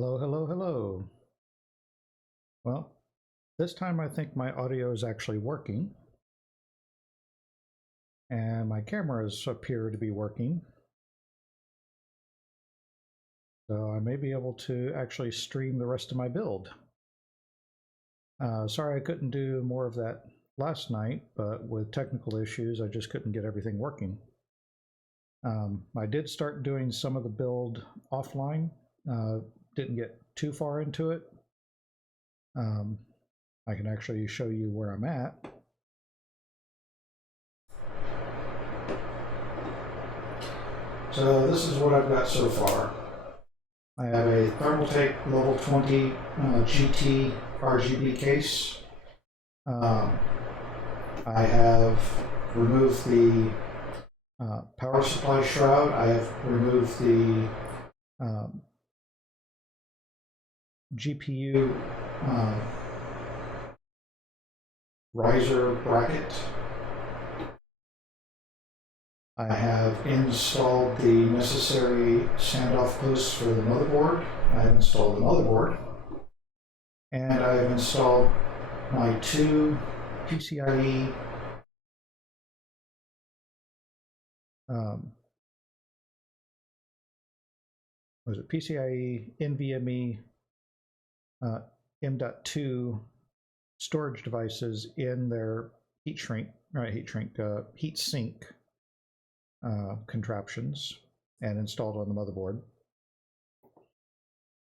Hello, hello, hello. Well, this time I think my audio is actually working and my cameras appear to be working. So I may be able to actually stream the rest of my build. Sorry I couldn't do more of that last night, but with technical issues, I just couldn't get everything working. I did start doing some of the build offline, didn't get too far into it. I can actually show you where I'm at. So this is what I've got so far. I have a Thermaltake level 20 GT RGB case. I have removed the power supply shroud. I have removed the GPU riser bracket. I have installed the necessary standoff posts for the motherboard. I have installed the motherboard. And I have installed my two PCIe PCIe NVMe M.2 storage devices in their heat sink contraptions and installed on the motherboard.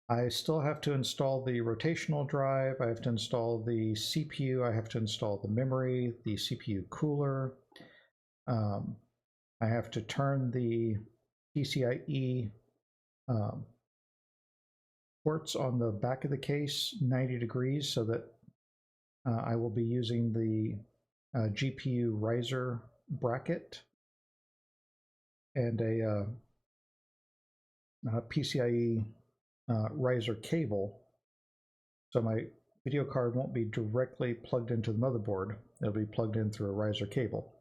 I still have to install the rotational drive. I have to install the CPU. I have to install the memory, the CPU cooler. I have to turn the PCIe ports on the back of the case 90 degrees so that I will be using the GPU riser bracket and a PCIe riser cable. So my video card won't be directly plugged into the motherboard. It'll be plugged in through a riser cable.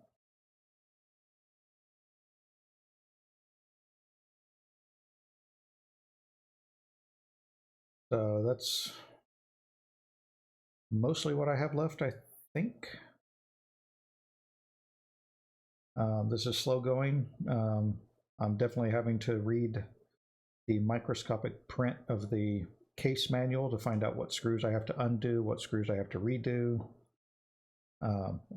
So that's mostly what I have left, I think. This is slow going. I'm definitely having to read the microscopic print of the case manual to find out what screws I have to undo, what screws I have to redo.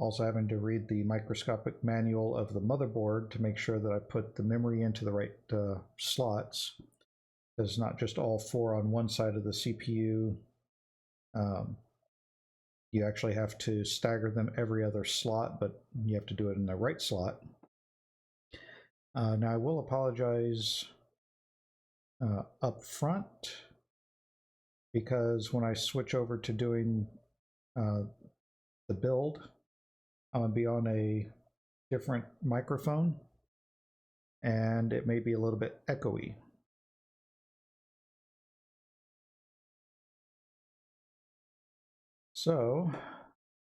Also having to read the microscopic manual of the motherboard to make sure that I put the memory into the right slots. It's not just all four on one side of the CPU. You actually have to stagger them every other slot, but you have to do it in the right slot. Now I will apologize up front because when I switch over to doing the build, I'm going to be on a different microphone and it may be a little bit echoey. So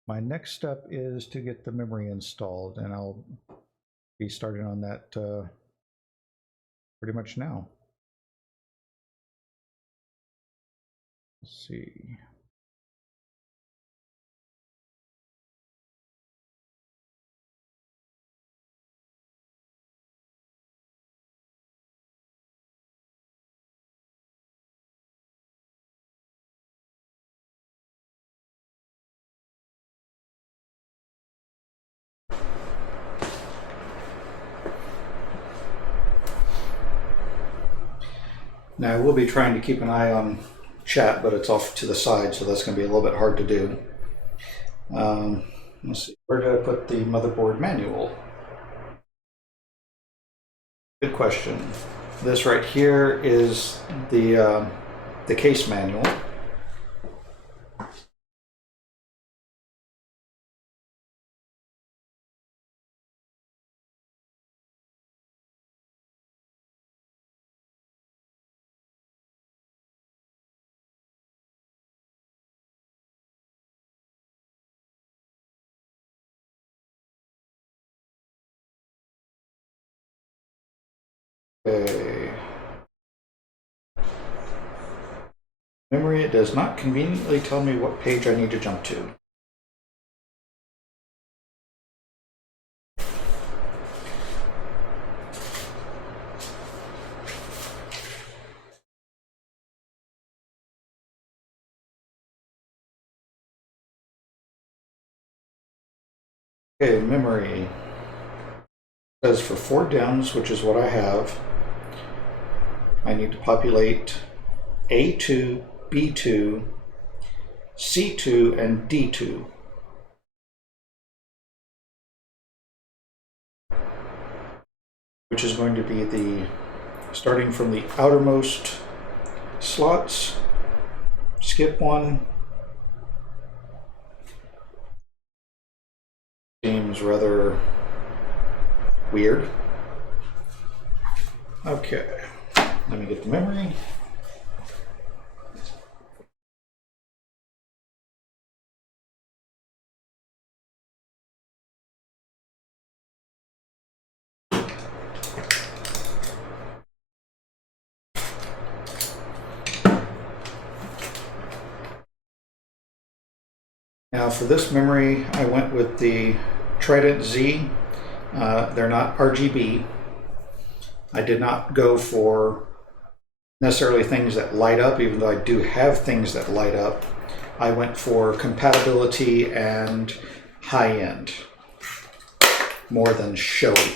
my next step is to get the memory installed, and I'll be starting on that pretty much now. Let's see. Now I will be trying to keep an eye on chat, but it's off to the side, so that's going to be a little bit hard to do. Let's see, where did I put the motherboard manual? Good question. This right here is the case manual. Okay. Memory, it does not conveniently tell me what page I need to jump to. Okay, memory. It says for 4 DIMMs, which is what I have, I need to populate A2, B2, C2, and D2. Which is going to be starting from the outermost slots, skip one. Seems rather weird. Okay, let me get the memory. Now for this memory, I went with the Trident Z. They're not RGB. I did not go for necessarily things that light up, even though I do have things that light up. I went for compatibility and high end, more than showy.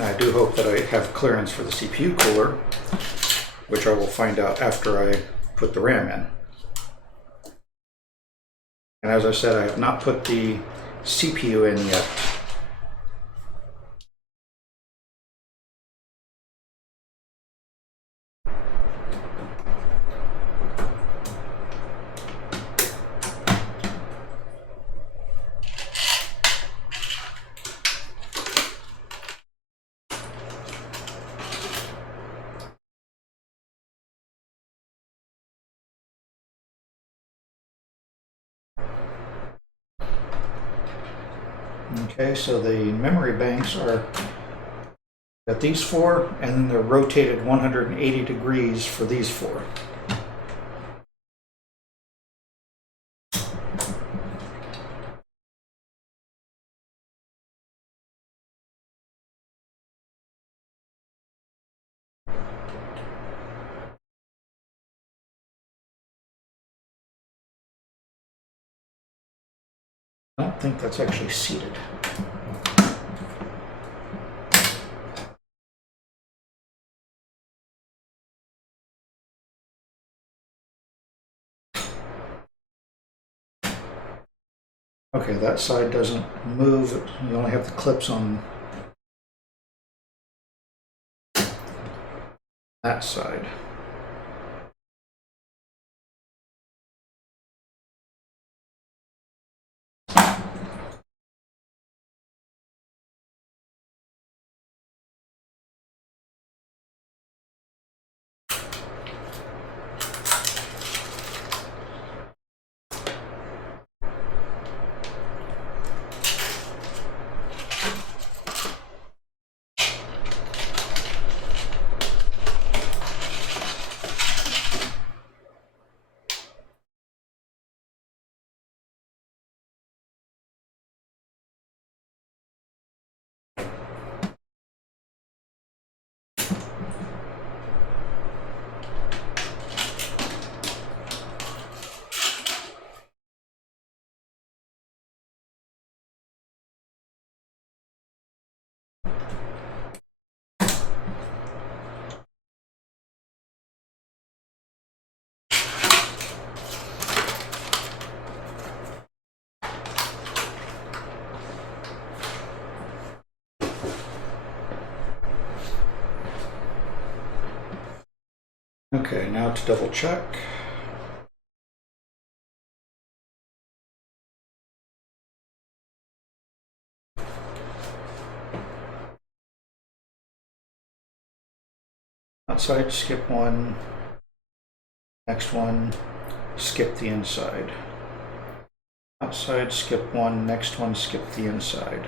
I do hope that I have clearance for the CPU cooler, which I will find out after I put the RAM in. And as I said, I have not put the CPU in yet. Okay, so the memory banks are got these 4, and then they're rotated 180 degrees for these 4. I don't think that's actually seated. Okay, that side doesn't move. You only have the clips on that side. Okay, now to double check. outside, skip one. Next one, skip the inside. Outside, skip one. Next one, skip the inside.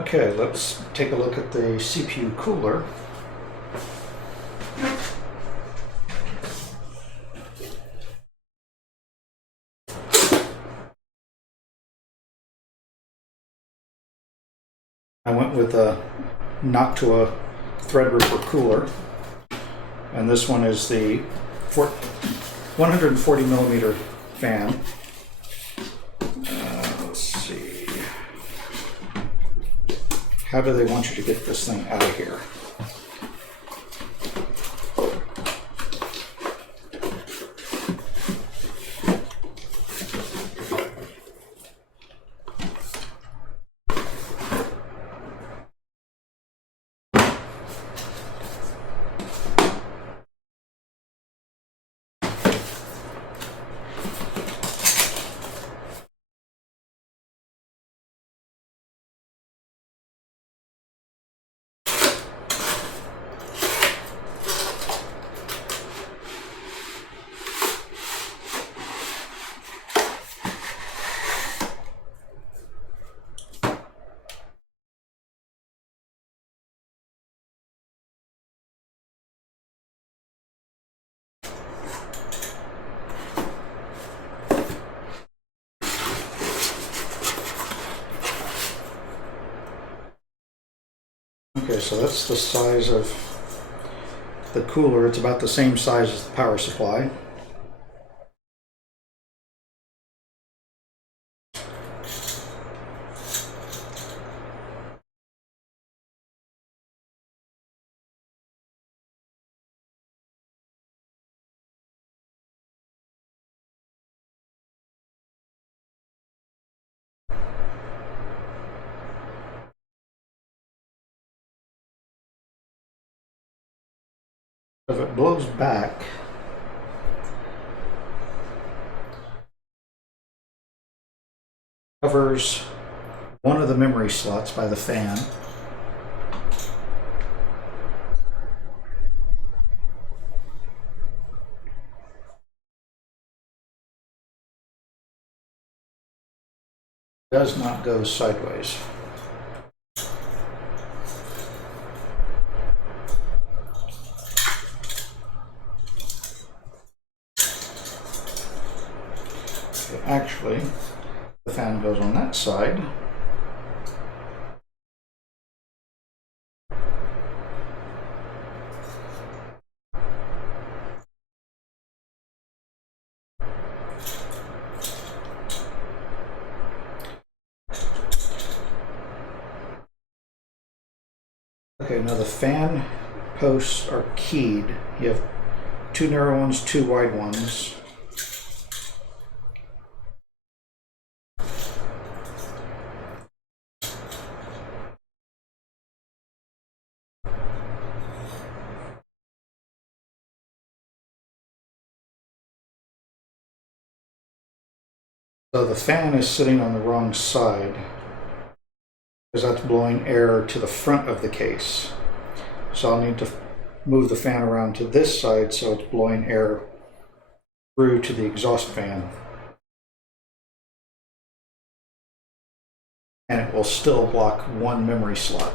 Okay, let's take a look at the CPU cooler. I went with a Noctua Threadripper cooler, and this one is the 140 millimeter fan. Let's see. How do they want you to get this thing out of here? Okay, so that's the size of the cooler. It's about the same size as the power supply. If it blows back, covers one of the memory slots by the fan. Does not go sideways. Actually, the fan goes on that side. Okay, now the fan posts are keyed. You have two narrow ones, two wide ones. So the fan is sitting on the wrong side because that's blowing air to the front of the case. So I'll need to move the fan around to this side so it's blowing air through to the exhaust fan. And it will still block one memory slot.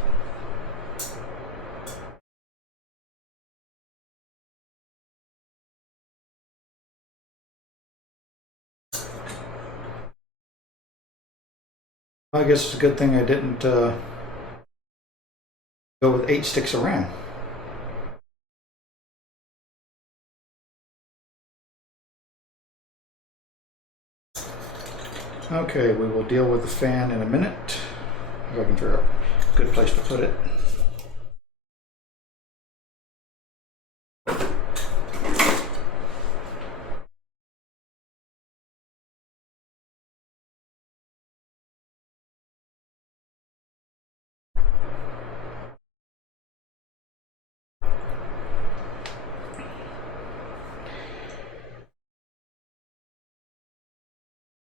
I guess it's a good thing I didn't go with 8 sticks of RAM. Okay, we will deal with the fan in a minute. If I can figure out a good place to put it.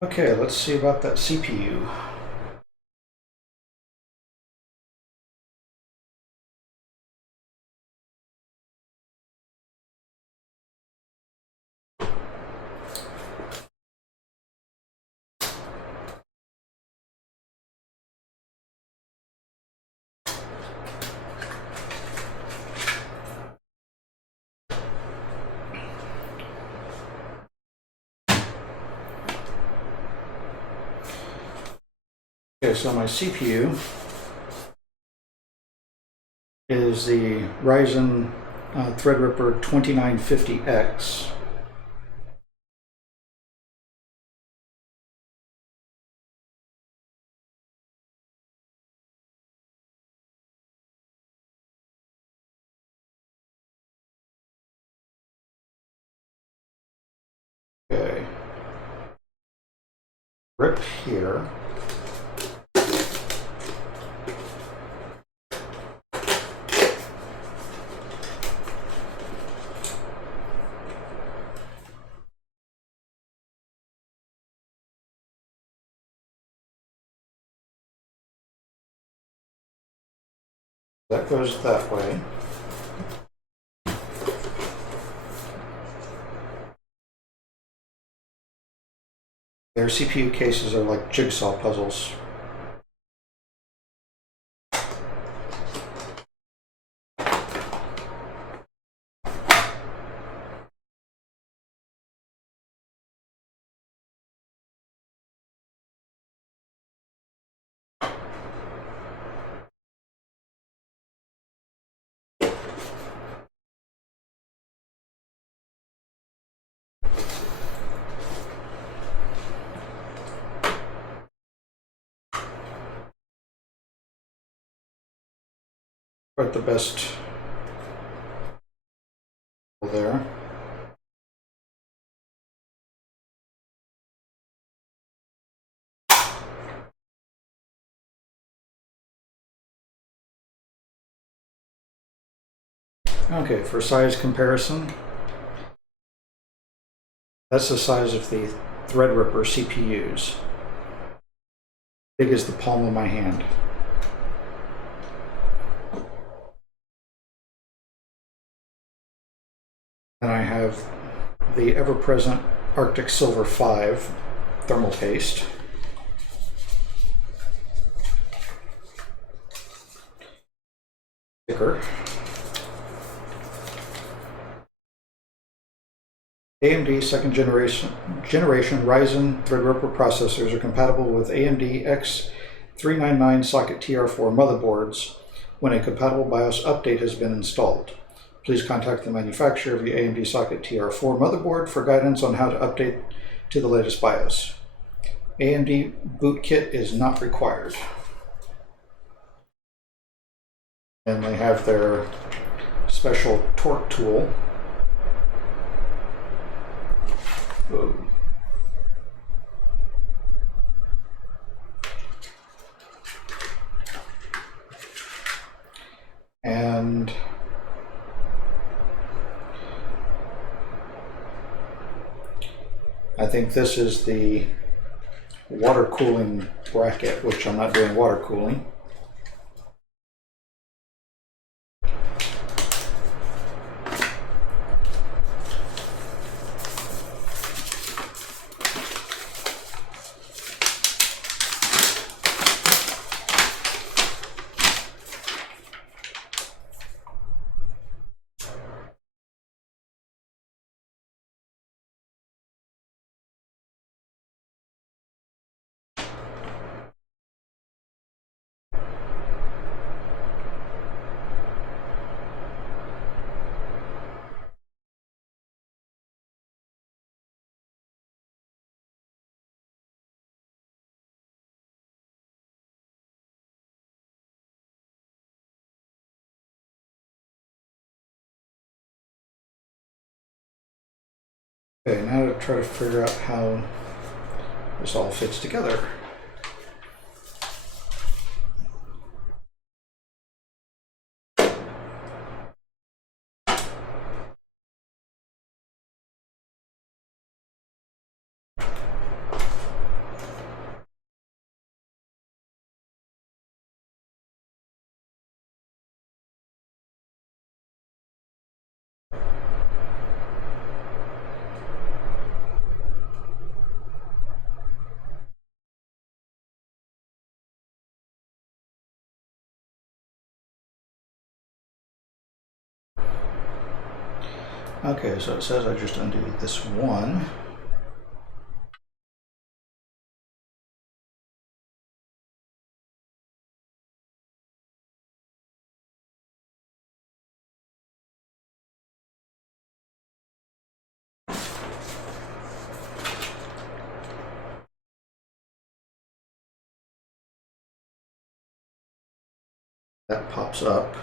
Okay, let's see about that CPU. Okay, so my CPU is the Ryzen Threadripper 2950X. Okay, rip here. That goes that way. Their CPU cases are like jigsaw puzzles. Quite the best there. Okay, for size comparison, that's the size of the Threadripper CPUs. Big as the palm of my hand. And I have the ever-present Arctic Silver 5 thermal paste. Sticker. AMD second generation Ryzen Threadripper processors are compatible with AMD X399 socket TR4 motherboards when a compatible BIOS update has been installed. Please contact the manufacturer of the AMD socket TR4 motherboard for guidance on how to update to the latest BIOS. AMD boot kit is not required. And they have their special torque tool. Whoa. And I think this is the water cooling bracket, which I'm not doing water cooling. Okay, now to try to figure out how this all fits together. Okay, so it says I just undo this one. that pops up.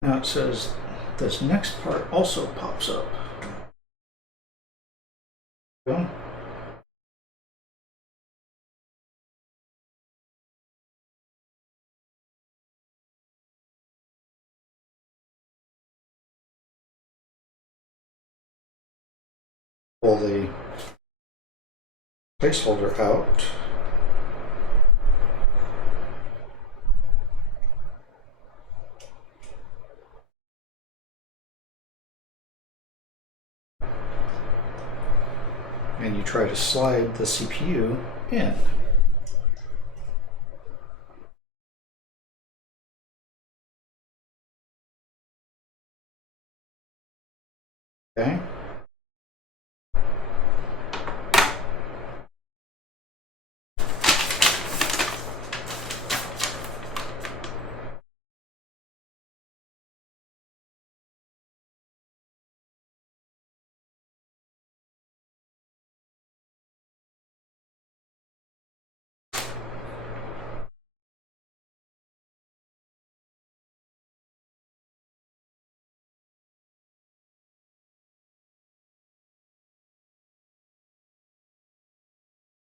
Now it says this next part also pops up. Go. Pull the placeholder out. And you try to slide the CPU in. Okay.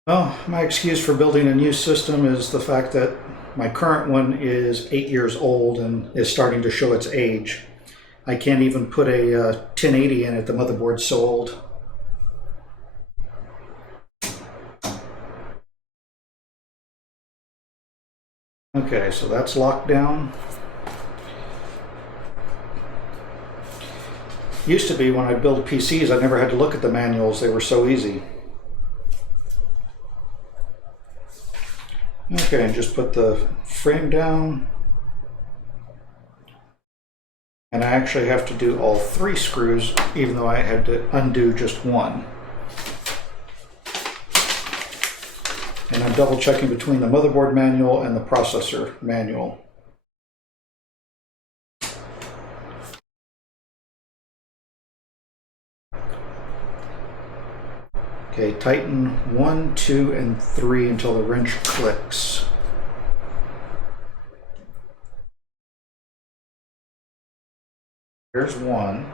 Well, my excuse for building a new system is the fact that my current one is 8 years old and is starting to show its age. I can't even put a 1080 in it, the motherboard's so old. Okay, so that's locked down. Used to be when I build PCs, I never had to look at the manuals, they were so easy. Okay, and just put the frame down. And I actually have to do all 3 screws, even though I had to undo just one. And I'm double checking between the motherboard manual and the processor manual. Okay, tighten 1, 2, and 3 until the wrench clicks. Here's 1.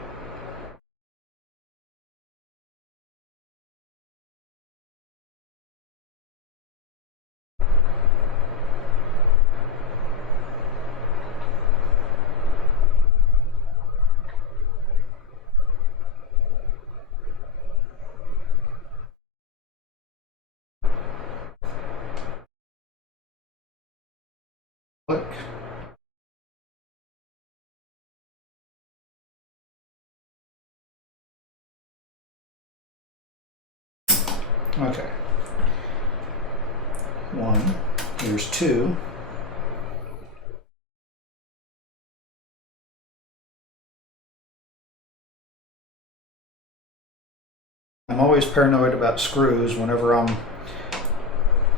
Click. Okay. 1. Here's 2. I'm always paranoid about screws. Whenever I'm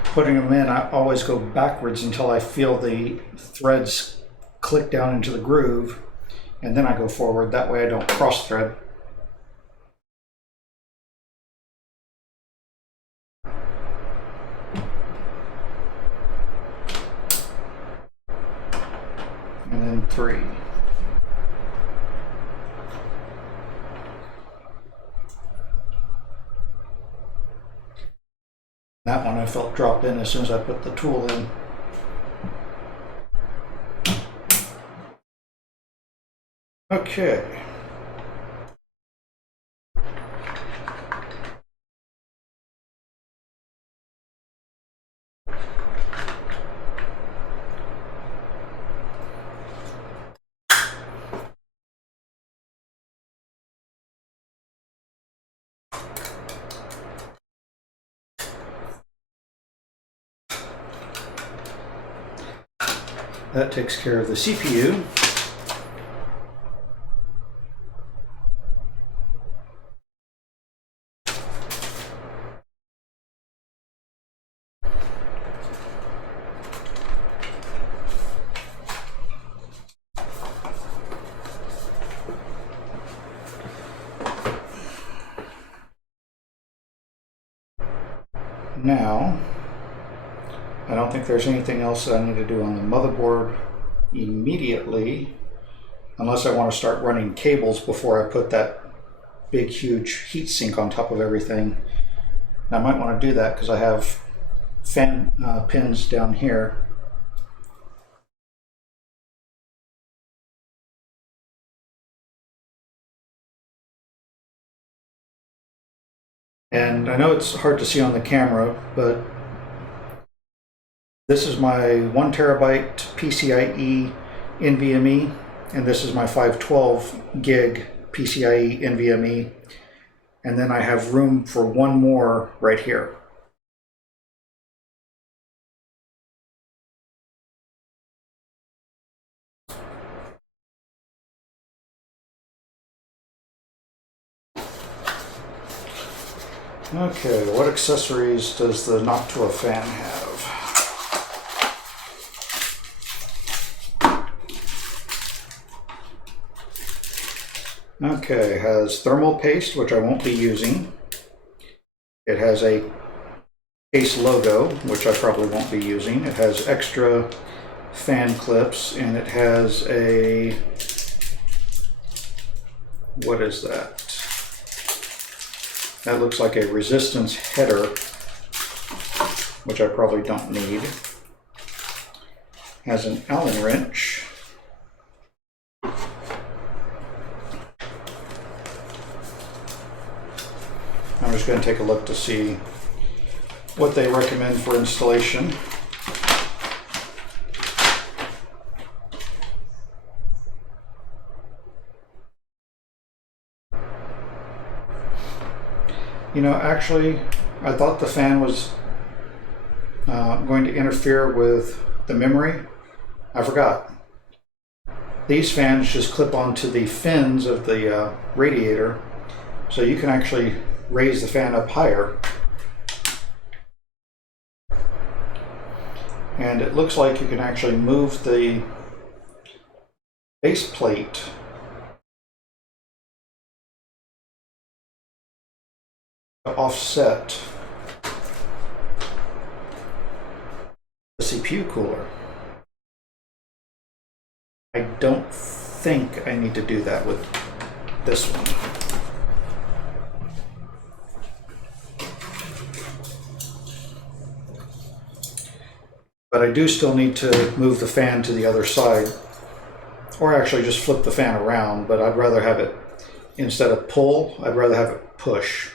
putting them in, I always go backwards until I feel the threads click down into the groove, and then I go forward. That way I don't cross thread. And then 3. That one I felt drop in as soon as I put the tool in. Okay. That takes care of the CPU. Now, I don't think there's anything else that I need to do on the motherboard immediately, unless I want to start running cables before I put that big huge heatsink on top of everything. And I might want to do that because I have fan pins down here. And I know it's hard to see on the camera, but this is my 1 terabyte PCIe NVMe, and this is my 512 gig PCIe NVMe. And then I have room for one more right here. Okay, what accessories does the Noctua fan have? Okay, it has thermal paste, which I won't be using. It has a case logo, which I probably won't be using. It has extra fan clips, and it has a, what is that? That looks like a resistance header, which I probably don't need. Has an Allen wrench. I'm just going to take a look to see what they recommend for installation. You know, actually, I thought the fan was going to interfere with the memory. I forgot. These fans just clip onto the fins of the radiator, so you can actually raise the fan up higher. And it looks like you can actually move the base plate to offset the CPU cooler. I don't think I need to do that with this one. But I do still need to move the fan to the other side, or actually just flip the fan around, but I'd rather have it, instead of pull, I'd rather have it push.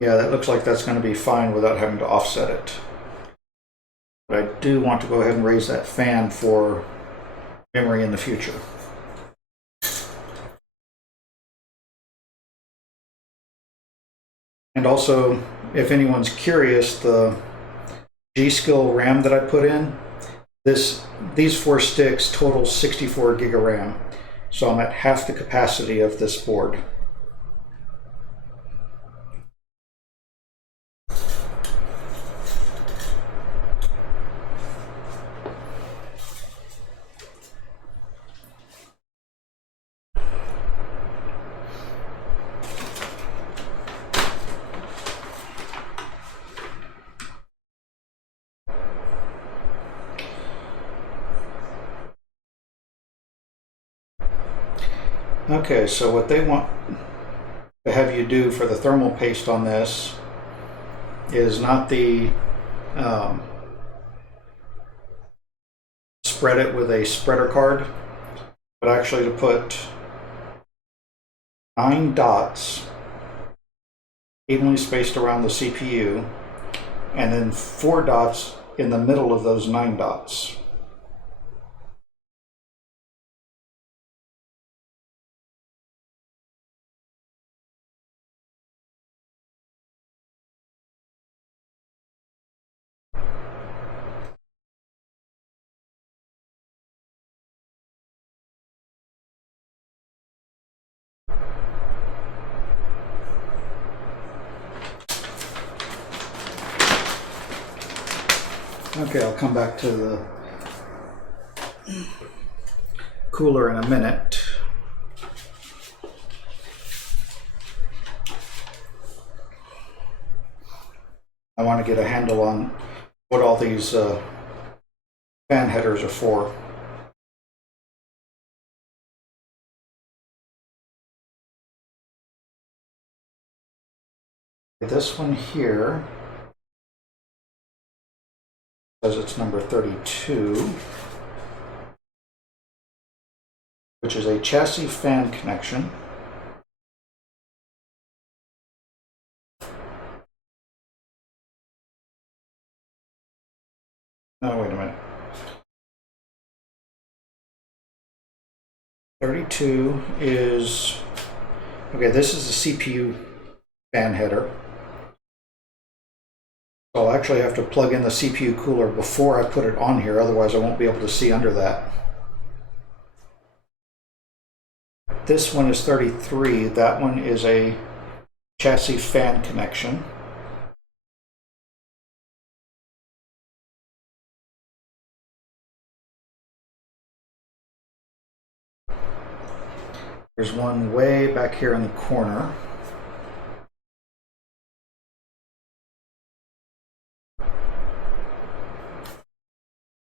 Yeah, that looks like that's going to be fine without having to offset it. But I do want to go ahead and raise that fan for memory in the future. And also, if anyone's curious, the G-Skill RAM that I put in, these 4 sticks total 64 gig of RAM. So I'm at half the capacity of this board. Okay, so what they want to have you do for the thermal paste on this is not the spread it with a spreader card, but actually to put 9 dots evenly spaced around the CPU, and then 4 dots in the middle of those 9 dots. Okay, I'll come back to the cooler in a minute. I want to get a handle on what all these fan headers are for. This one here says it's number 32, which is a chassis fan connection. Oh, wait a minute. 32 is, okay, this is the CPU fan header. So I'll actually have to plug in the CPU cooler before I put it on here, otherwise I won't be able to see under that. This one is 33, that one is a chassis fan connection. There's one way back here in the corner.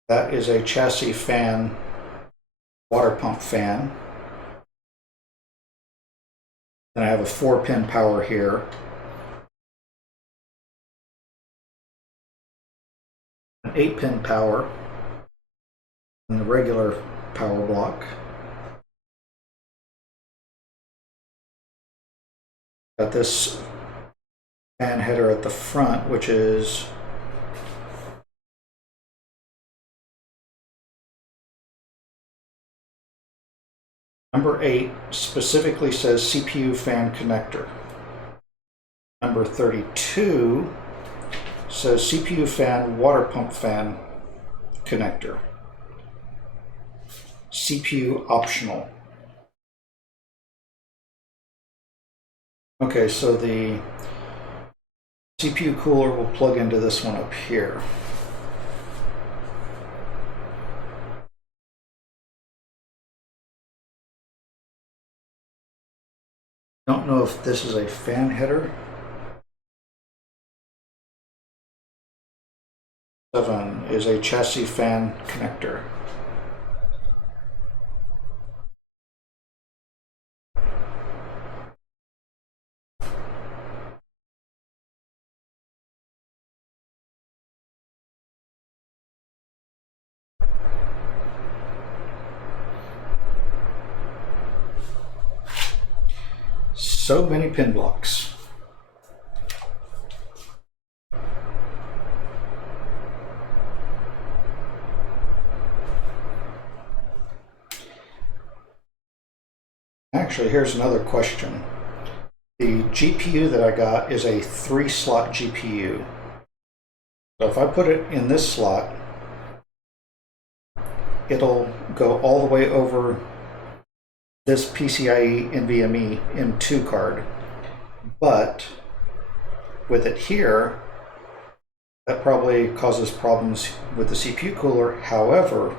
That is a chassis fan, water pump fan. Then I have a 4-pin power here. An 8-pin power, and the regular power block. Got this fan header at the front, which is number 8, specifically says CPU fan connector. Number 32 says CPU fan water pump fan connector. CPU optional. Okay, so the CPU cooler will plug into this one up here. Don't know if this is a fan header. 7 is a chassis fan connector. So many pin blocks. Actually, here's another question. The GPU that I got is a 3-slot GPU. So if I put it in this slot, it'll go all the way over this PCIe NVMe M2 card. But with it here, that probably causes problems with the CPU cooler. However,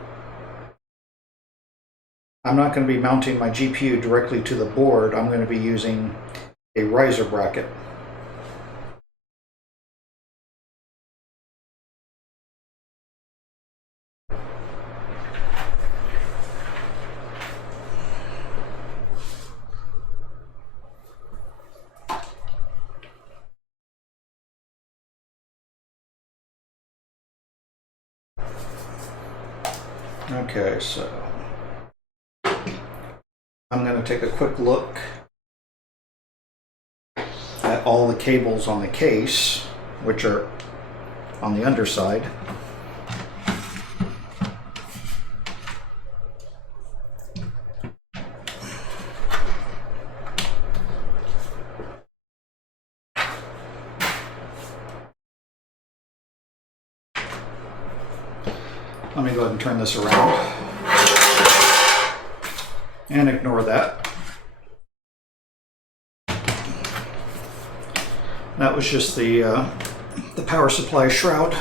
I'm not going to be mounting my GPU directly to the board. I'm going to be using a riser bracket. Okay, so I'm going to take a quick look at all the cables on the case, which are on the underside. Let me go ahead and turn this around and ignore that. That was just the power supply shroud.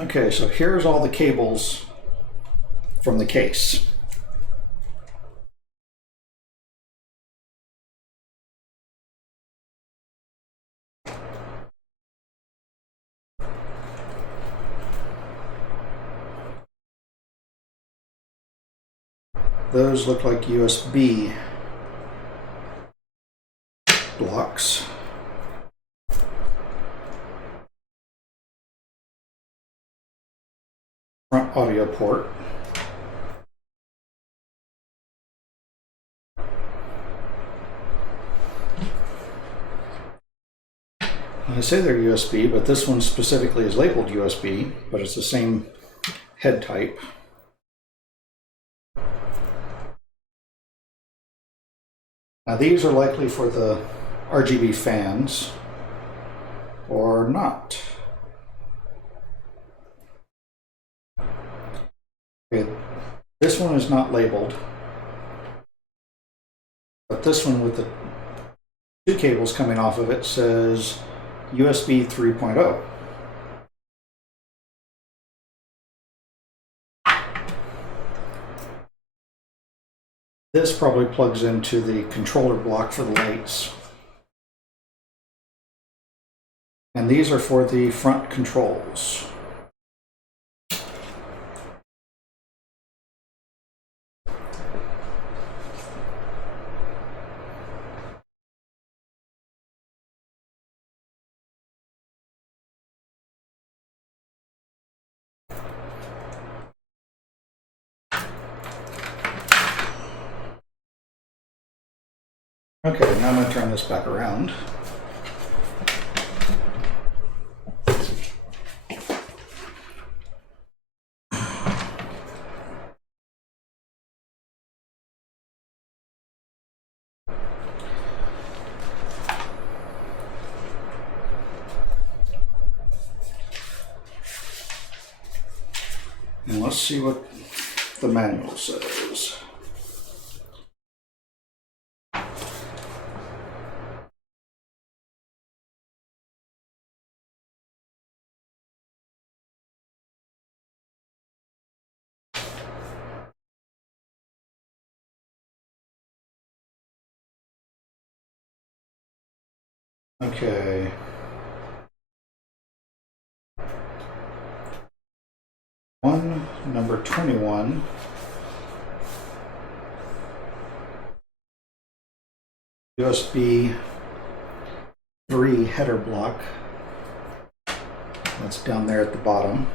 Okay, so here's all the cables from the case. Those look like USB blocks. Front audio port. I say they're USB, but this one specifically is labeled USB, but it's the same head type. Now these are likely for the RGB fans, or not. Okay, this one is not labeled, but this one with the two cables coming off of it says USB 3.0. This probably plugs into the controller block for the lights. And these are for the front controls. Okay, now I'm going to turn this back around. And let's see what the manual says. Okay. Number 21. USB 3 header block. That's down there at the bottom.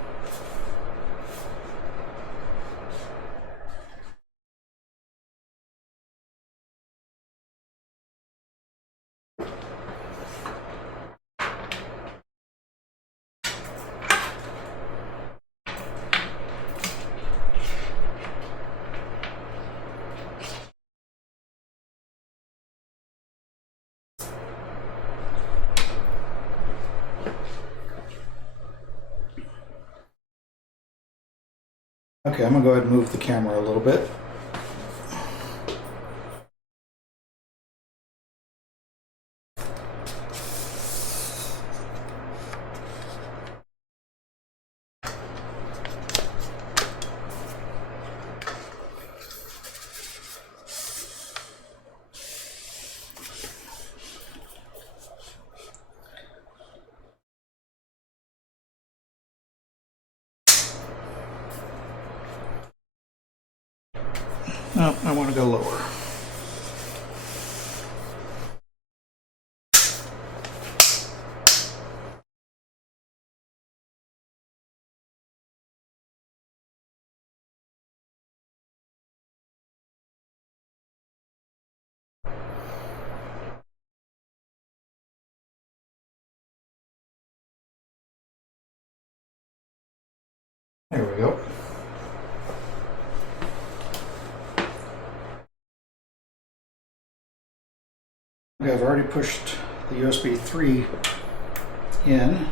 Okay, I'm gonna go ahead and move the camera a little bit. No, I want to go lower. There we go. Okay, I've already pushed the USB 3 in.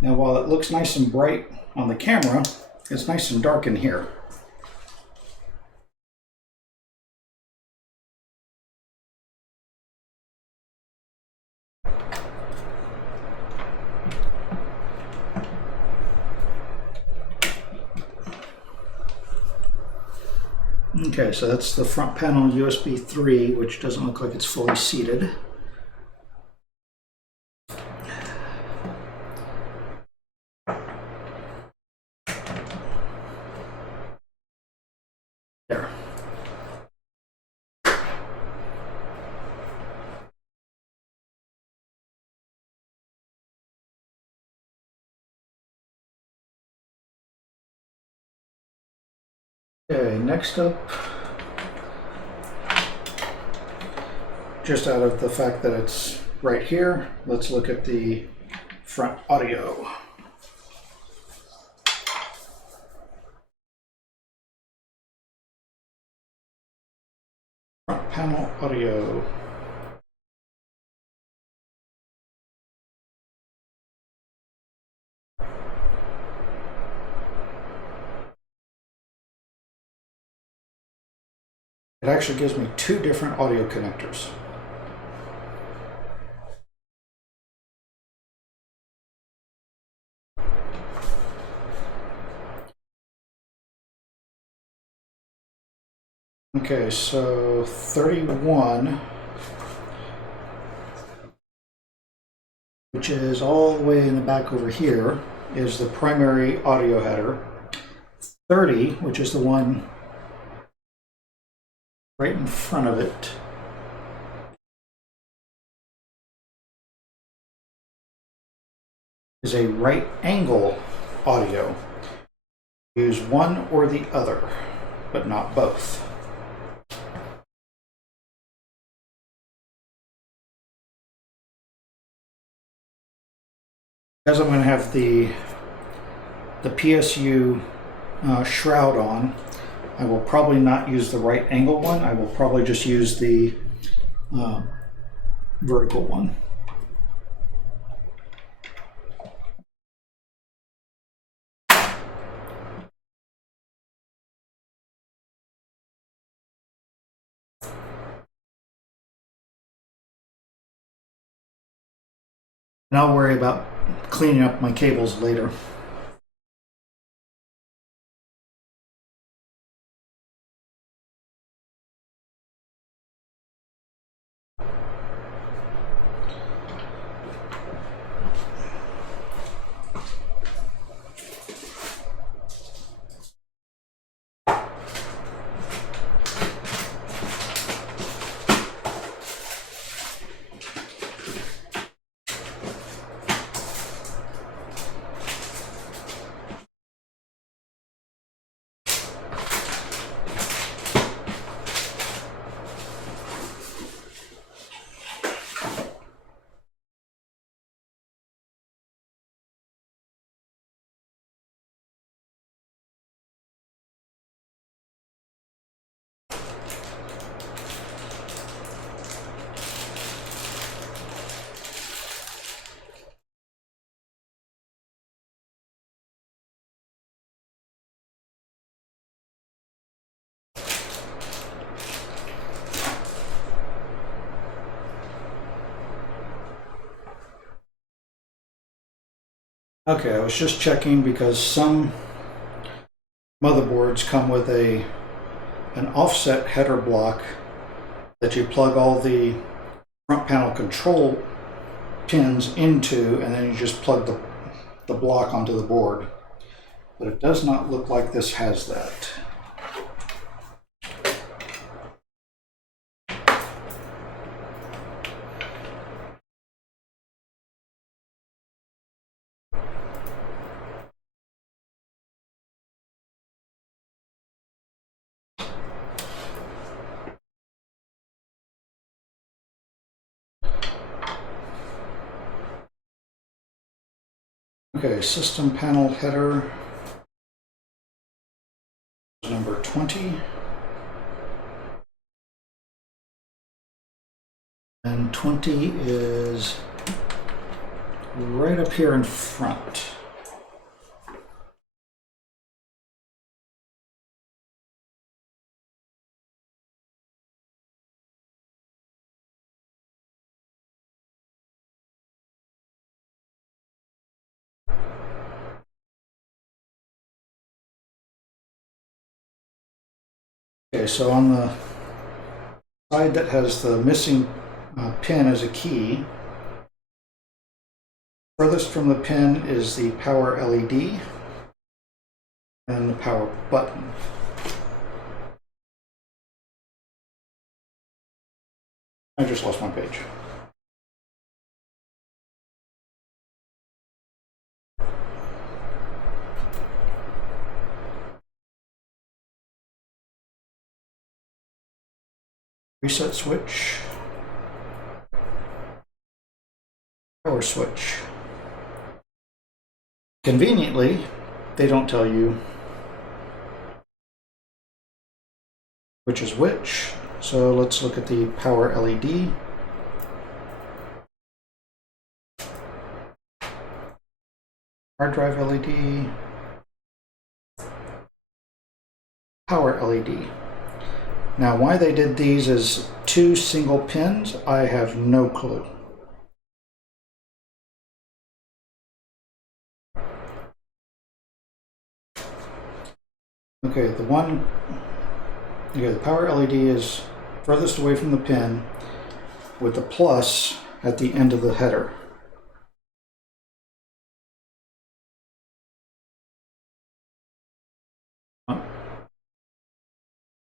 Now while it looks nice and bright on the camera, it's nice and dark in here. Okay, so that's the front panel USB 3, which doesn't look like it's fully seated. There. Okay, next up, just out of the fact that it's right here, let's look at the front audio. Front panel audio. It actually gives me two different audio connectors. Okay, so 31, which is all the way in the back over here, is the primary audio header. 30, which is the one right in front of it, is a right angle audio. Use one or the other, but not both. As I'm going to have the PSU shroud on, I will probably not use the right angle one. I will probably just use the vertical one. And I'll worry about cleaning up my cables later. Okay, I was just checking because some motherboards come with an offset header block that you plug all the front panel control pins into, and then you just plug the block onto the board. But it does not look like this has that. Okay, system panel header number 20. And 20 is right up here in front. Okay, so on the side that has the missing pin as a key, furthest from the pin is the power LED and the power button. I just lost my page. Reset switch, power switch. Conveniently, they don't tell you which is which. So let's look at the power LED. Hard drive LED. Power LED. Now, why they did these as two single pins, I have no clue. Okay, the power LED is furthest away from the pin with the plus at the end of the header.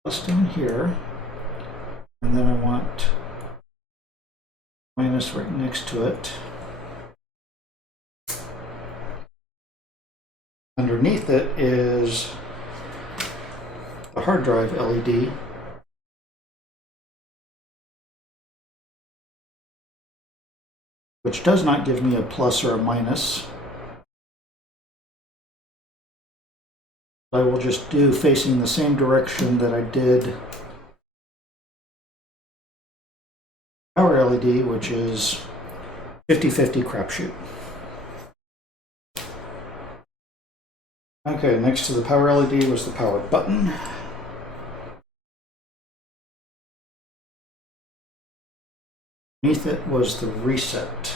Plus in here, and then I want minus right next to it. Underneath it is the hard drive LED. Which does not give me a plus or a minus. I will just do facing the same direction that I did power LED, which is 50-50 crapshoot. Okay, next to the power LED was the power button. Beneath it was the reset.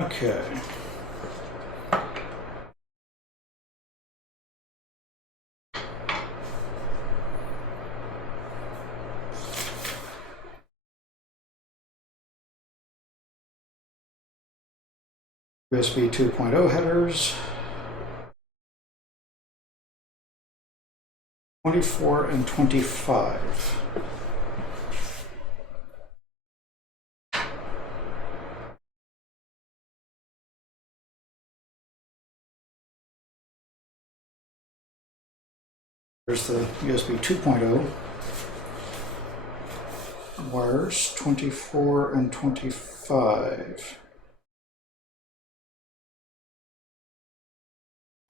Okay. USB 2.0 headers. 24 and 25. There's the USB 2.0 wires, 24 and 25.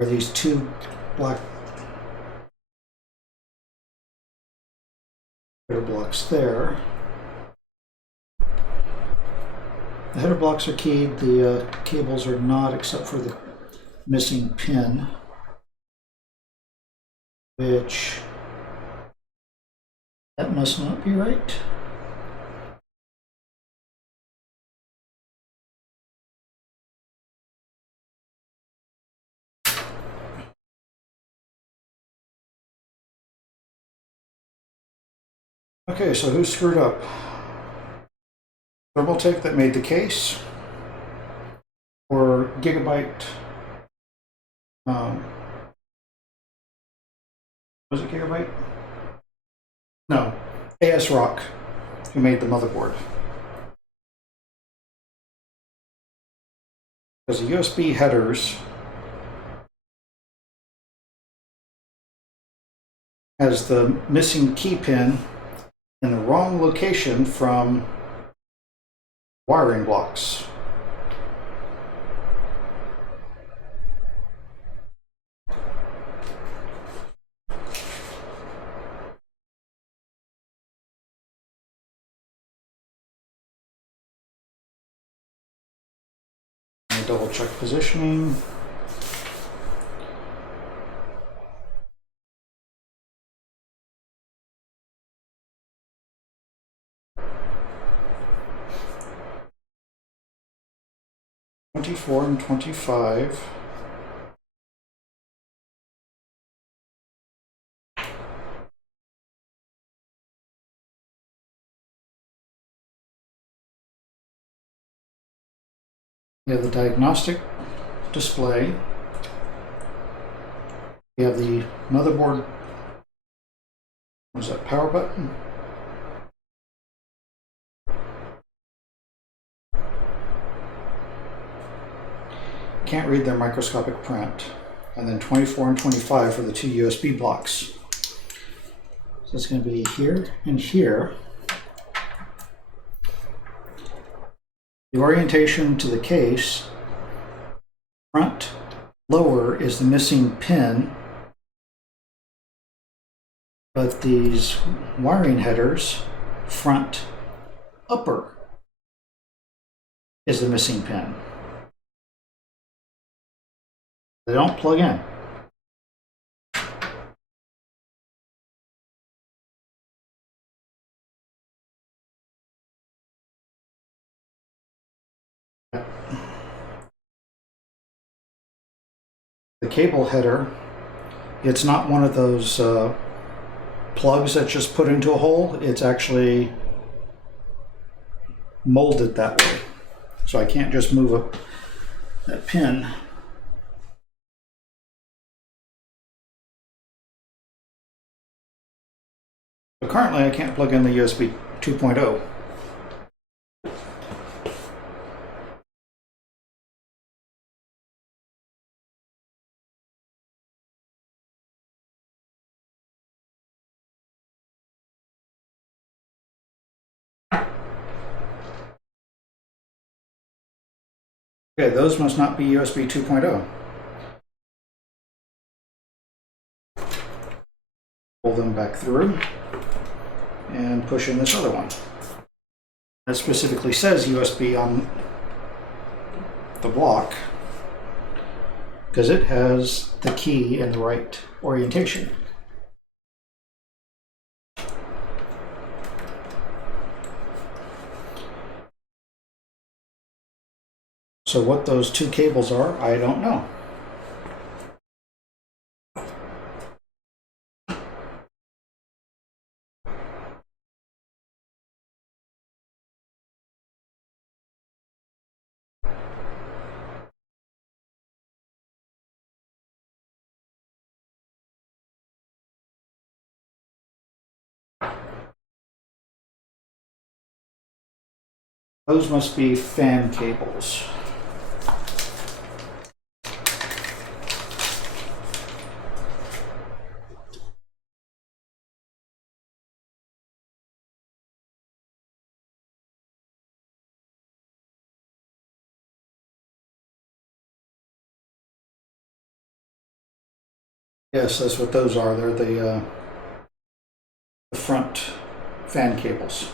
Are these two black header blocks there? The header blocks are keyed, the cables are not, except for the missing pin, which that must not be right. Okay, so who screwed up? Thermaltake that made the case, or Gigabyte? Was it Gigabyte? No, ASRock, who made the motherboard. Because the USB headers has the missing key pin in the wrong location from wiring blocks. Double check positioning. 24 and 25. We have the diagnostic display. We have the motherboard, what is that, power button? Can't read their microscopic print. And then 24 and 25 for the two USB blocks. So it's going to be here and here. The orientation to the case, front lower is the missing pin, but these wiring headers, front upper is the missing pin. They don't plug in. The cable header, it's not one of those plugs that's just put into a hole. It's actually molded that way. So I can't just move that pin. But currently I can't plug in the USB 2.0. Okay, those must not be USB 2.0. Pull them back through and push in this other one. That specifically says USB on the block because it has the key in the right orientation. So what those two cables are, I don't know. Those must be fan cables. Yes, that's what those are. They're the front fan cables.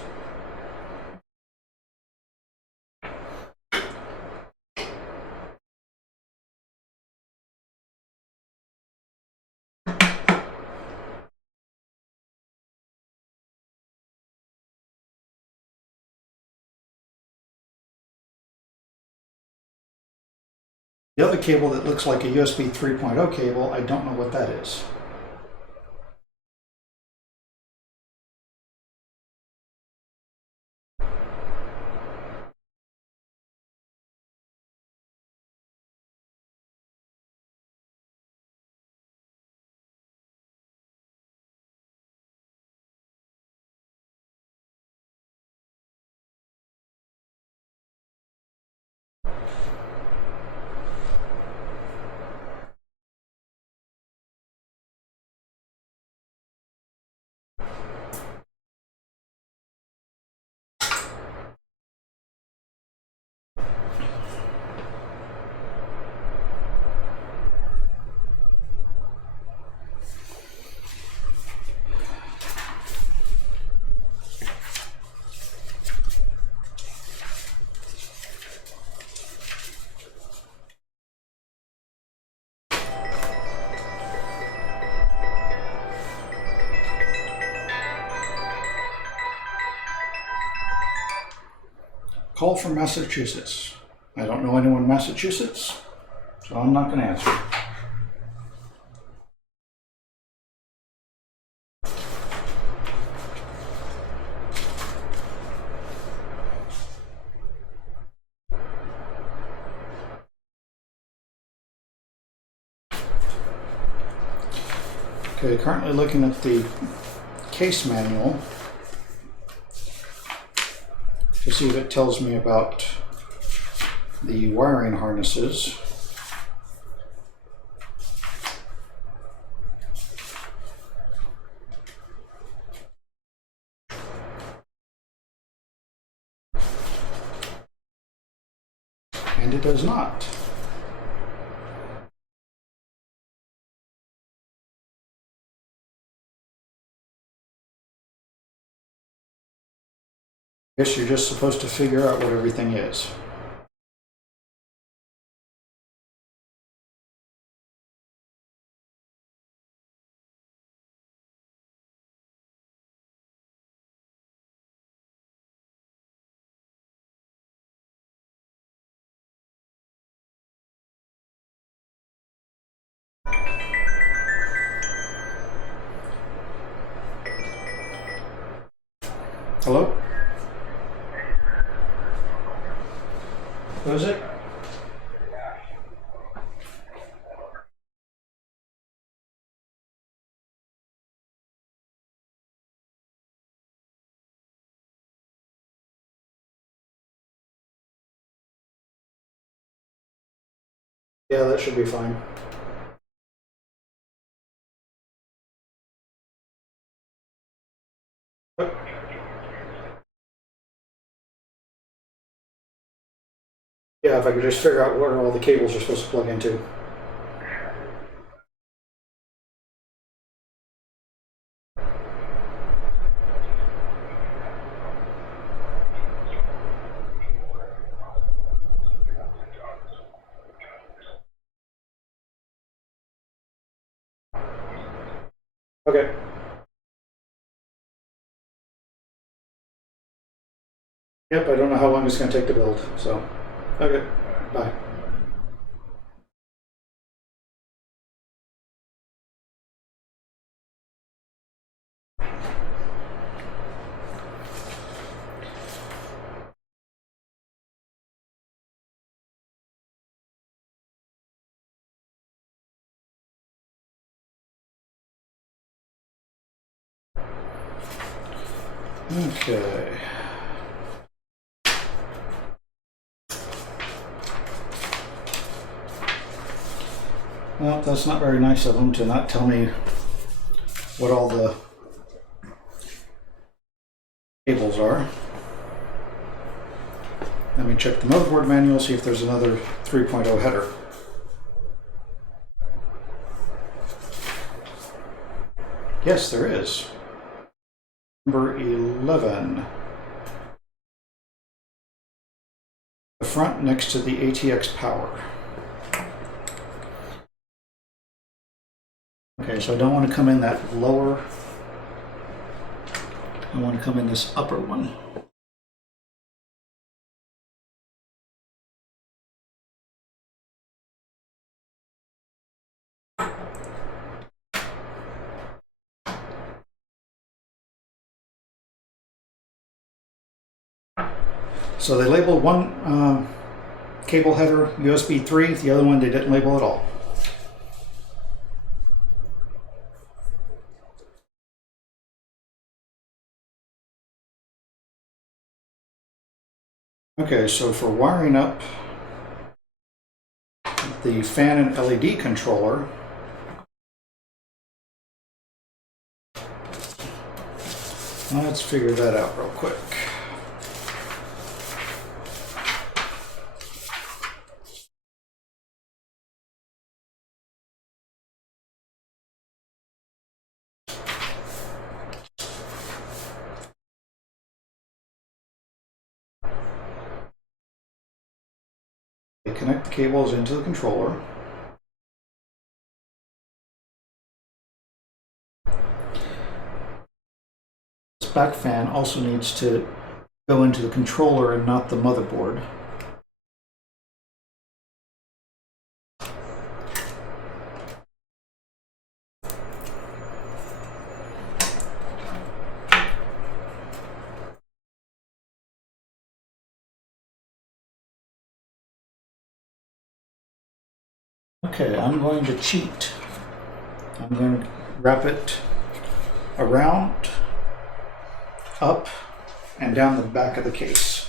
The other cable that looks like a USB 3.0 cable, I don't know what that is. Call from Massachusetts. I don't know anyone in Massachusetts, so I'm not going to answer. Okay, currently looking at the case manual to see if it tells me about the wiring harnesses. And it does not. Guess you're just supposed to figure out what everything is. Hello? Who is it? Yeah, that should be fine. Yeah, if I could just figure out where all the cables are supposed to plug into. Okay. Yep, I don't know how long it's going to take to build, so. Okay, bye. Okay. Well, that's not very nice of them to not tell me what all the cables are. Let me check the motherboard manual, see if there's another 3.0 header. Yes, there is. Number 11. The front next to the ATX power. Okay, so I don't want to come in that lower. I want to come in this upper one. So they labeled one cable header USB 3, the other one they didn't label at all. Okay, so for wiring up the fan and LED controller, let's figure that out real quick. Connect the cables into the controller. This back fan also needs to go into the controller and not the motherboard. Okay, I'm going to cheat. I'm going to wrap it around, up, and down the back of the case.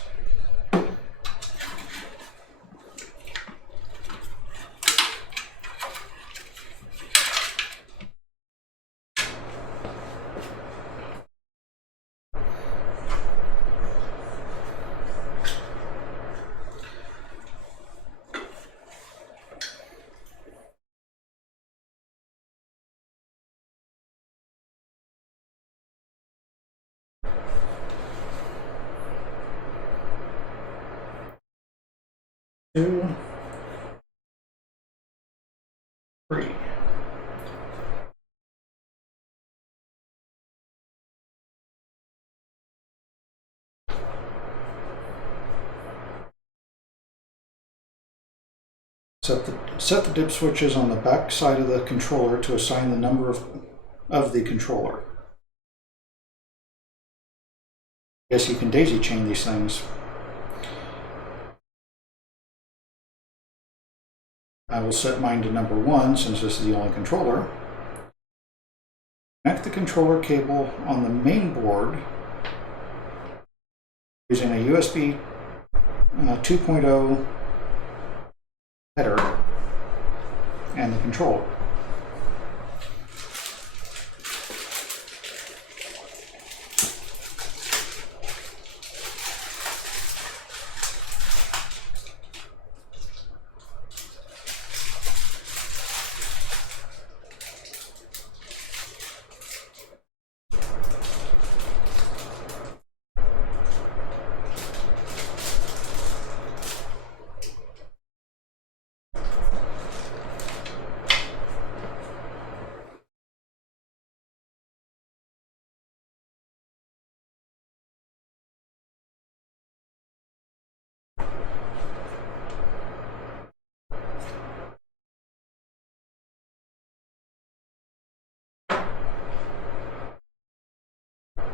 Two, three. Set the dip switches on the back side of the controller to assign the number of the controller. I guess you can daisy chain these things. I will set mine to number 1 since this is the only controller. Connect the controller cable on the main board using a USB 2.0 header and the controller.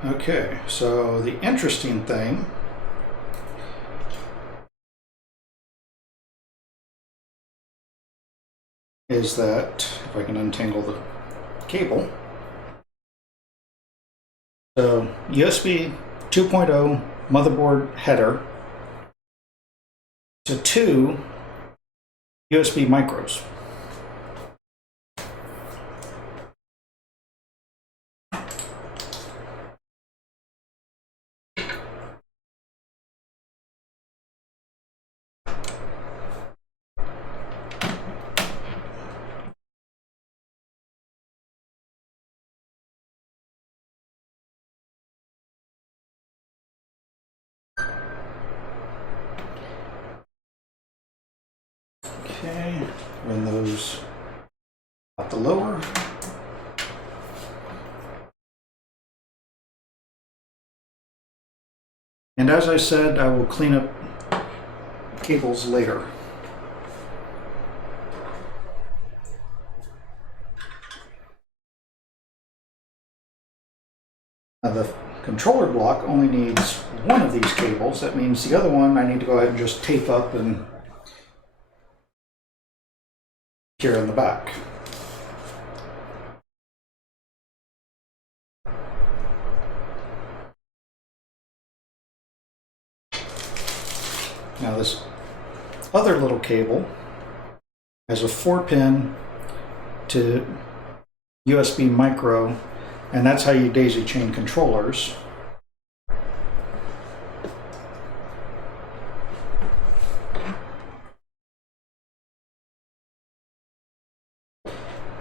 Okay, so the interesting thing is that, if I can untangle the cable, so USB 2.0 motherboard header to 2 USB micros. Okay, run those at the lower. And as I said, I will clean up cables later. Now the controller block only needs one of these cables. That means the other one I need to go ahead and just tape up and here in the back. Now this other little cable has a 4-pin to USB micro, and that's how you daisy chain controllers.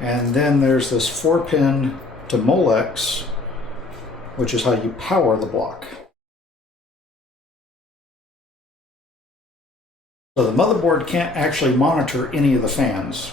And then there's this 4-pin to Molex, which is how you power the block. So the motherboard can't actually monitor any of the fans.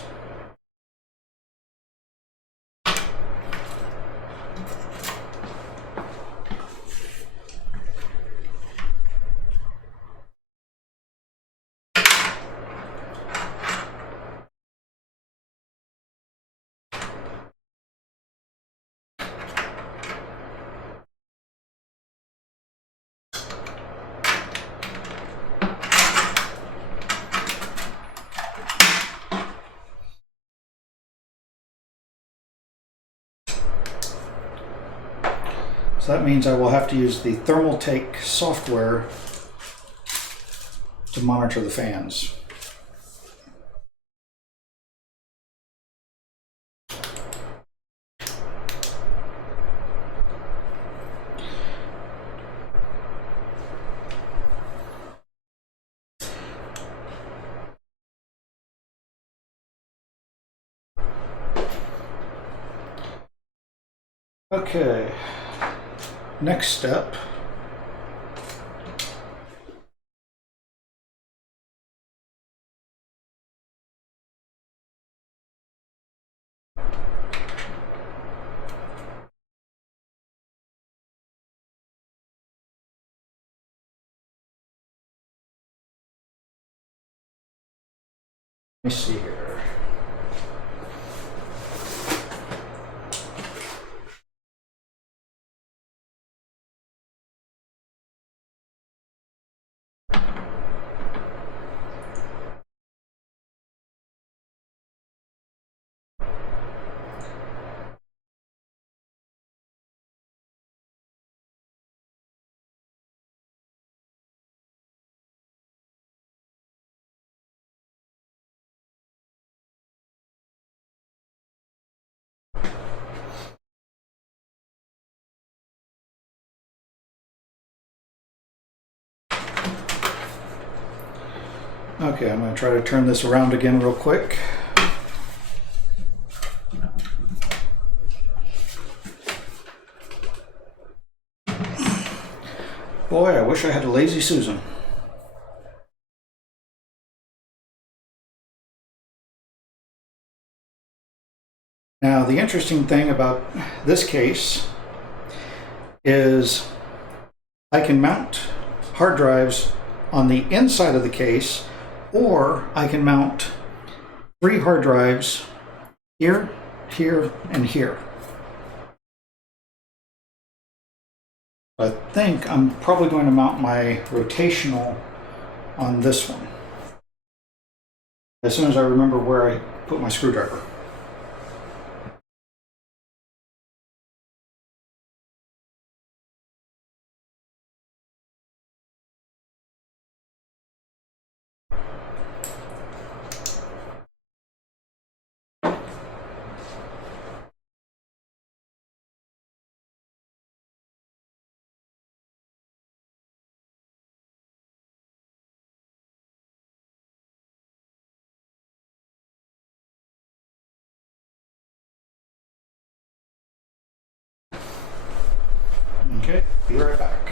So that means I will have to use the Thermaltake software to monitor the fans. Okay, next step. Let me see here. Okay, I'm going to try to turn this around again real quick. Boy, I wish I had a lazy Susan. Now, the interesting thing about this case is I can mount hard drives on the inside of the case, or I can mount 3 hard drives here, here, and here. I think I'm probably going to mount my rotational on this one as soon as I remember where I put my screwdriver. Okay, be right back.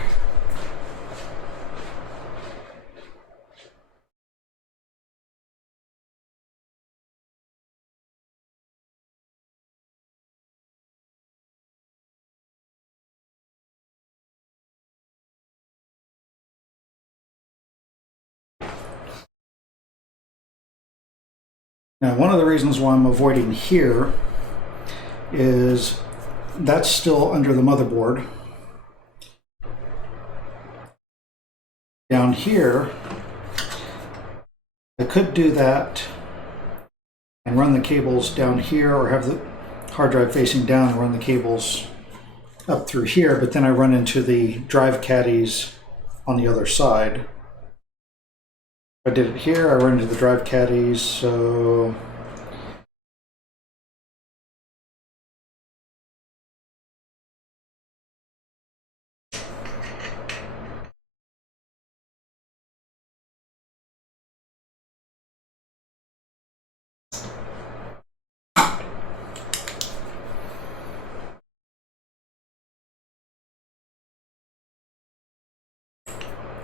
Now, one of the reasons why I'm avoiding here is that's still under the motherboard. Down here, I could do that and run the cables down here, or have the hard drive facing down and run the cables up through here, but then I run into the drive caddies on the other side. If I did it here, I run into the drive caddies, so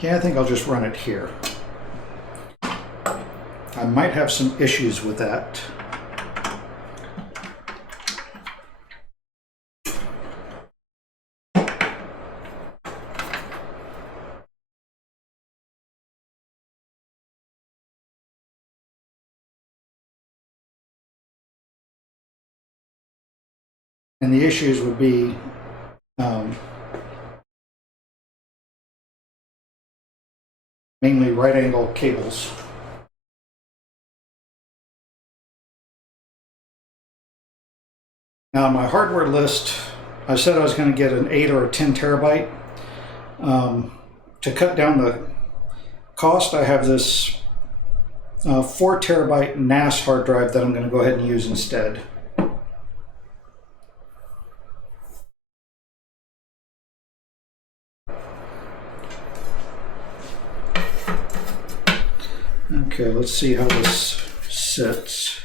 yeah, I think I'll just run it here. I might have some issues with that. And the issues would be mainly right angle cables. Now, my hardware list I said I was going to get an 8 or a 10 terabyte. To cut down the cost, I have this 4 terabyte NAS hard drive that I'm going to go ahead and use instead. Okay, let's see how this sits.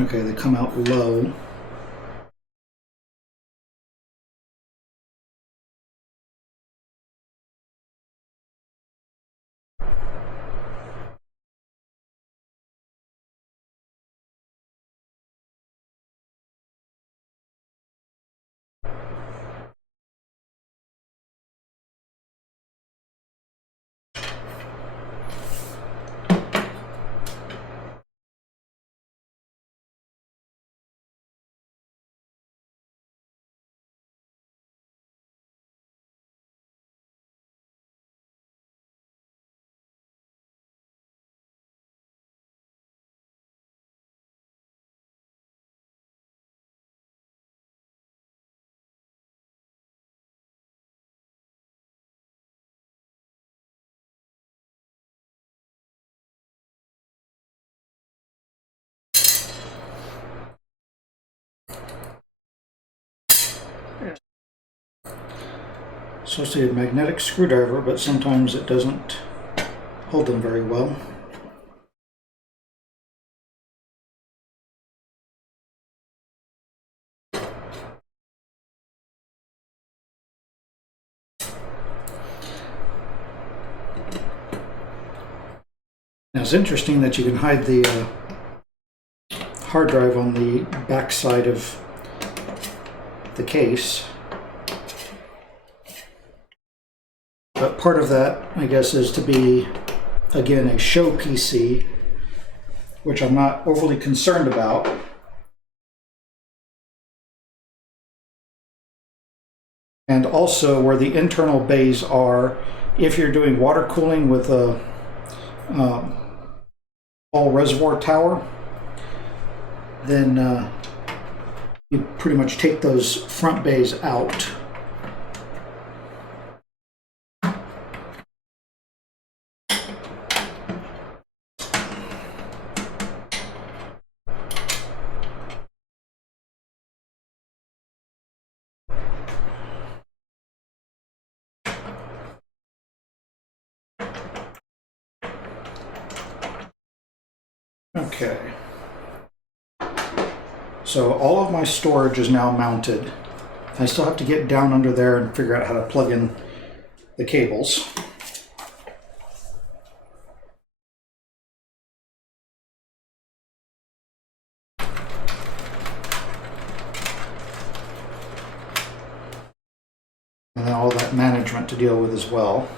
Okay, they come out low. It's supposed to be a magnetic screwdriver, but sometimes it doesn't hold them very well. Now it's interesting that you can hide the hard drive on the back side of the case. But part of that, I guess, is to be, again, a show PC, which I'm not overly concerned about. And also where the internal bays are, if you're doing water cooling with a all reservoir tower, then you pretty much take those front bays out. Okay, so all of my storage is now mounted. I still have to get down under there and figure out how to plug in the cables. And then all that management to deal with as well.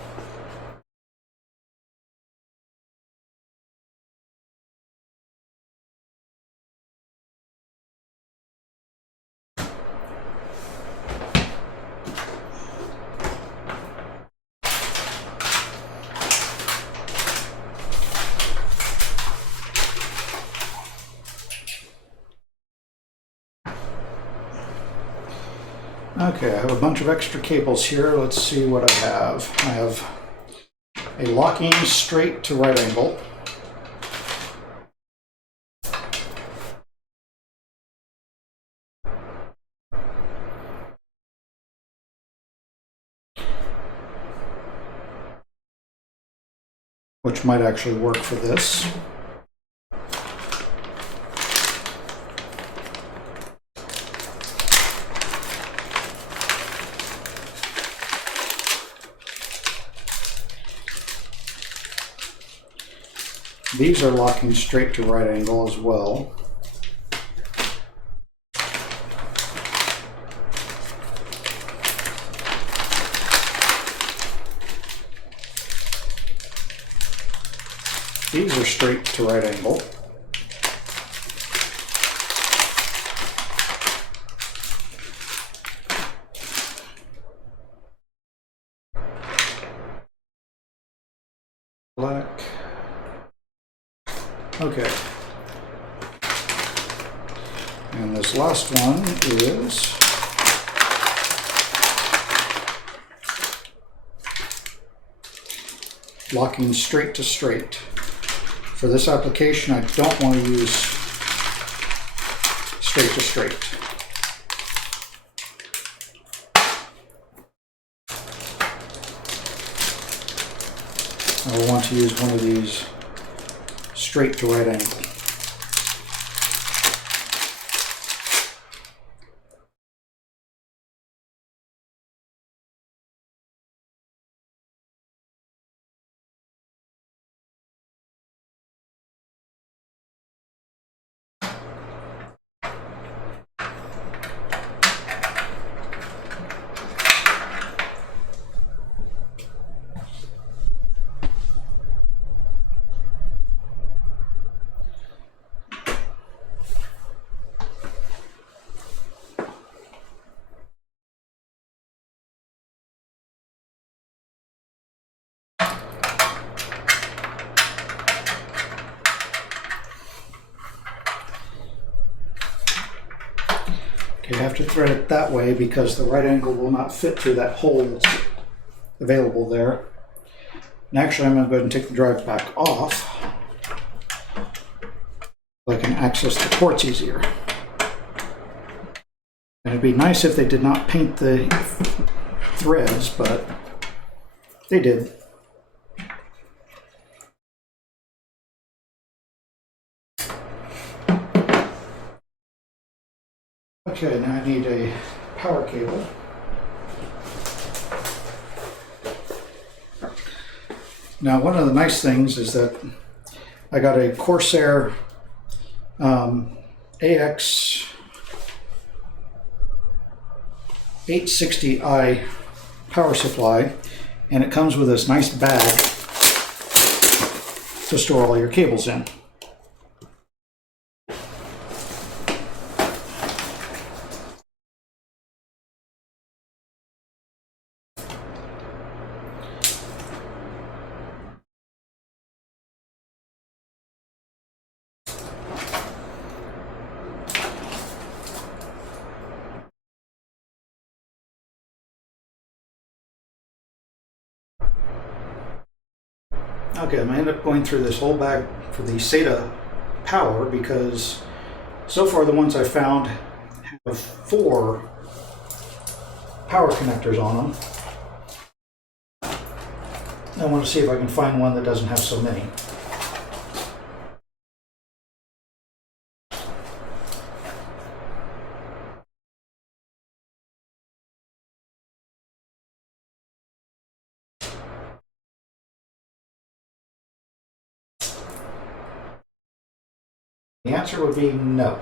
Okay, I have a bunch of extra cables here. Let's see what I have. I have a locking straight to right angle. Which might actually work for this. These are locking straight to right angle as well. These are straight to right angle. Black. Okay. And this last one is locking straight to straight. For this application, I don't want to use straight to straight. I will want to use one of these straight to right angle. Okay, I have to thread it that way because the right angle will not fit through that hole that's available there. And actually, I'm going to go ahead and take the drive back off so I can access the ports easier. And it'd be nice if they did not paint the threads, but they did. Okay, now I need a power cable. Now, one of the nice things is that I got a Corsair AX 860i power supply, and it comes with this nice bag to store all your cables in. Okay, I'm going to end up going through this whole bag for the SATA power because so far the ones I found have 4 power connectors on them. I want to see if I can find one that doesn't have so many. The answer would be no.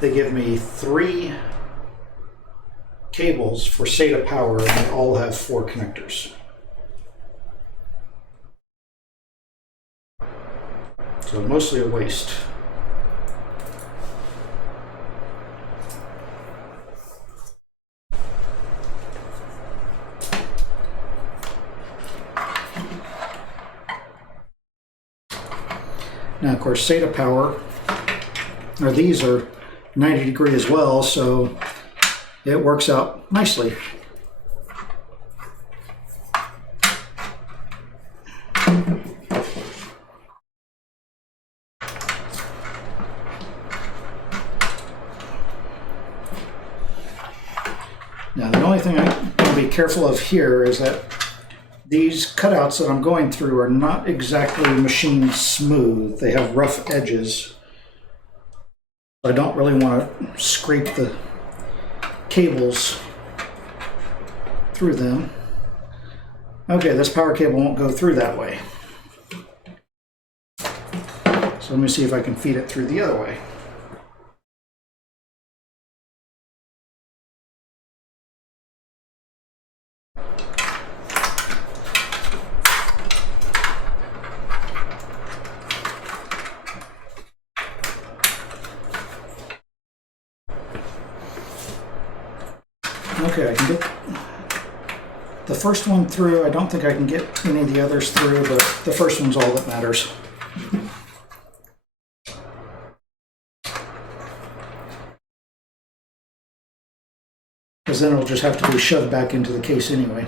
They give me 3 cables for SATA power and they all have 4 connectors. So mostly a waste. Now, of course, SATA power, or these are 90 degree as well, so it works out nicely. Now, the only thing I'm going to be careful of here is that these cutouts that I'm going through are not exactly machined smooth. They have rough edges. I don't really want to scrape the cables through them. Okay, this power cable won't go through that way. So let me see if I can feed it through the other way. Okay, I can get the first one through. I don't think I can get any of the others through, but the first one's all that matters. Because then it'll just have to be shoved back into the case anyway.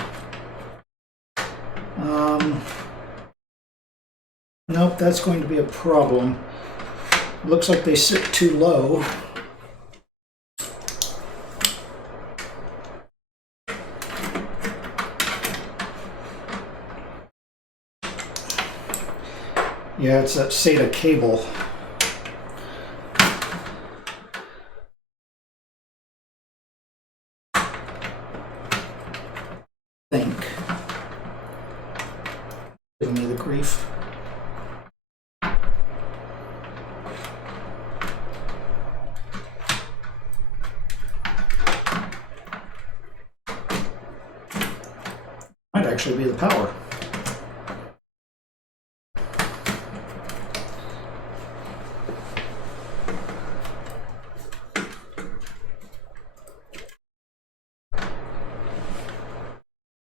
Nope, that's going to be a problem. Looks like they sit too low. Yeah, it's that SATA cable. Think. Giving me the grief. Might actually be the power.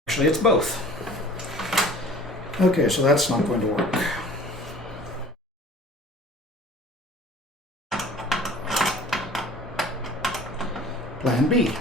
Actually, it's both. Okay, so that's not going to work. Plan B.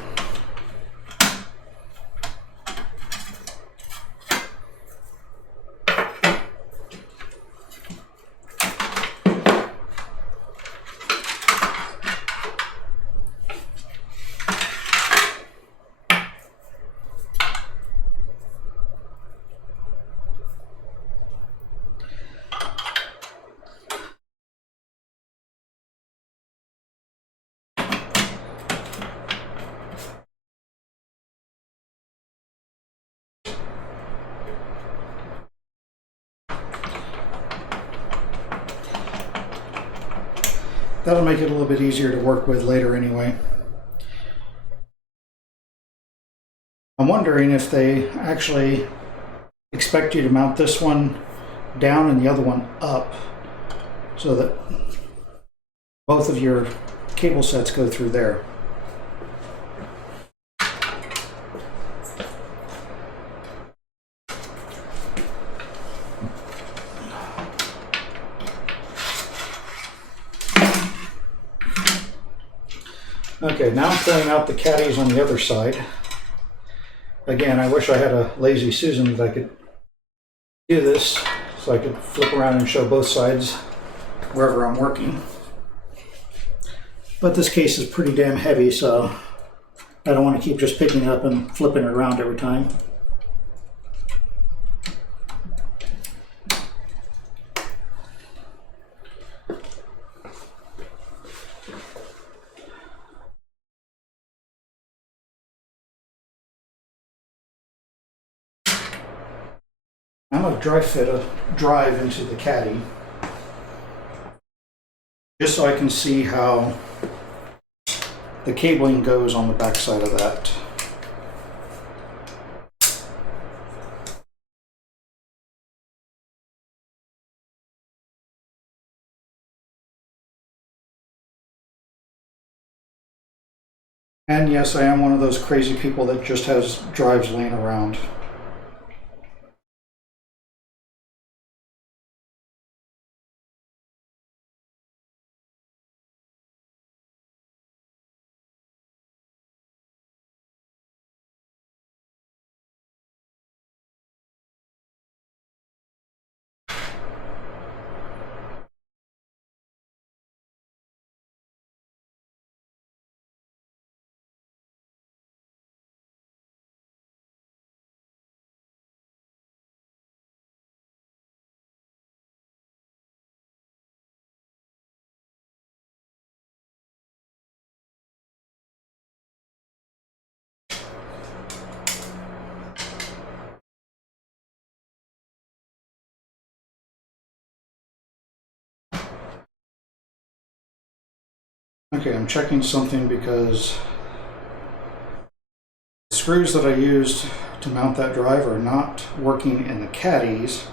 That'll make it a little bit easier to work with later anyway. I'm wondering if they actually expect you to mount this one down and the other one up so that both of your cable sets go through there. Okay, now I'm pulling out the caddies on the other side. Again, I wish I had a lazy Susan that I could do this so I could flip around and show both sides wherever I'm working. But this case is pretty damn heavy, so I don't want to keep just picking it up and flipping it around every time. I'm going to dry fit a drive into the caddy just so I can see how the cabling goes on the back side of that. And yes, I am one of those crazy people that just has drives laying around. Okay, I'm checking something because the screws that I used to mount that drive are not working in the caddies.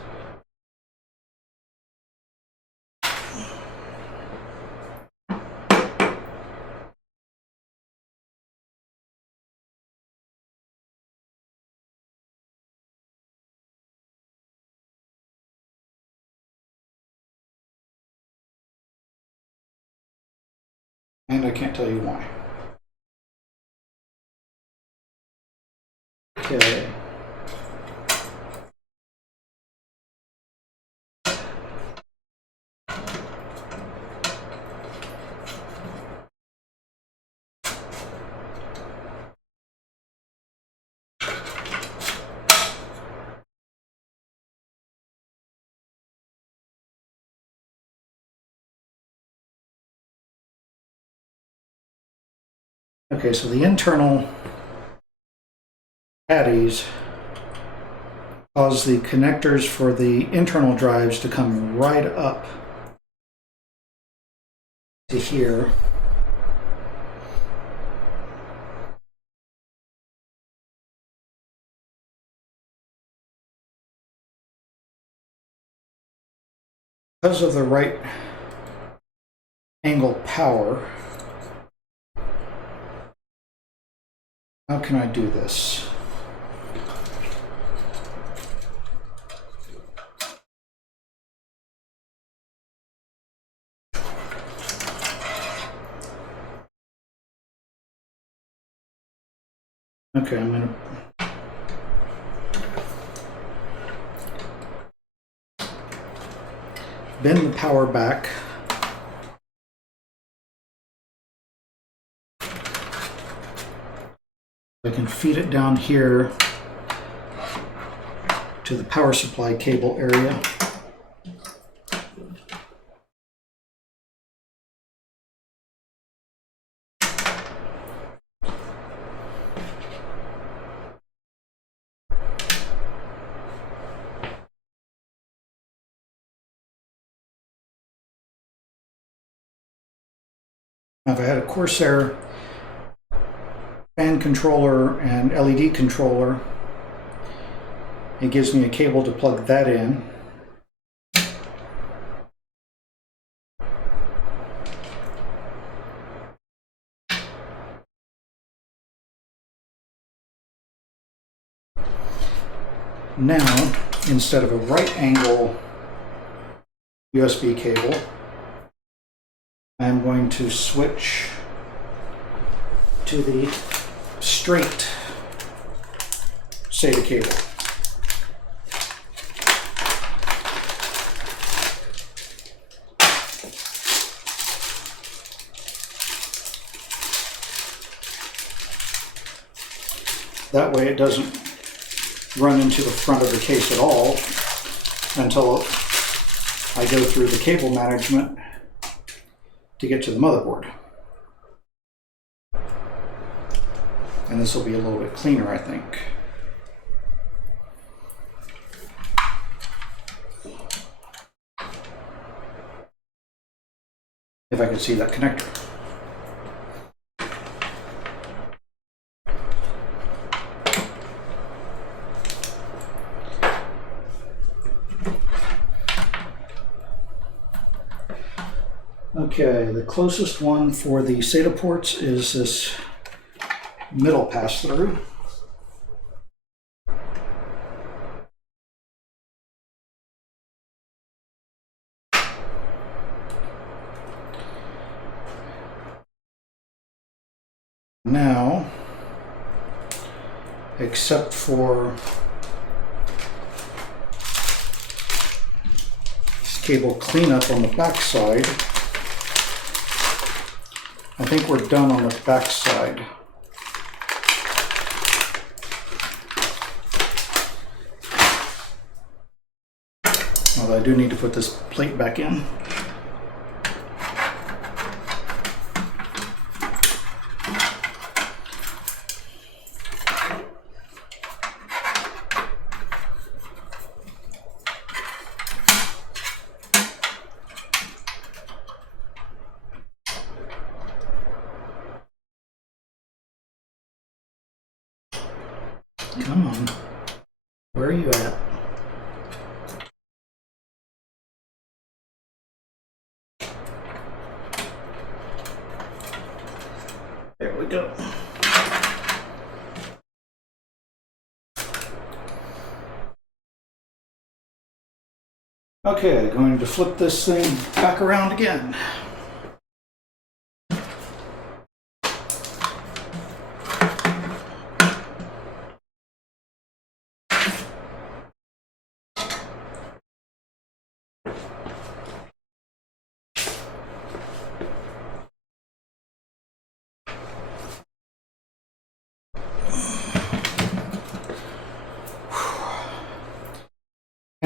And I can't tell you why. Okay. Okay, so the internal caddies cause the connectors for the internal drives to come right up to here. Because of the right angle power, how can I do this? Okay, I'm going to bend the power back. I can feed it down here to the power supply cable area. Now, if I had a Corsair fan controller and LED controller, it gives me a cable to plug that in. Now, instead of a right angle USB cable, I'm going to switch to the straight SATA cable. That way it doesn't run into the front of the case at all until I go through the cable management to get to the motherboard. And this will be a little bit cleaner, I think. If I can see that connector. Okay, the closest one for the SATA ports is this middle pass-through. Now, except for this cable cleanup on the back side, I think we're done on the back side. Although I do need to put this plate back in. Come on. Where are you at? There we go. Okay, going to flip this thing back around again.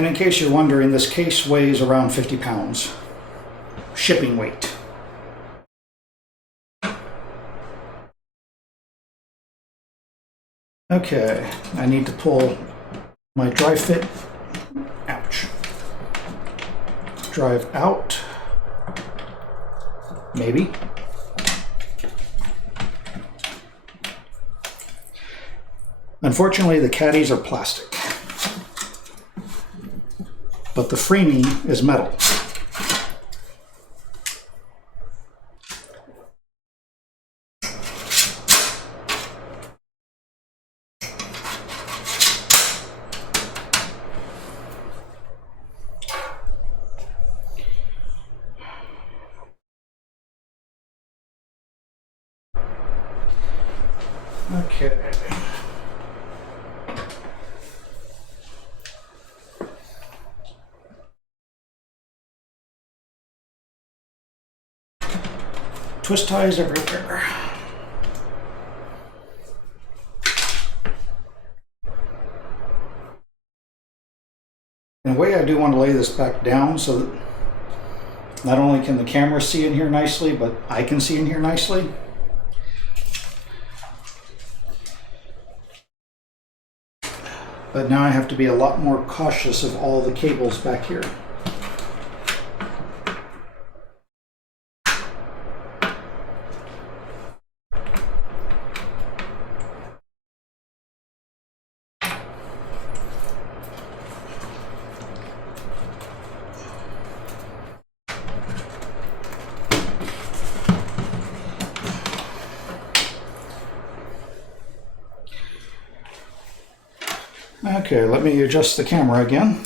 And in case you're wondering, this case weighs around 50 pounds. Shipping weight. Okay, I need to pull my dry fit. Ouch. Drive out. Maybe. Unfortunately, the caddies are plastic, but the framing is metal. Okay. Twist ties everywhere. In a way, I do want to lay this back down so that not only can the camera see in here nicely, but I can see in here nicely. But now I have to be a lot more cautious of all the cables back here. Okay, let me adjust the camera again.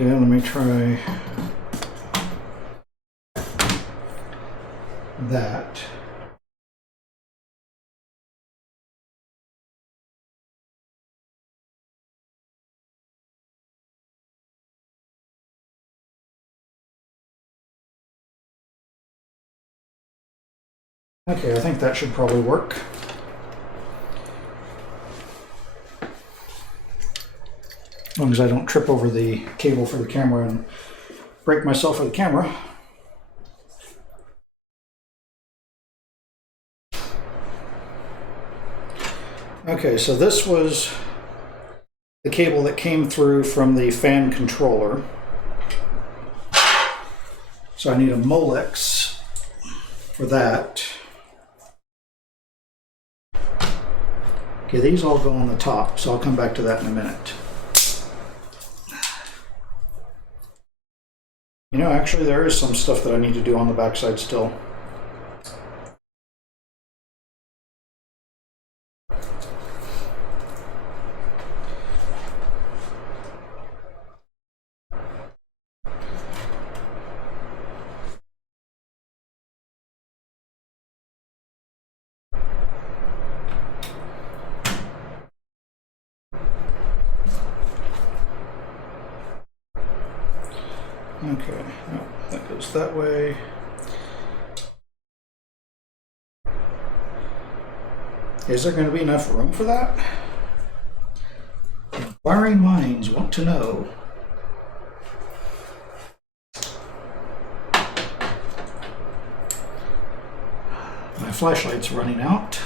Okay, let me try that. Okay, I think that should probably work. As long as I don't trip over the cable for the camera and break myself for the camera. Okay, so this was the cable that came through from the fan controller. So I need a Molex for that. Okay, these all go on the top, so I'll come back to that in a minute. You know, actually there is some stuff that I need to do on the backside still. Okay, no, that goes that way. Is there going to be enough room for that? Inquiring minds want to know. My flashlight's running out.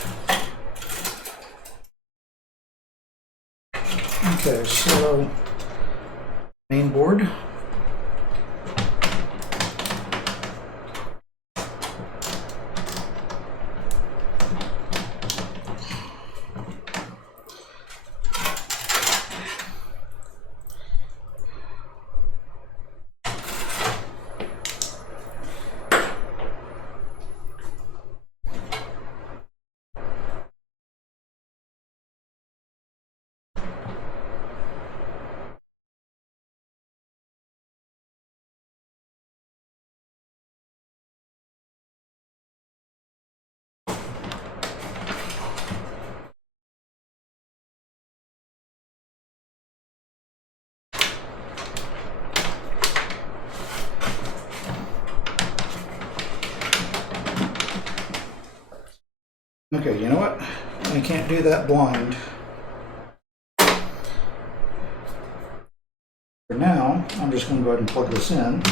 Okay, so main board. Okay, you know what? I can't do that blind. For now, I'm just going to go ahead and plug this in.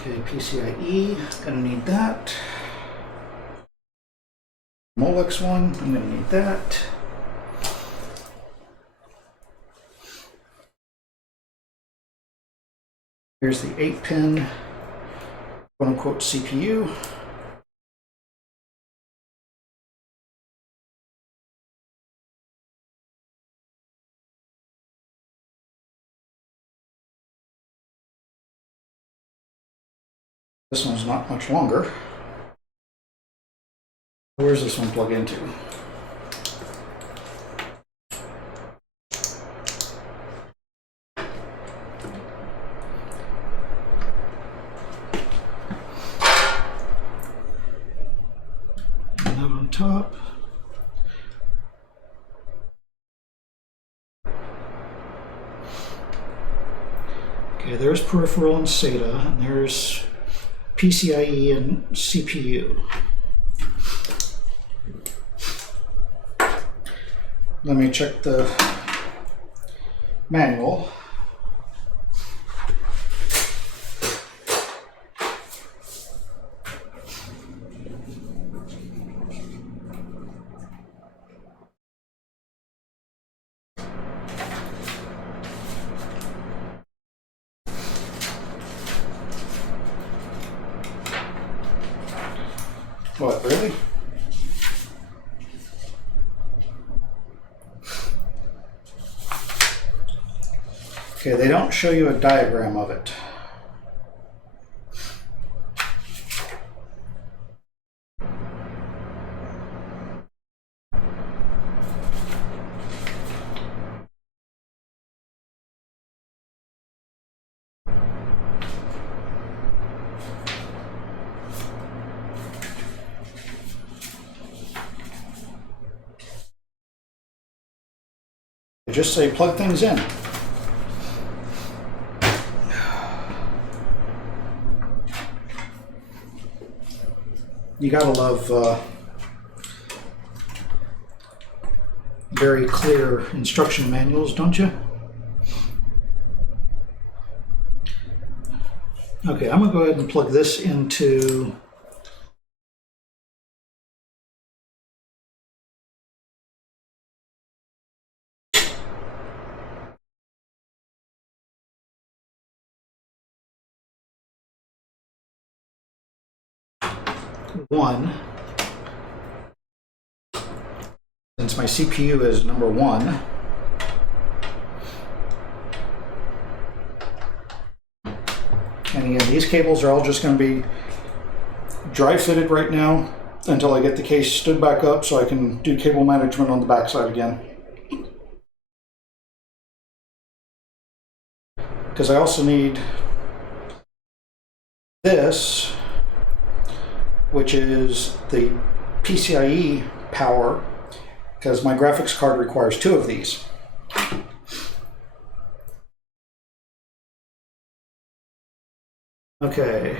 Okay, PCIe, gonna need that. Molex one, I'm gonna need that. Here's the 8-pin, quote-unquote CPU. This one's not much longer. Where's this one plug into? That on top. Okay, there's peripheral and SATA, and there's PCIe and CPU. Let me check the manual. What, really? Okay, they don't show you a diagram of it. They just say plug things in. You gotta love very clear instruction manuals, don't you? Okay, I'm gonna go ahead and plug this into one. Since my CPU is number one, and again, these cables are all just going to be dry fitted right now until I get the case stood back up so I can do cable management on the backside again. Because I also need this, which is the PCIe power, because my graphics card requires 2 of these. Okay,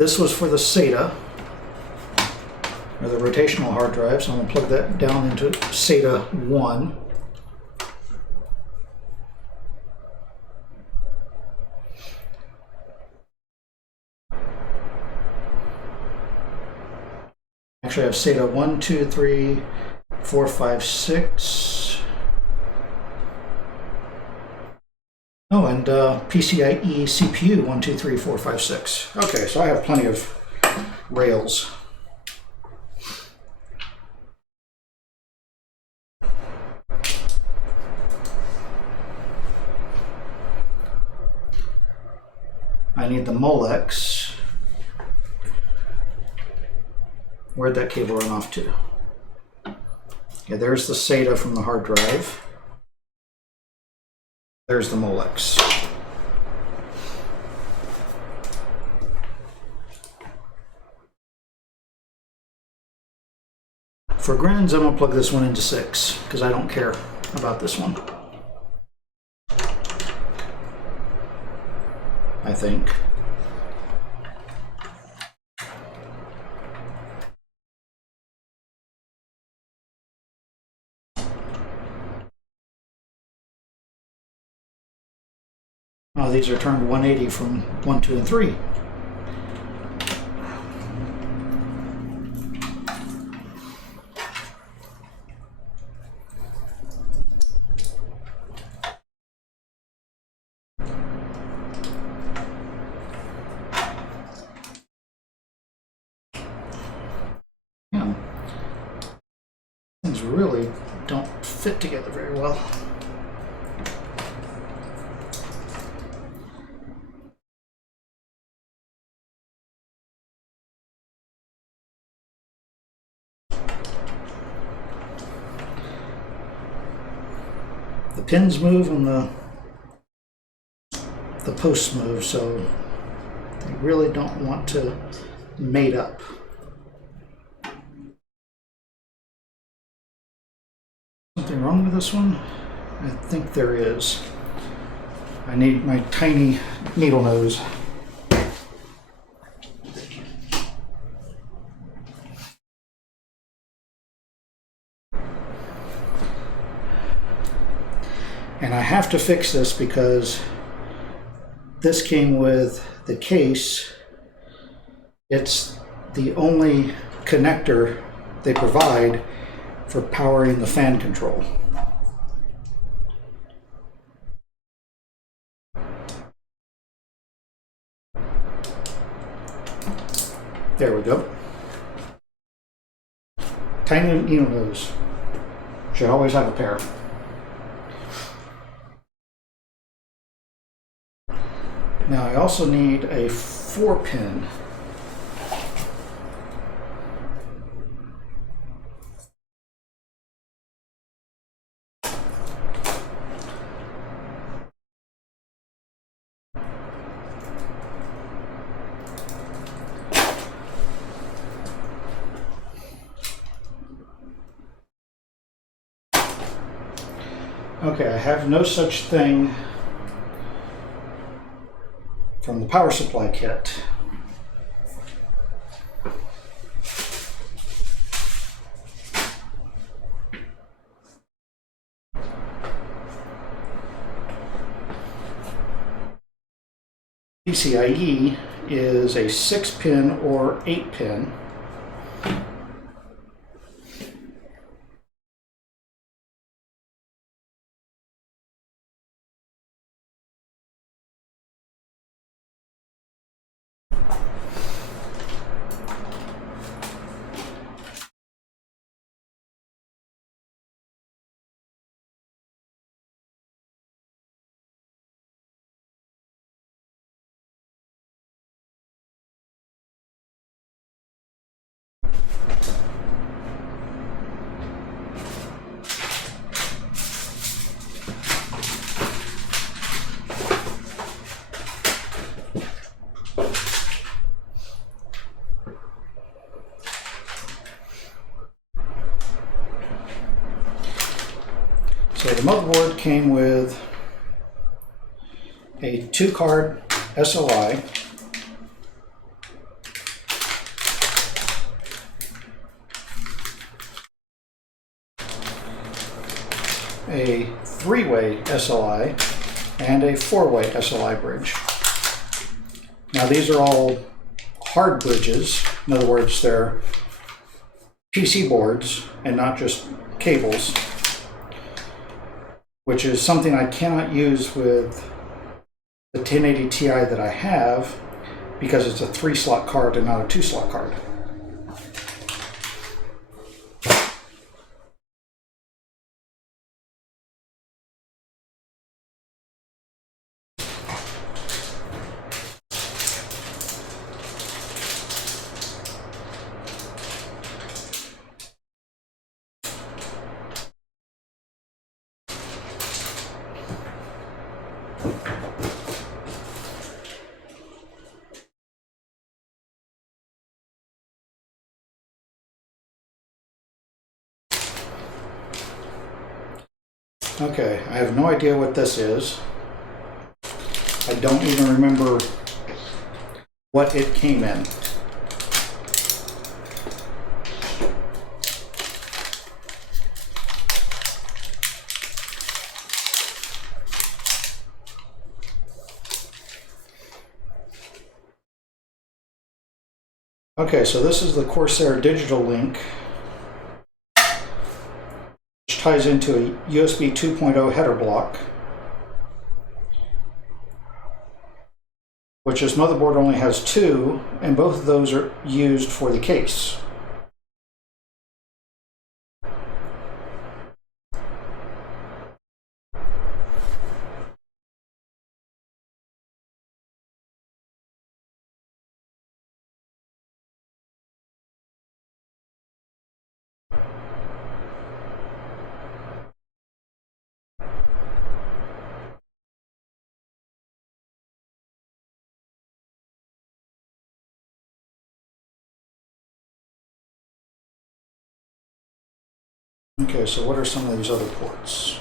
this was for the SATA, or the rotational hard drive, so I'm going to plug that down into SATA 1. Actually, I have SATA 1, 2, 3, 4, 5, 6. Oh, and PCIe CPU 1, 2, 3, 4, 5, 6. Okay, so I have plenty of rails. I need the Molex. Where'd that cable run off to? Yeah, there's the SATA from the hard drive. There's the Molex. For grins, I'm gonna plug this one into 6 because I don't care about this one. I think. Oh, these are turned 180 from 1, 2, and 3. Yeah. Things really don't fit together very well. The pins move and the posts move, so you really don't want to mate up. Something wrong with this one? I think there is. I need my tiny needle nose. And I have to fix this because this came with the case. It's the only connector they provide for powering the fan control. There we go. Tiny needle nose. Should always have a pair. Now I also need a 4-pin. Okay, I have no such thing from the power supply kit. PCIe is a 6-pin or 8-pin. So the motherboard came with a 2-card SOI, a 3-way SOI, and a 4-way SOI bridge. Now these are all hard bridges. In other words, they're PC boards and not just cables, which is something I cannot use with the 1080 Ti that I have because it's a 3-slot card and not a 2-slot card. Okay, I have no idea what this is. I don't even remember what it came in. Okay, so this is the Corsair digital link, which ties into a USB 2.0 header block, which this motherboard only has two, and both of those are used for the case. Okay, so what are some of these other ports?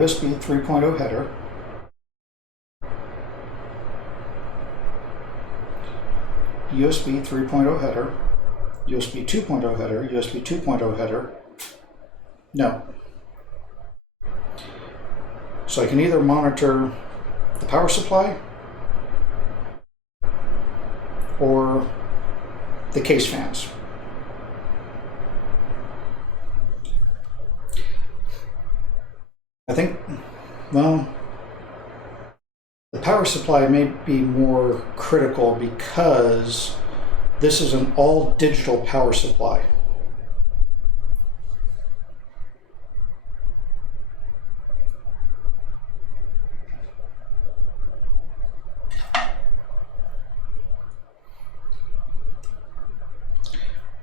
USB 3.0 header, USB 3.0 header, USB 2.0 header, USB 2.0 header. No. So I can either monitor the power supply or the case fans. I think, well, the power supply may be more critical because this is an all digital power supply.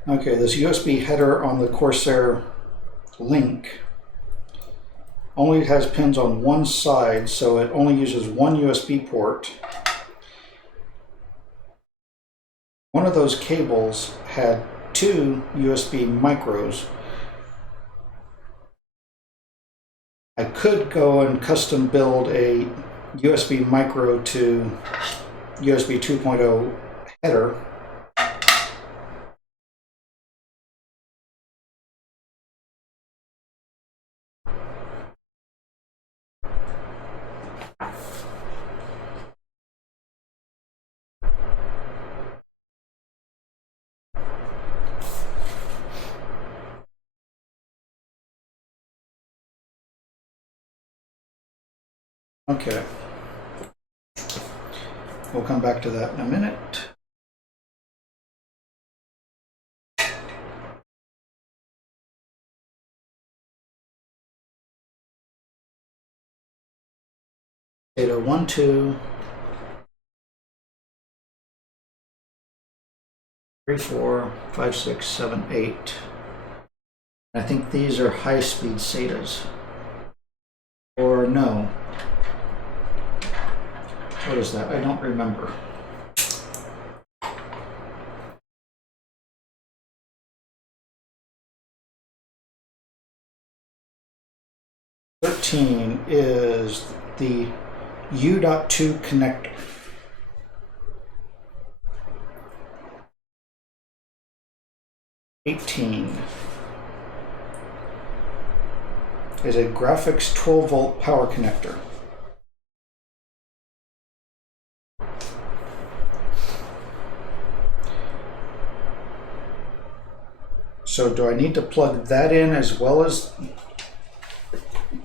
Okay, this USB header on the Corsair link only has pins on one side, so it only uses one USB port. One of those cables had two USB micros. I could go and custom build a USB micro to USB 2.0 header. Okay. We'll come back to that in a minute. Data 1, 2, 3, 4, 5, 6, 7, 8. I think these are high-speed SATAs. Or no. What is that? I don't remember. (13) is the U.2 connector. (18) is a graphics 12-volt power connector. So do I need to plug that in as well as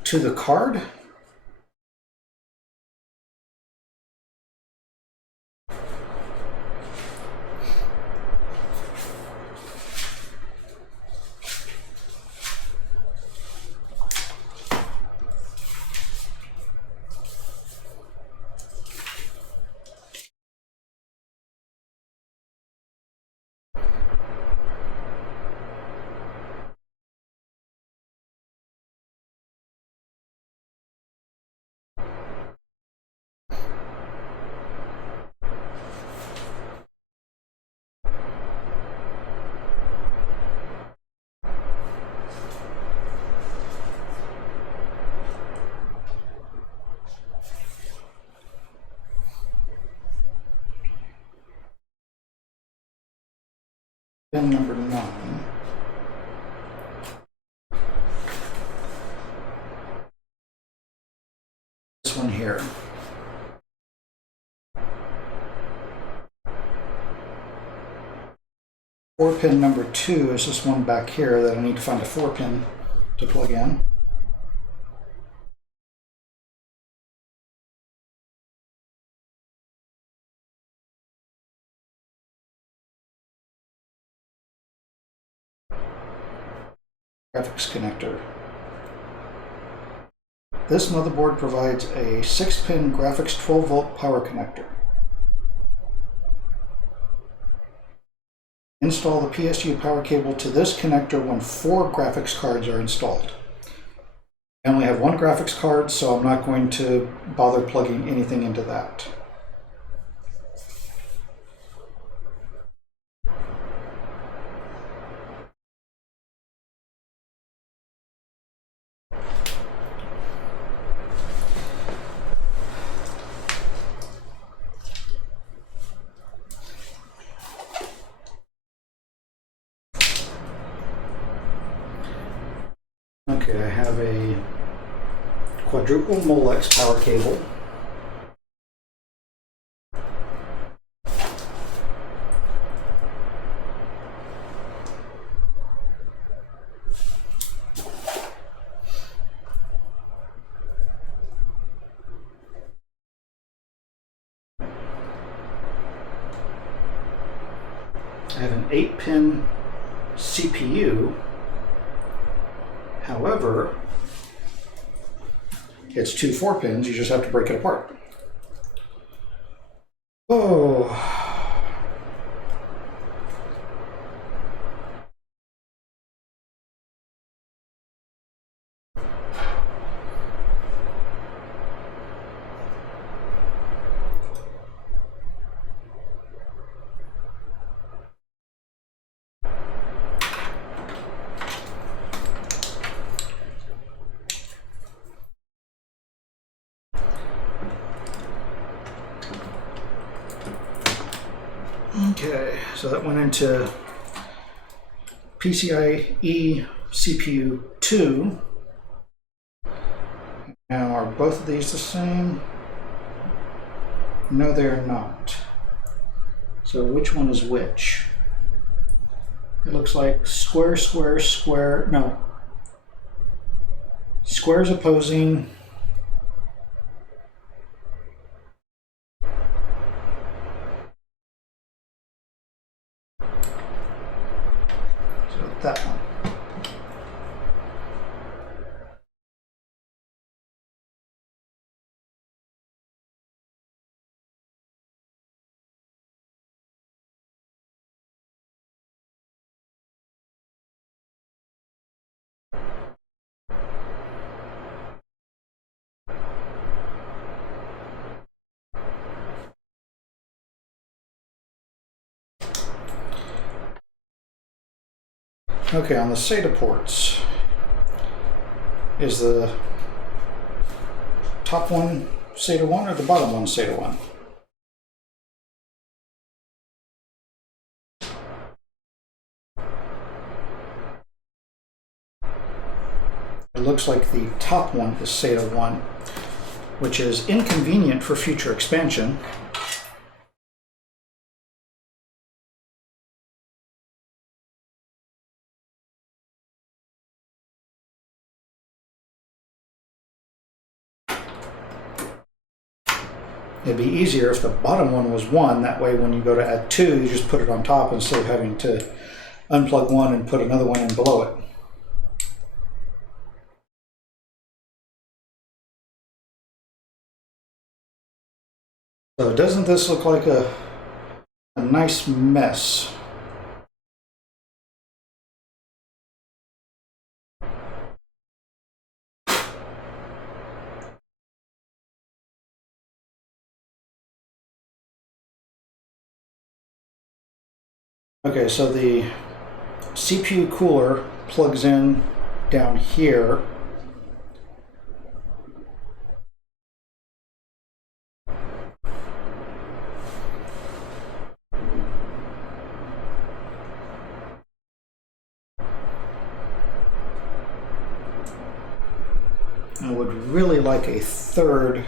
to the card? here. 4-pin number 2 is this one back here that I need to find a 4-pin to plug in. Graphics connector. This motherboard provides a 6-pin graphics 12-volt power connector. Install the PSU power cable to this connector when 4 graphics cards are installed. I only have 1 graphics card, so I'm not going to bother plugging anything into that. Okay, I have a quadruple Molex power cable. I have an 8-pin CPU. However, it's 2 4-pins, you just have to break it apart. Oh. Okay, so that went into PCIe CPU 2. Now, are both of these the same? No, they're not. So which one is which? It looks like square, square, square. No. Squares opposing. That one. Okay, on the SATA ports, is the top one SATA 1 or the bottom one SATA 1? It looks like the top one is SATA 1, which is inconvenient for future expansion. It'd be easier if the bottom one was 1, that way when you go to add 2, you just put it on top instead of having to unplug one and put another one in below it. So doesn't this look like a nice mess? Okay, so the CPU cooler plugs in down here. I would really like a third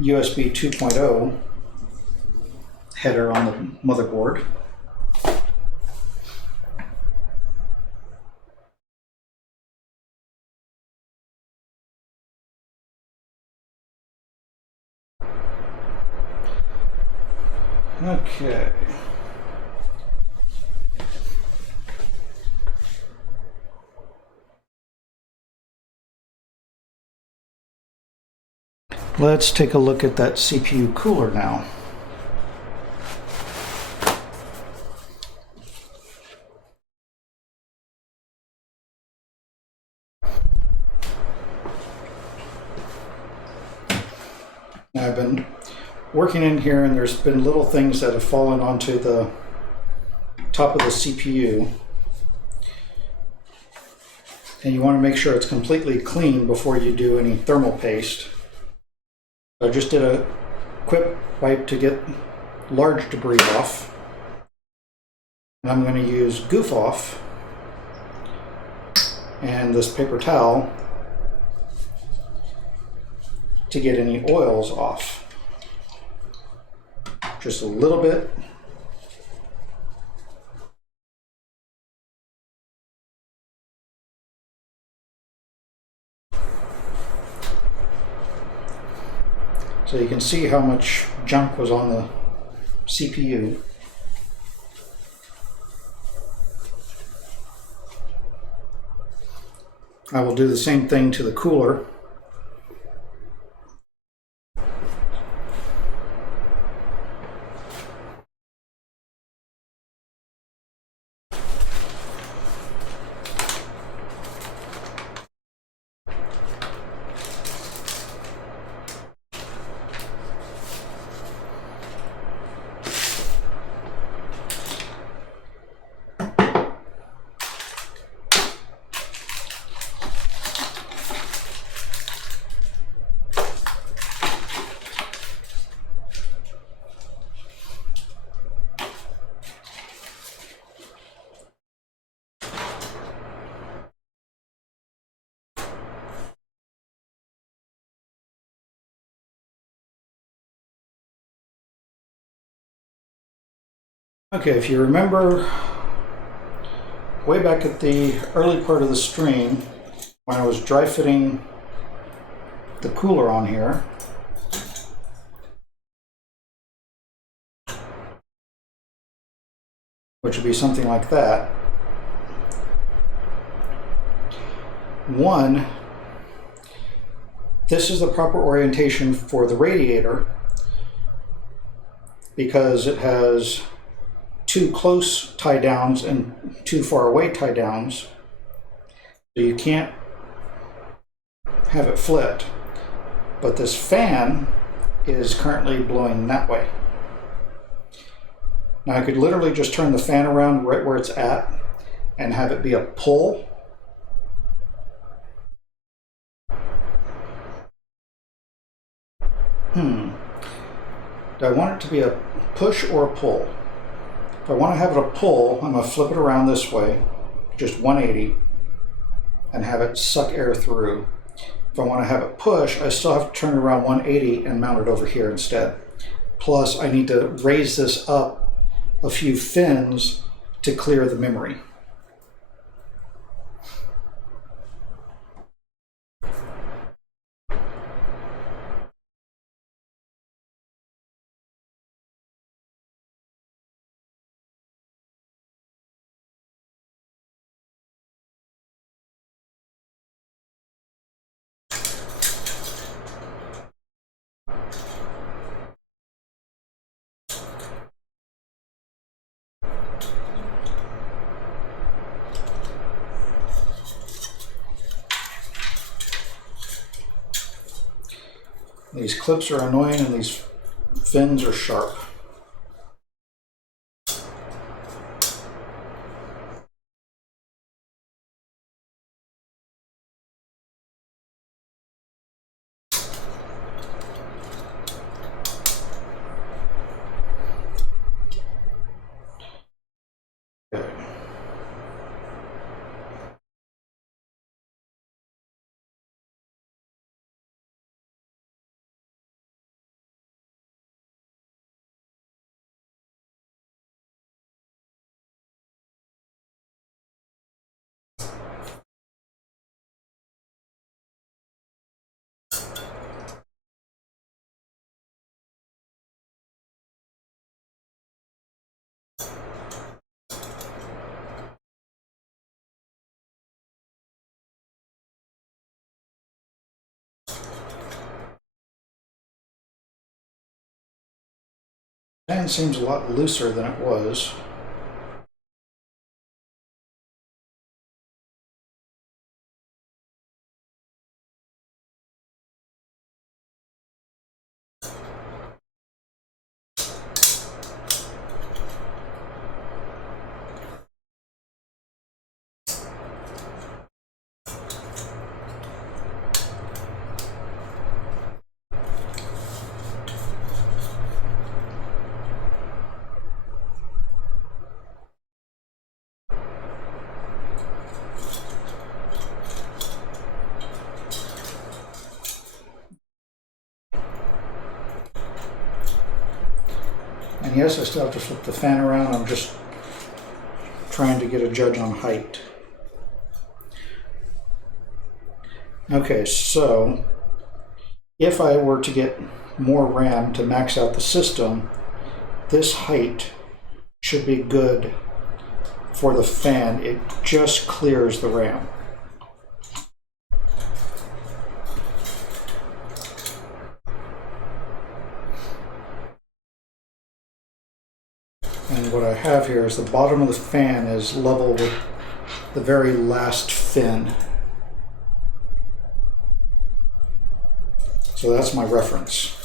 USB 2.0 header on the motherboard. Okay. Let's take a look at that CPU cooler now. Now I've been working in here, and there's been little things that have fallen onto the top of the CPU. And you want to make sure it's completely clean before you do any thermal paste. I just did a quick wipe to get large debris off. And I'm going to use Goof Off and this paper towel to get any oils off. Just a little bit. So you can see how much junk was on the CPU. I will do the same thing to the cooler. Okay, if you remember way back at the early part of the stream when I was dry fitting the cooler on here, which would be something like that. One, this is the proper orientation for the radiator because it has two close tie downs and two far away tie downs. So you can't have it flipped. But this fan is currently blowing that way. Now I could literally just turn the fan around right where it's at and have it be a pull. Do I want it to be a push or a pull? If I want to have it a pull, I'm going to flip it around this way, just 180, and have it suck air through. If I want to have it push, I still have to turn it around 180 and mount it over here instead. Plus, I need to raise this up a few fins to clear the memory. These clips are annoying and these fins are sharp. Fan seems a lot looser than it was. And yes, I still have to flip the fan around. I'm just trying to get a judge on height. Okay, so if I were to get more RAM to max out the system, this height should be good for the fan. It just clears the RAM. And what I have here is the bottom of the fan is level with the very last fin. So that's my reference.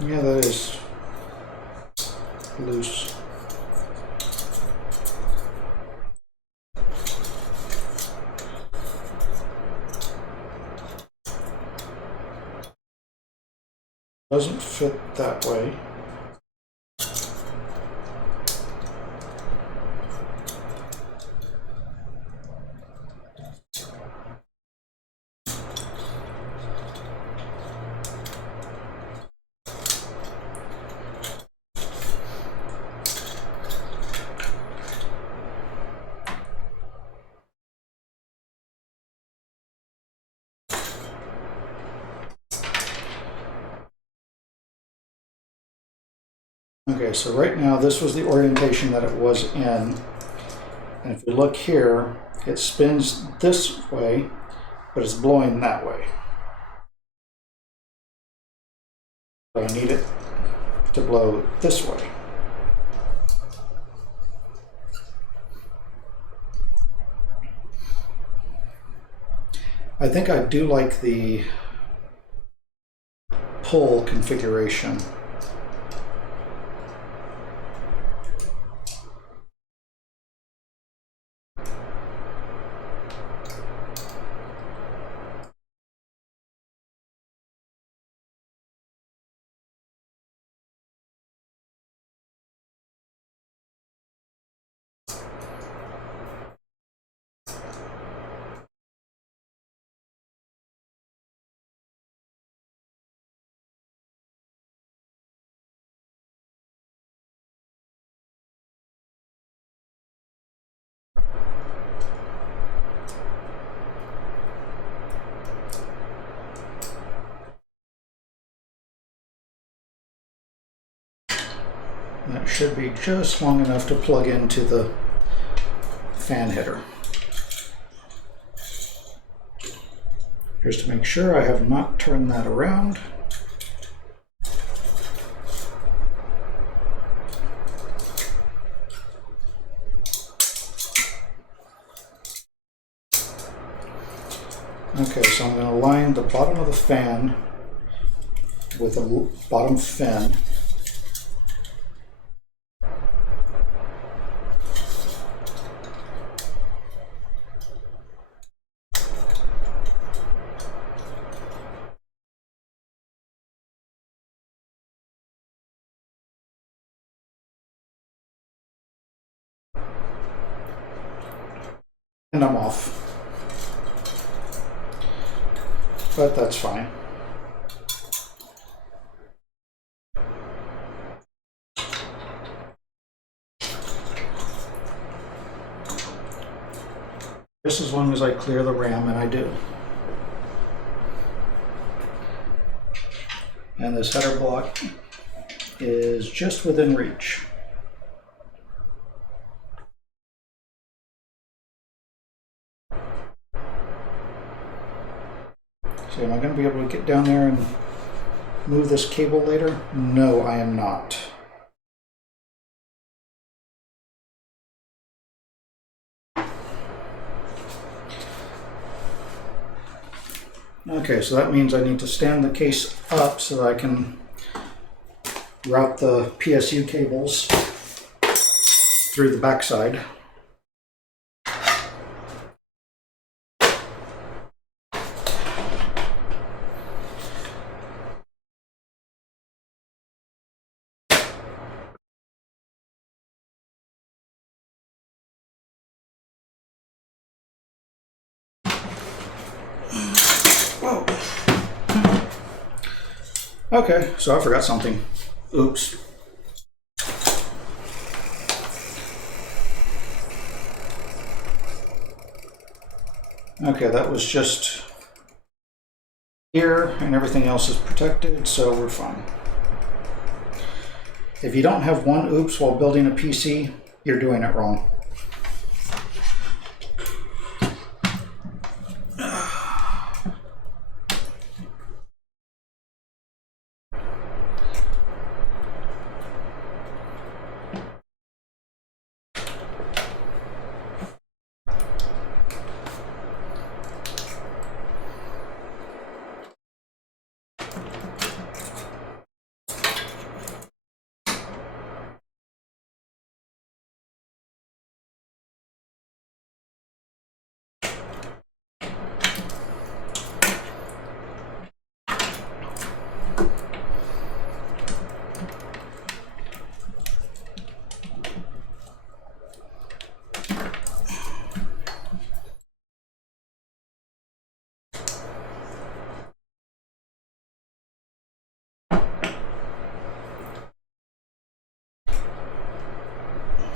Yeah, that is loose. Doesn't fit that way. Okay, so right now this was the orientation that it was in. And if you look here, it spins this way, but it's blowing that way. So I need it to blow this way. I think I do like the pull configuration. That should be just long enough to plug into the fan header. Just to make sure I have not turned that around. Okay, so I'm going to line the bottom of the fan with the bottom fin. And I'm off. But that's fine. Just as long as I clear the RAM, and I do. And this header block is just within reach. So am I going to be able to get down there and move this cable later? No, I am not. Okay, so that means I need to stand the case up so that I can route the PSU cables through the backside. Whoa. Okay, so I forgot something. Oops. Okay, that was just here, and everything else is protected, so we're fine. If you don't have one oops while building a PC, you're doing it wrong.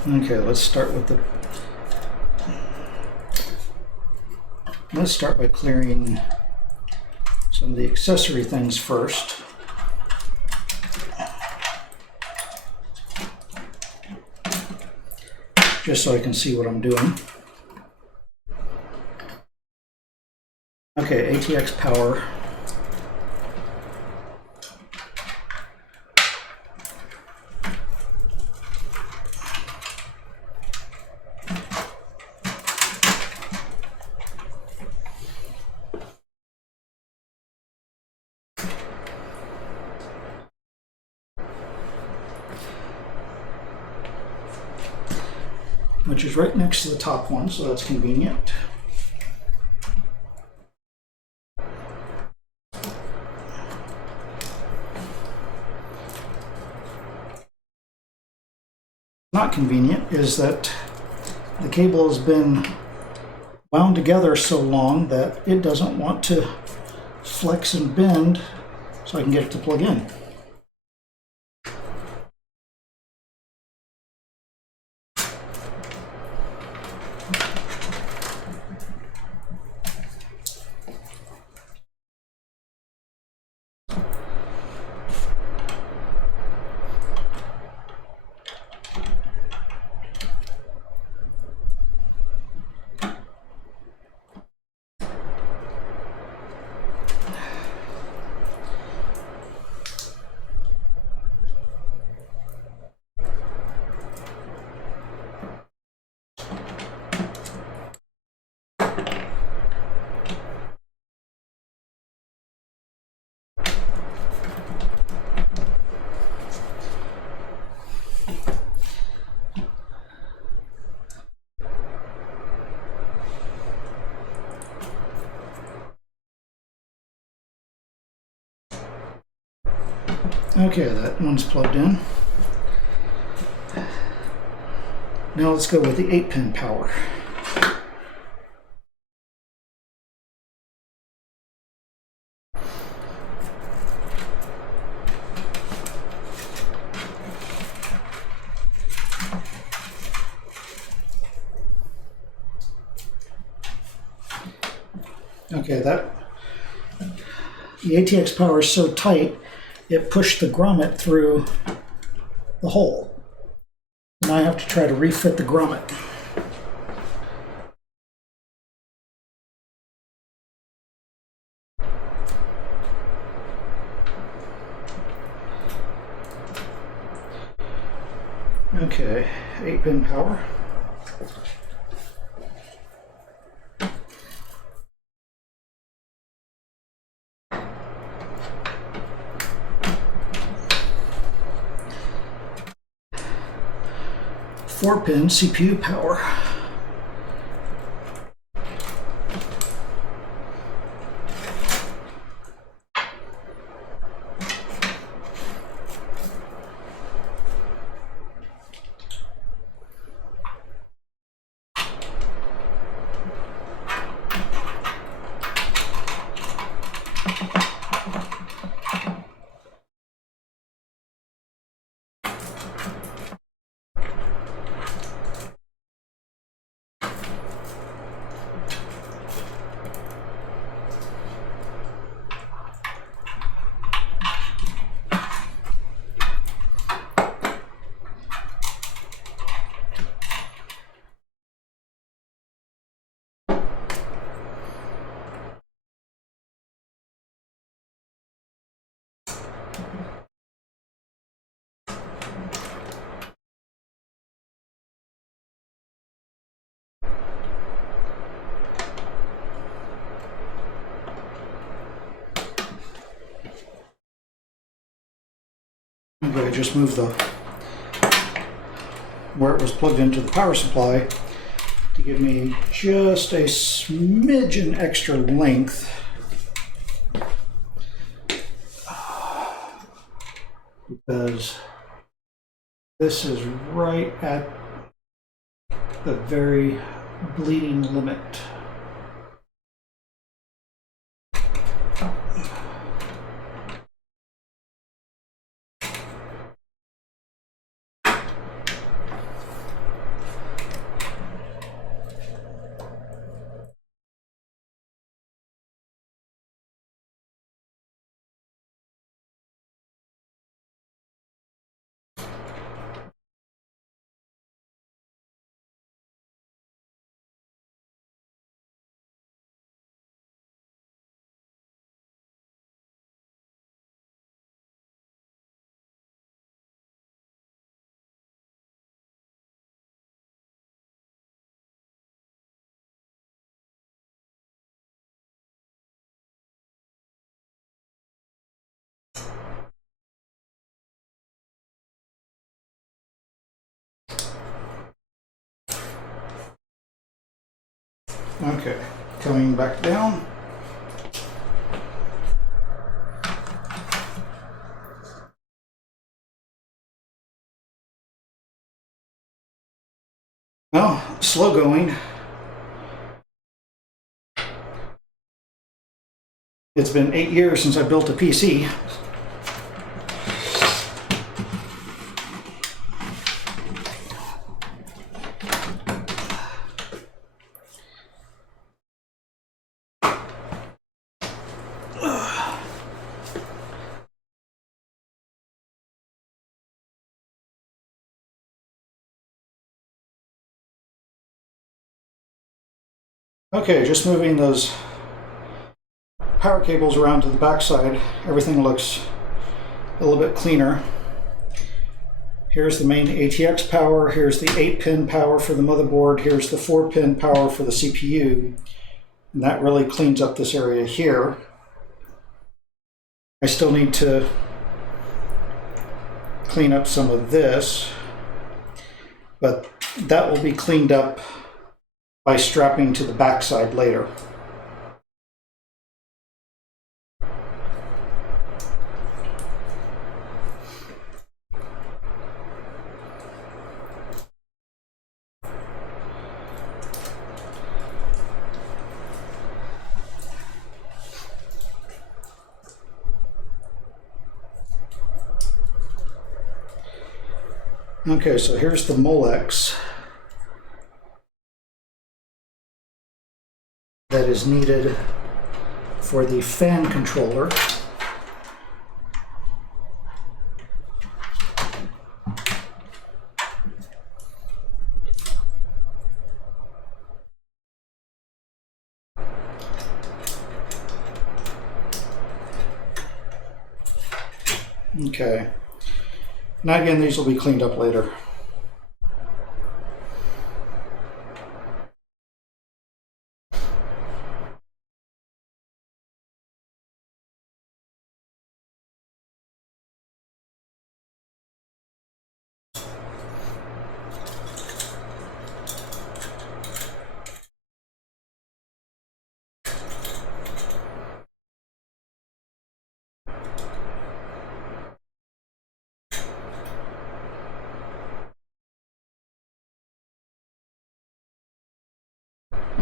Okay, let's start by clearing some of the accessory things first. Just so I can see what I'm doing. Okay, ATX power. Which is right next to the top one, so that's convenient. Not convenient is that the cable has been wound together so long that it doesn't want to flex and bend, so I can get it to plug in. Okay, that one's plugged in. Now let's go with the 8-pin power. Okay, the ATX power is so tight, it pushed the grommet through the hole. Now I have to try to refit the grommet. Okay, 8-pin power. Four-pin CPU power. I'm going to just move the where it was plugged into the power supply to give me just a smidgen extra length. Because this is right at the very bleeding limit. Okay, coming back down. Well, slow going. It's been 8 years since I built a PC. Okay, just moving those power cables around to the backside, everything looks a little bit cleaner. Here's the main ATX power, here's the 8-pin power for the motherboard, here's the 4-pin power for the CPU, and that really cleans up this area here. I still need to clean up some of this, but that will be cleaned up by strapping to the backside later. Okay, so here's the Molex that is needed for the fan controller. Okay. Now again, these will be cleaned up later.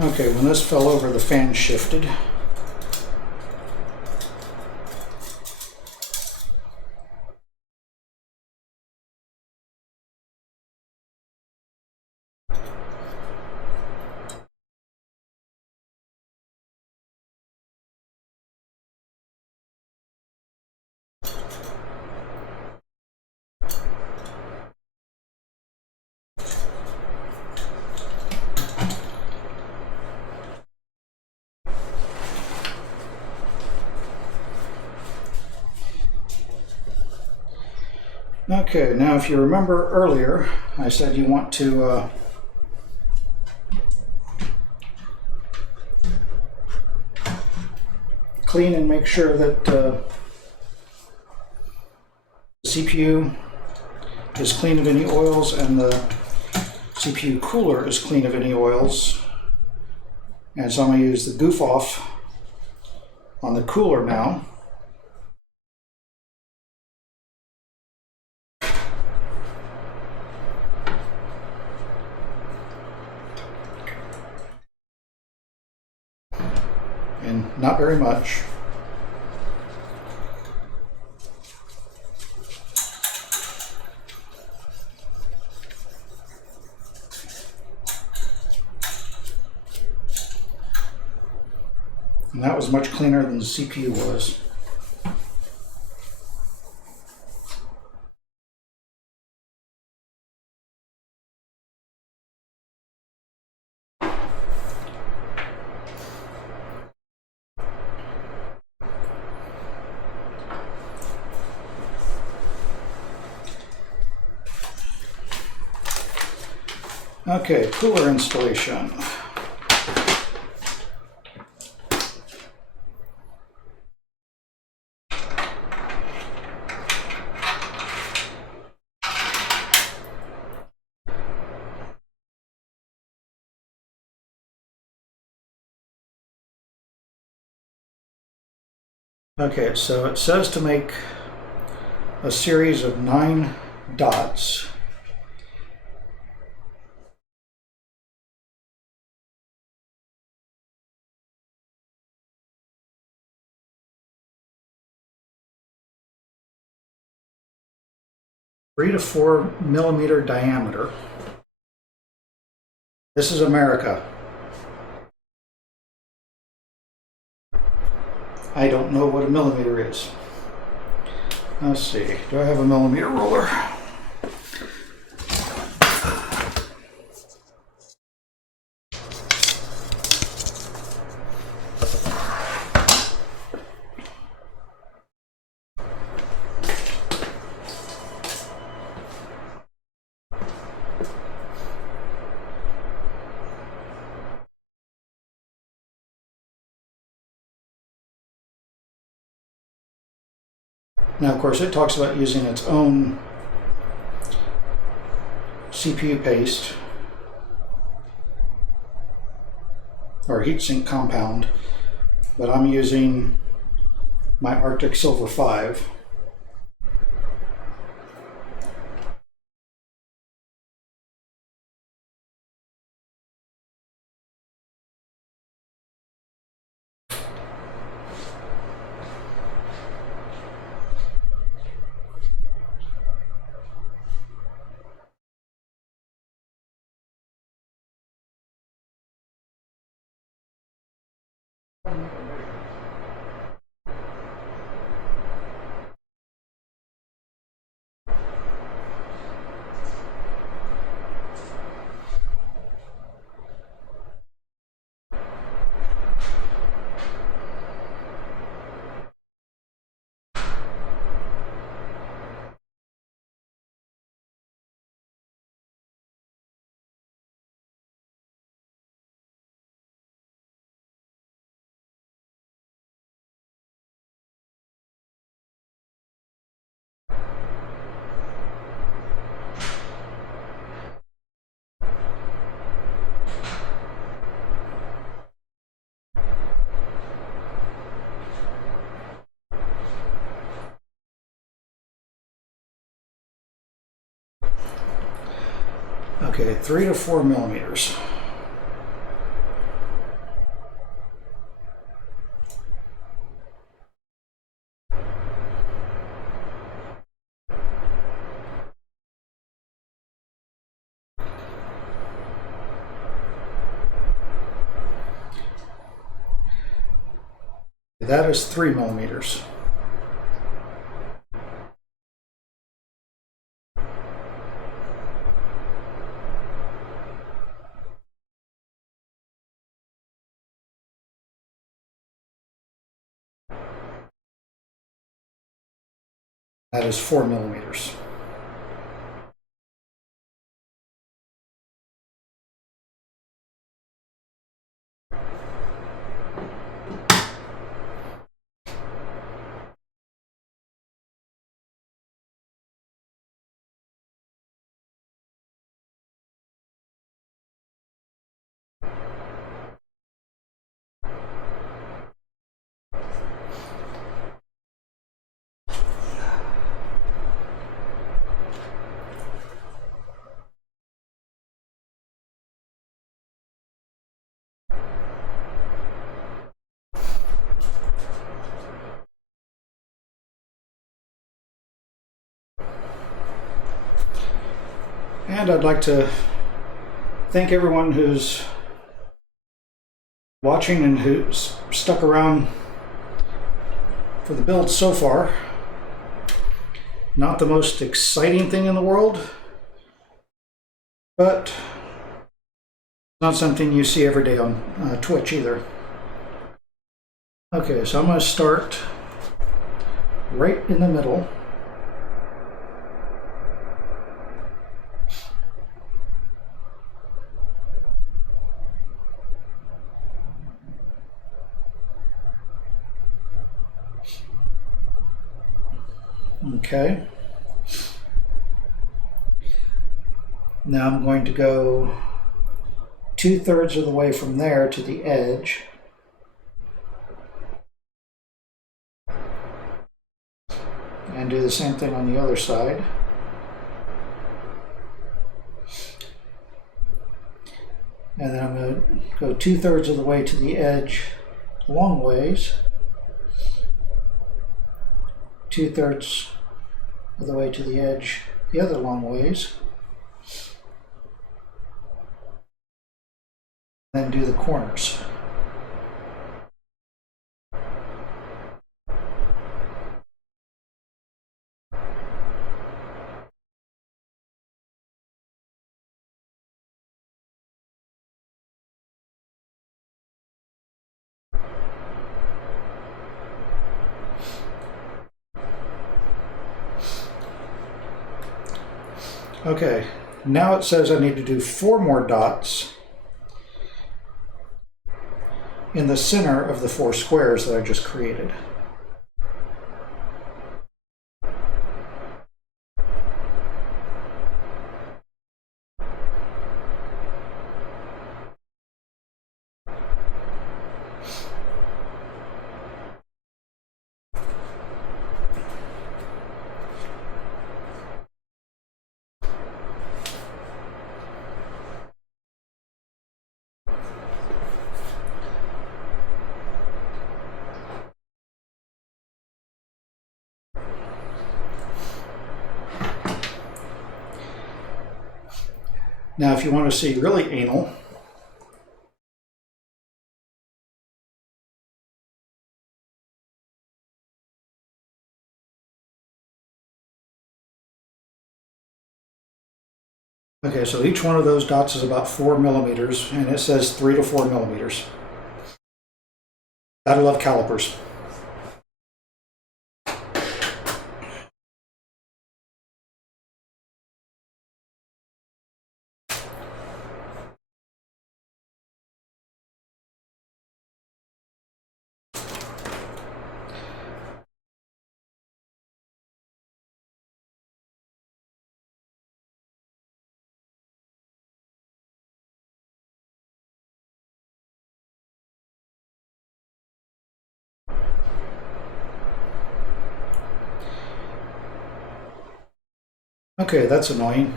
Okay, when this fell over, the fan shifted. Okay, now if you remember earlier, I said you want to clean and make sure that the CPU is clean of any oils and the CPU cooler is clean of any oils. And so I'm going to use the goof off on the cooler now. And not very much. And that was much cleaner than the CPU was. Okay, cooler installation. Okay, so it says to make a series of 9 dots. Three to 4 millimeter diameter. This is America. I don't know what a millimeter is. Let's see, do I have a millimeter ruler? Now, of course, it talks about using its own CPU paste or heatsink compound, but I'm using my Arctic Silver 5. Okay, 3 to 4 millimeters. That is 3 millimeters. That is 4 millimeters. And I'd like to thank everyone who's watching and who's stuck around for the build so far. Not the most exciting thing in the world, but not something you see every day on Twitch either. Okay, so I'm going to start right in the middle. Okay. Now I'm going to go 2/3 of the way from there to the edge. And do the same thing on the other side. And then I'm going to go 2/3 of the way to the edge a long ways. 2/3 of the way to the edge the other long ways. Then do the corners. Okay, now it says I need to do 4 more dots in the center of the 4 squares that I just created. Now, if you want to see really anal, okay, so each one of those dots is about 4 millimeters, and it says 3 to 4 millimeters. Gotta love calipers. Okay, that's annoying.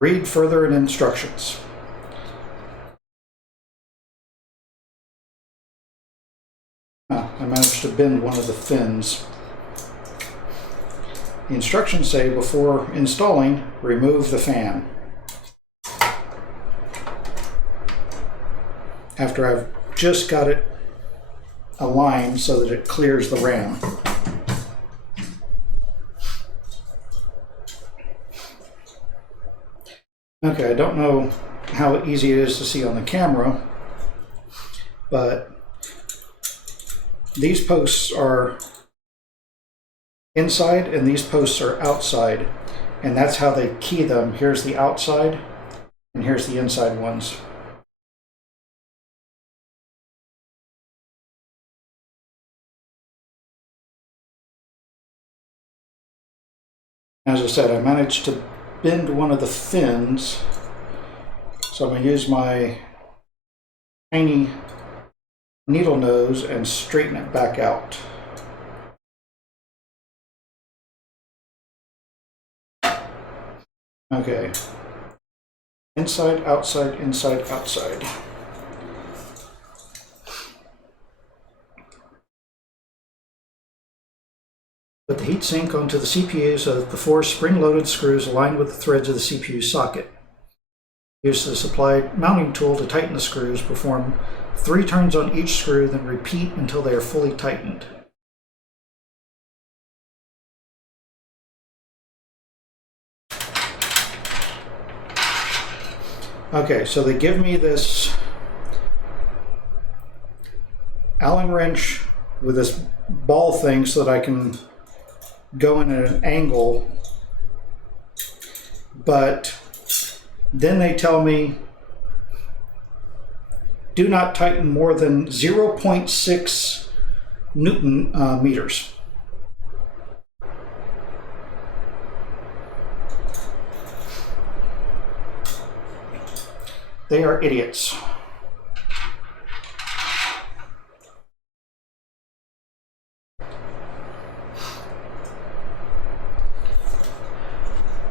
Read further in instructions. I managed to bend one of the fins. The instructions say before installing, remove the fan. After I've just got it a line so that it clears the ram. Okay, I don't know how easy it is to see on the camera, but these posts are inside and these posts are outside, and that's how they key them. Here's the outside and here's the inside ones. As I said, I managed to bend one of the fins, so I'm going to use my tiny needle nose and straighten it back out. Okay. Inside, outside, inside, outside. Put the heatsink onto the CPU so that the 4 spring-loaded screws align with the threads of the CPU socket. Use the supplied mounting tool to tighten the screws. Perform 3 turns on each screw, then repeat until they are fully tightened. Okay, so they give me this Allen wrench with this ball thing so that I can go in at an angle, but then they tell me do not tighten more than 0.6 Newton meters. They are idiots.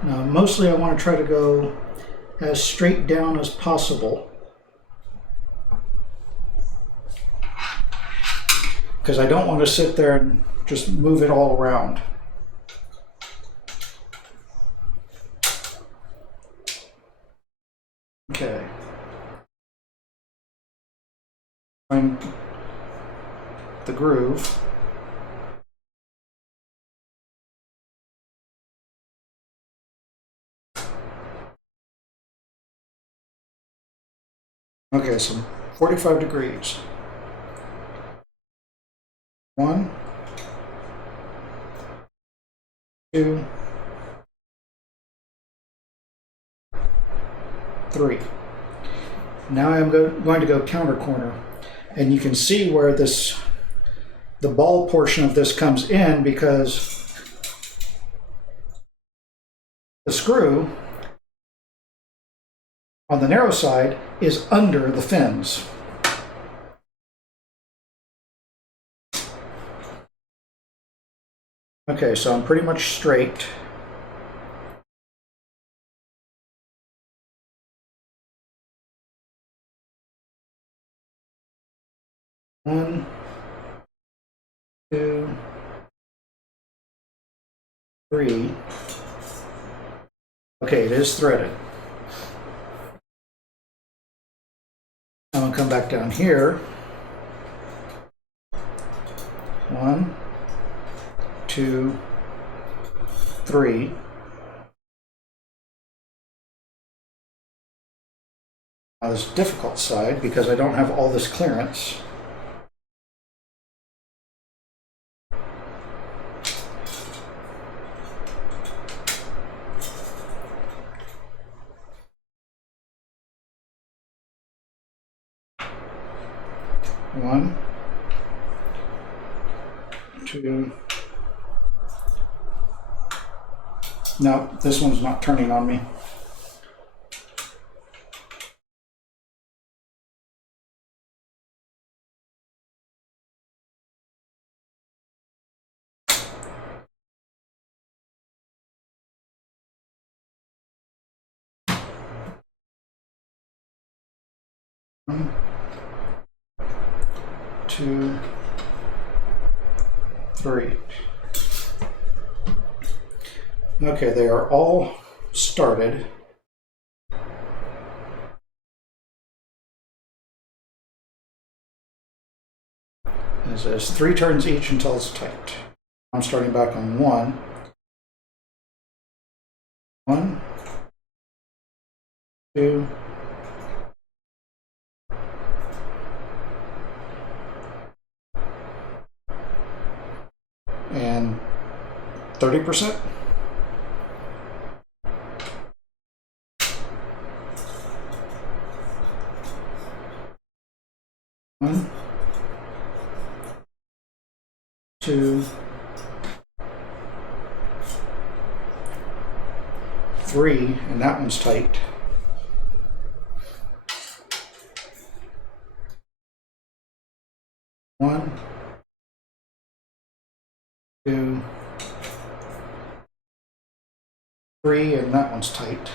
Now, mostly I want to try to go as straight down as possible, because I don't want to sit there and just move it all around. Okay. Find the groove. Okay, so 45 degrees. 1, 2, 3. Now I'm going to go counter corner, and you can see where the ball portion of this comes in, because the screw on the narrow side is under the fins. Okay, so I'm pretty much straight. One, 2, 3. Okay, it is threaded. I'm going to come back down here. 1, 2, 3. Now this difficult side, because I don't have all this clearance. One, 2. No, this one's not turning on me. One, 2, 3. Okay, they are all started. It says 3 turns each until it's tight. I'm starting back on 1. 1, 2, and 30%. 1, 2, 3, and that one's tight. 1, 2, 3, and that one's tight.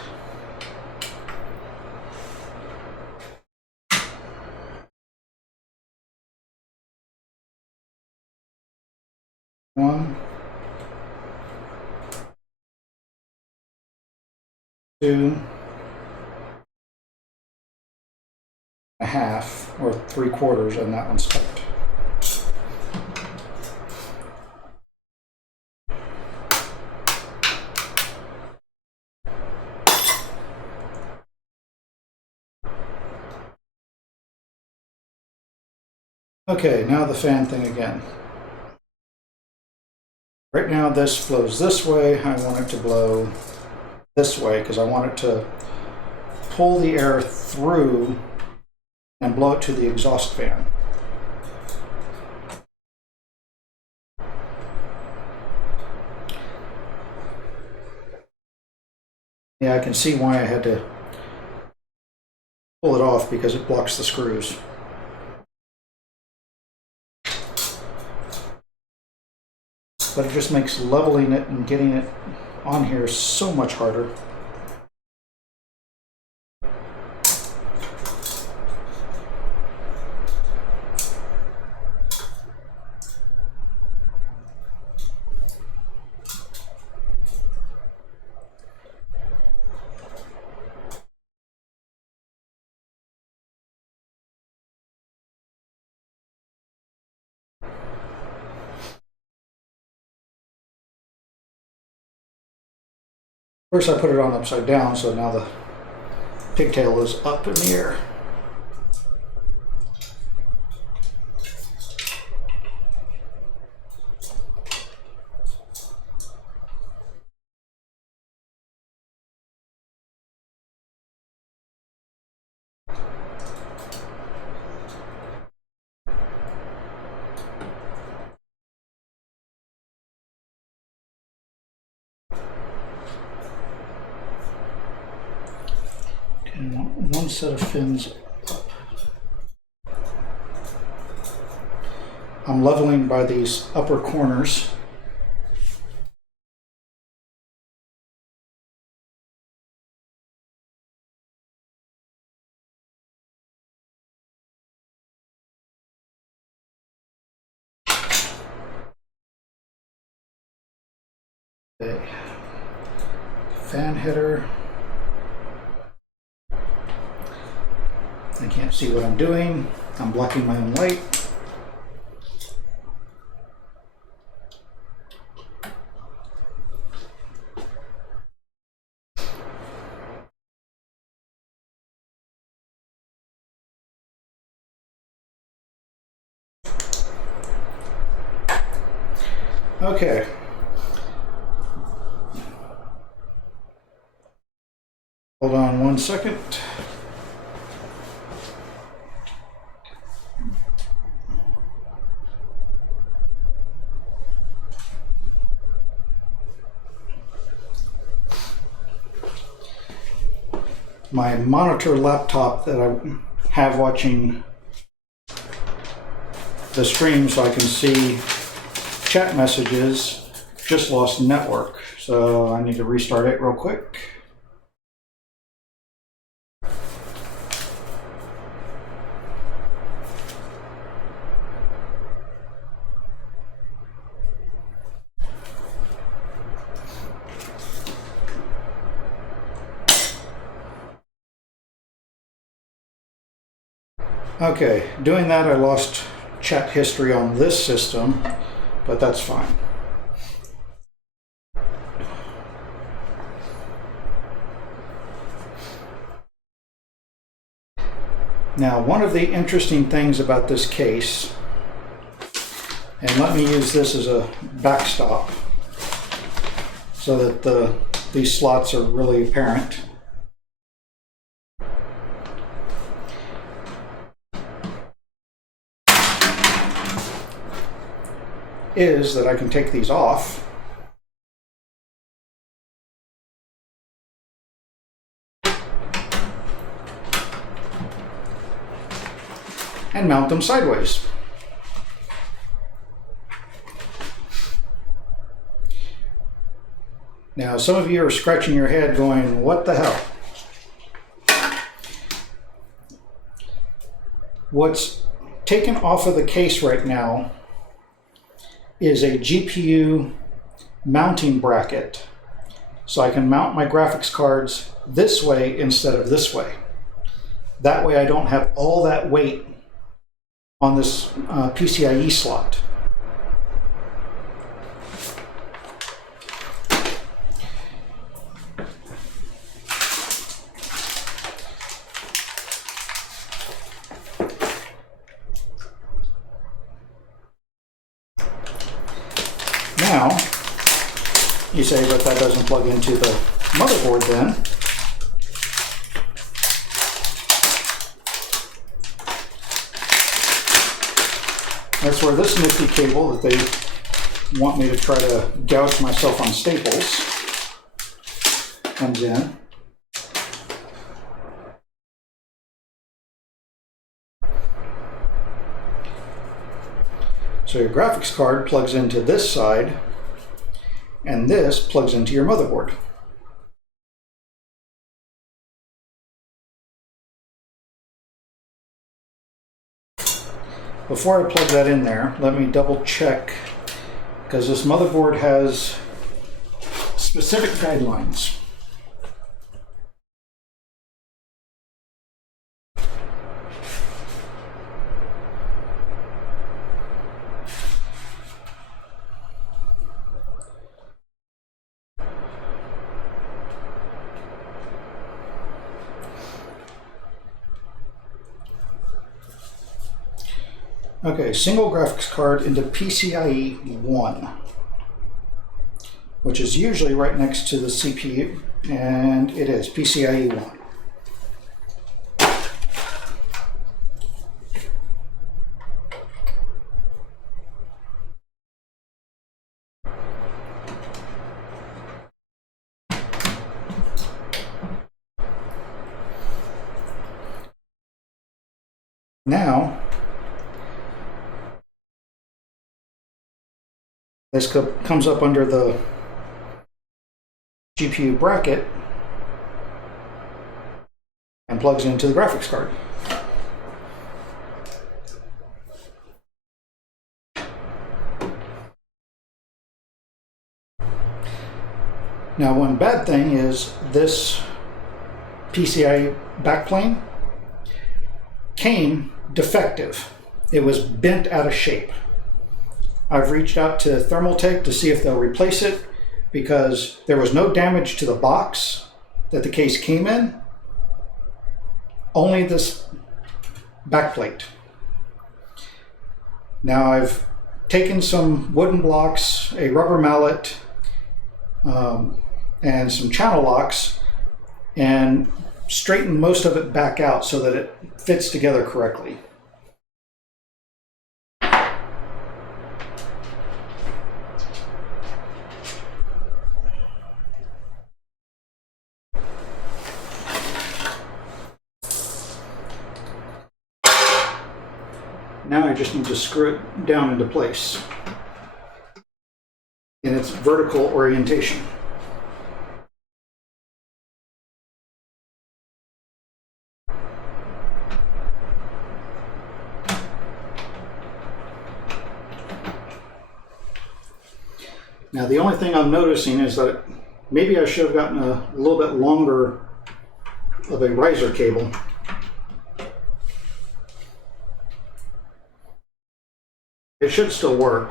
1, 2, a half, or 3/4, and that one's tight. Okay, now the fan thing again. Right now this blows this way. I want it to blow this way because I want it to pull the air through and blow it to the exhaust fan. Yeah, I can see why I had to pull it off because it blocks the screws. But it just makes leveling it and getting it on here so much harder. First I put it on upside down, so now the pigtail is up in the air. And one set of fins up. I'm leveling by these upper corners. Okay. Fan header. I can't see what I'm doing. I'm blocking my own light. Okay. Hold on 1 second. My monitor laptop that I have watching the stream so I can see chat messages just lost network. So I need to restart it real quick. Okay, doing that I lost chat history on this system, but that's fine. Now, one of the interesting things about this case, and let me use this as a backstop so that these slots are really apparent. Is that I can take these off and mount them sideways. Now, some of you are scratching your head going, what the hell? What's taken off of the case right now is a GPU mounting bracket. So I can mount my graphics cards this way instead of this way. That way I don't have all that weight on this PCIe slot. Now, you say, but that doesn't plug into the motherboard then. That's where this nifty cable that they want me to try to gouge myself on staples comes in. So your graphics card plugs into this side, and this plugs into your motherboard. Before I plug that in there, let me double check, because this motherboard has specific guidelines. Okay, single graphics card into PCIe 1, which is usually right next to the CPU, and it is PCIe 1. Now, this comes up under the GPU bracket and plugs into the graphics card. Now, one bad thing is this PCIe backplane came defective. It was bent out of shape. I've reached out to Thermaltake to see if they'll replace it, because there was no damage to the box that the case came in, only this backplate. Now I've taken some wooden blocks, a rubber mallet, and some channel locks, and straightened most of it back out so that it fits together correctly. Now I just need to screw it down into place in its vertical orientation. Now the only thing I'm noticing is that maybe I should have gotten a little bit longer of a riser cable. It should still work.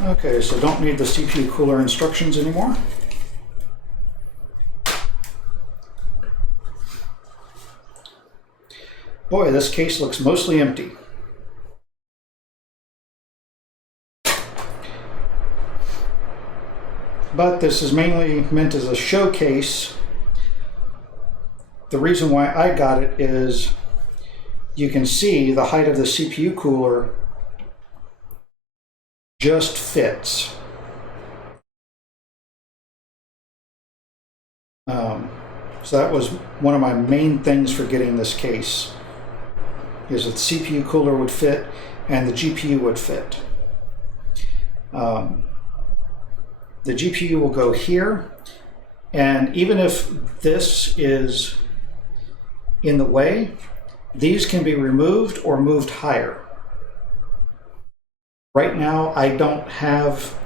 Okay, so don't need the CPU cooler instructions anymore. Boy, this case looks mostly empty. But this is mainly meant as a showcase. The reason why I got it is you can see the height of the CPU cooler just fits. So that was one of my main things for getting this case, is that the CPU cooler would fit and the GPU would fit. The GPU will go here, and even if this is in the way, these can be removed or moved higher. Right now, I don't have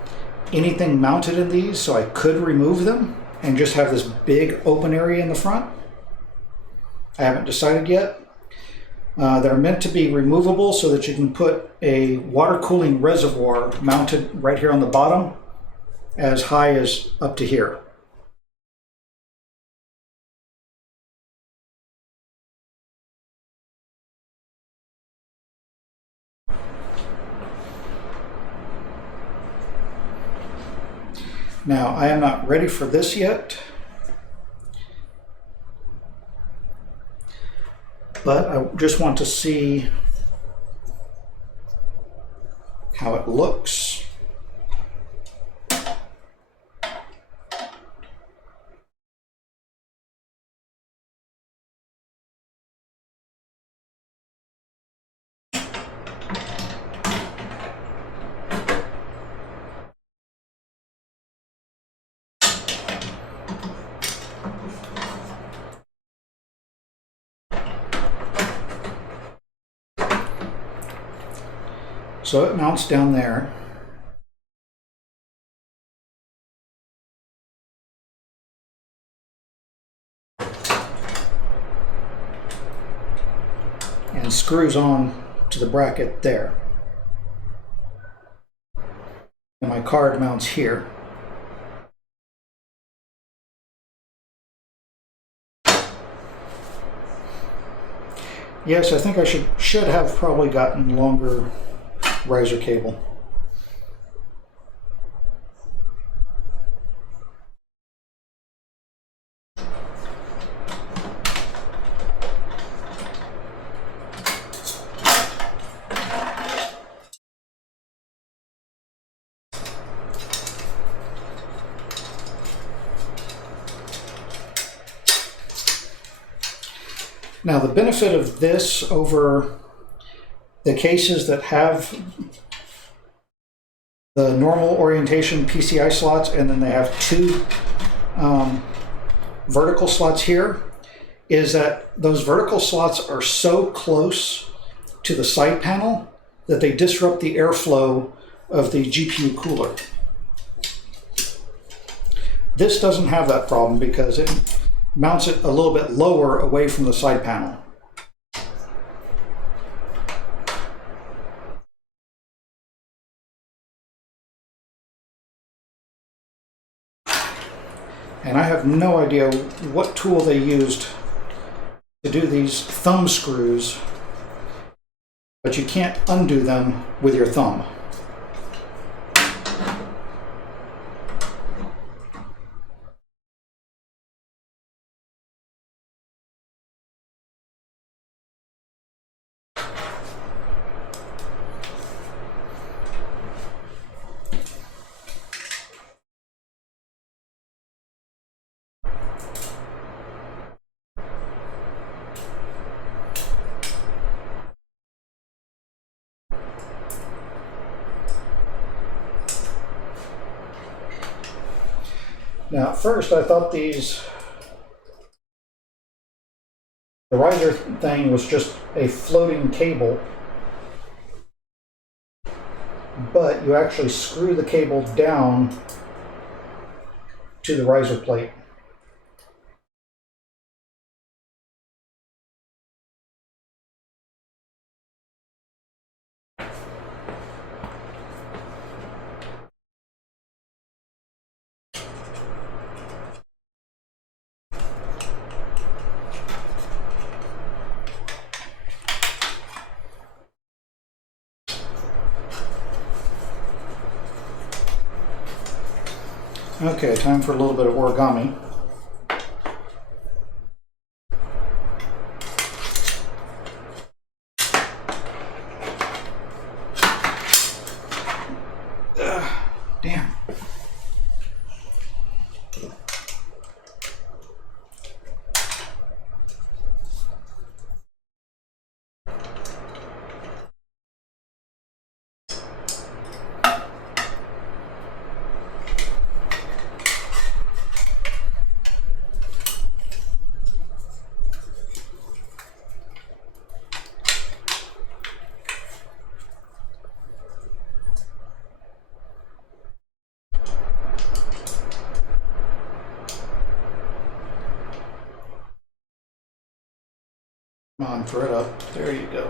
anything mounted in these, so I could remove them and just have this big open area in the front. I haven't decided yet. They're meant to be removable so that you can put a water cooling reservoir mounted right here on the bottom, as high as up to here. Now, I am not ready for this yet, but I just want to see how it looks. So it mounts down there. And screws on to the bracket there. And my card mounts here. Yes, I think I should have probably gotten longer riser cable. Now, the benefit of this over the cases that have the normal orientation PCI slots, and then they have two vertical slots here, is that those vertical slots are so close to the side panel that they disrupt the airflow of the GPU cooler. This doesn't have that problem because it mounts it a little bit lower away from the side panel. And I have no idea what tool they used to do these thumb screws, but you can't undo them with your thumb. Now, at first I thought the riser thing was just a floating cable, but you actually screw the cable down to the riser plate. Okay, time for a little bit of origami. Damn. Come on, thread up. There you go.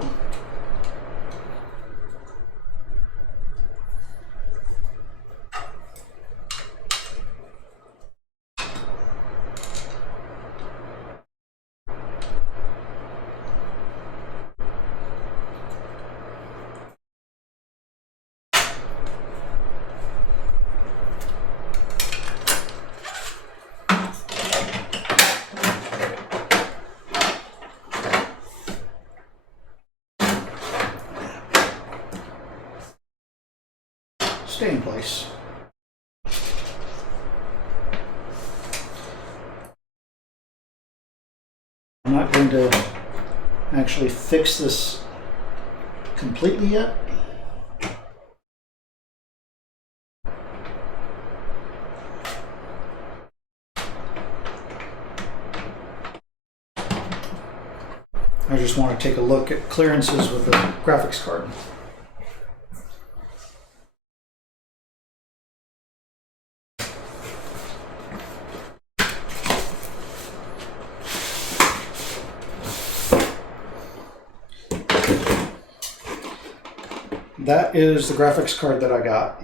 Stay in place. I'm not going to actually fix this completely yet. I just want to take a look at clearances with the graphics card. That is the graphics card that I got.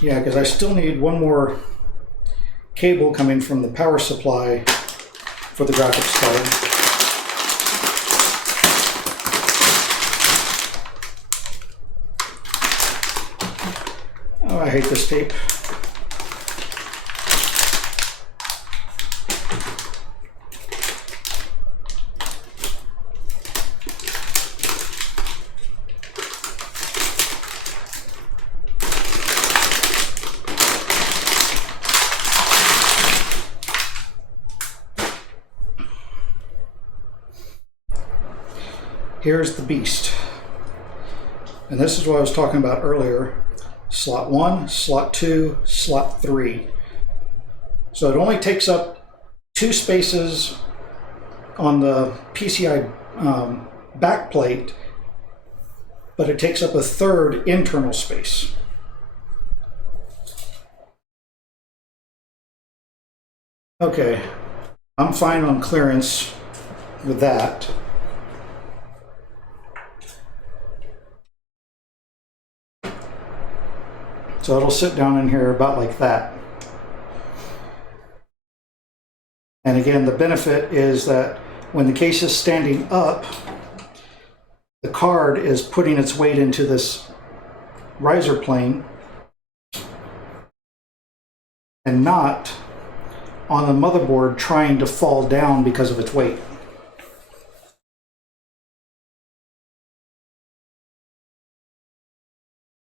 Yeah, because I still need one more cable coming from the power supply for the graphics card. Oh, I hate this tape. Here's the beast. And this is what I was talking about earlier. Slot 1, slot 2, slot 3. So it only takes up 2 spaces on the PCI backplate, but it takes up a 3rd internal space. Okay, I'm fine on clearance with that. So it'll sit down in here about like that. And again, the benefit is that when the case is standing up, the card is putting its weight into this riser plane and not on the motherboard trying to fall down because of its weight.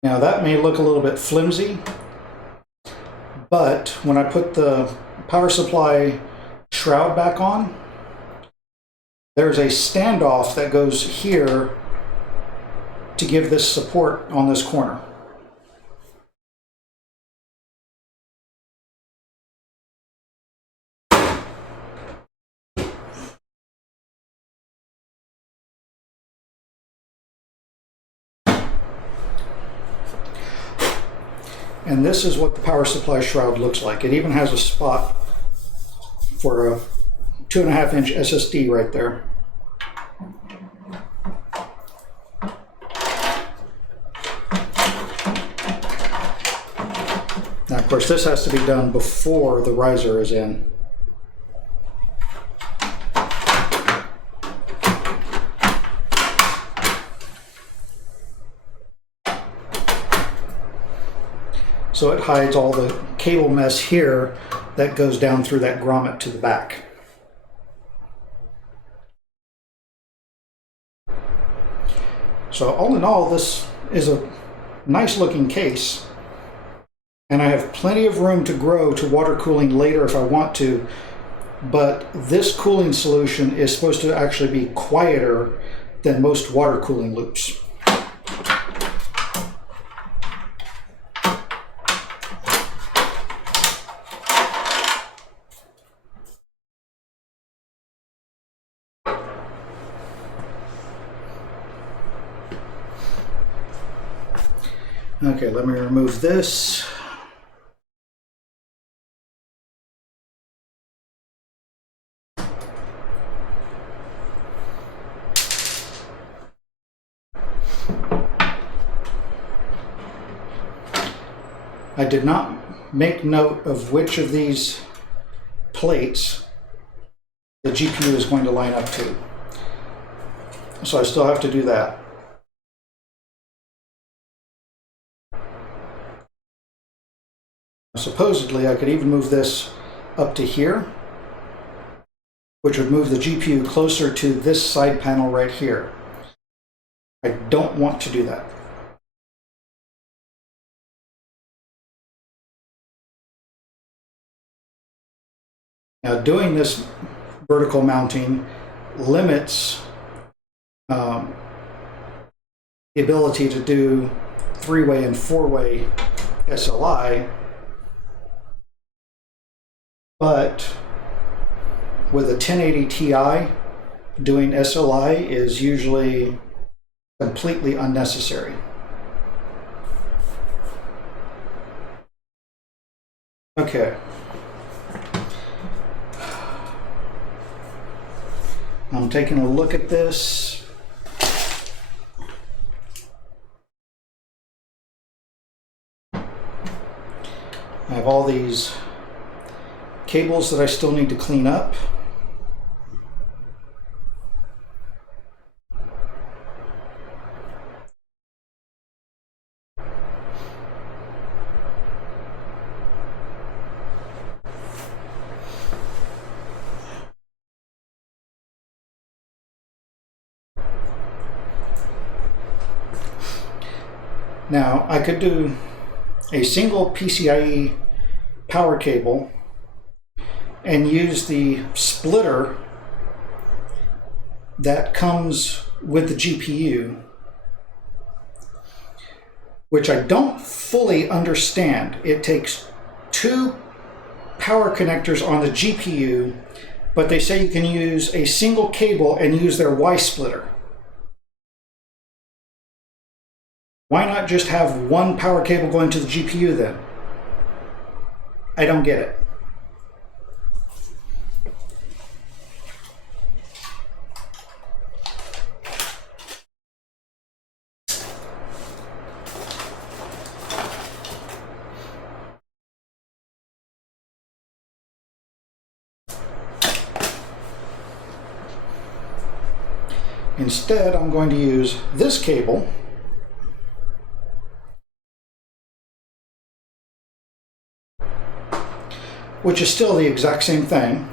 Now that may look a little bit flimsy, but when I put the power supply shroud back on, there's a standoff that goes here to give this support on this corner. And this is what the power supply shroud looks like. It even has a spot for a 2.5-inch SSD right there. Now, of course, this has to be done before the riser is in. So it hides all the cable mess here that goes down through that grommet to the back. So all in all, this is a nice looking case, and I have plenty of room to grow to water cooling later if I want to, but this cooling solution is supposed to actually be quieter than most water cooling loops. Okay, let me remove this. I did not make note of which of these plates the GPU is going to line up to, so I still have to do that. Supposedly, I could even move this up to here, which would move the GPU closer to this side panel right here. I don't want to do that. Now, doing this vertical mounting limits the ability to do 3-way and 4-way SLI. But with a 1080 Ti, doing SLI is usually completely unnecessary. Okay. I'm taking a look at this. I have all these cables that I still need to clean up. Now, I could do a single PCIe power cable and use the splitter that comes with the GPU, which I don't fully understand. It takes 2 power connectors on the GPU, but they say you can use a single cable and use their Y splitter. Why not just have 1 power cable going to the GPU then? I don't get it. Instead, I'm going to use this cable, which is still the exact same thing.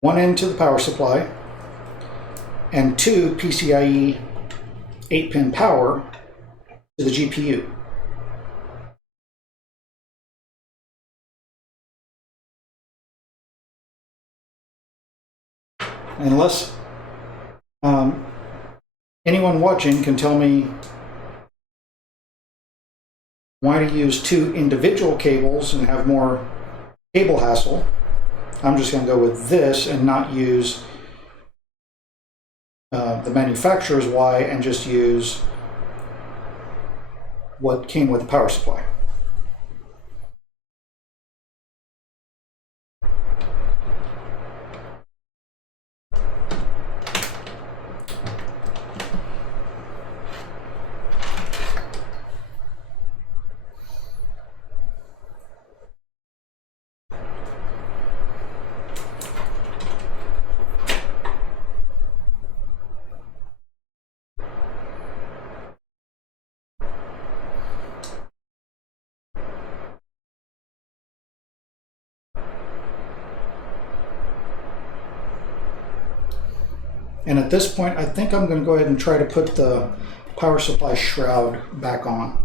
One end to the power supply, and two PCIe 8-pin power to the GPU. Unless anyone watching can tell me why to use two individual cables and have more cable hassle, I'm just going to go with this and not use the manufacturer's Y and just use what came with the power supply. And at this point, I think I'm going to go ahead and try to put the power supply shroud back on.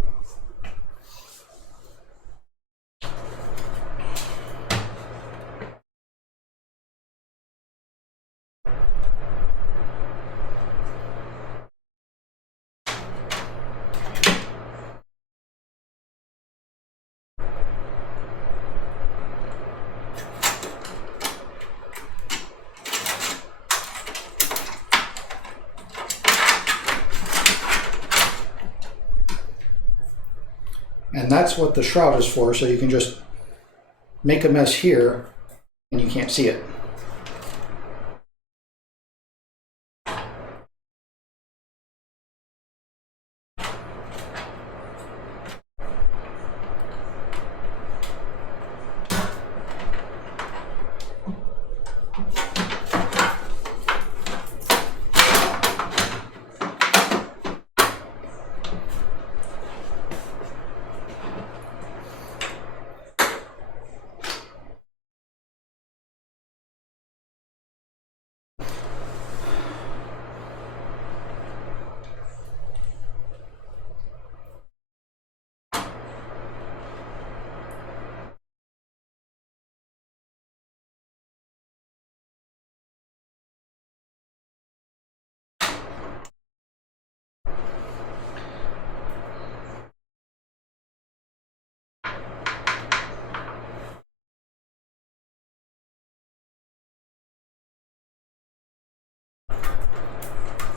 And that's what the shroud is for, so you can just make a mess here and you can't see it.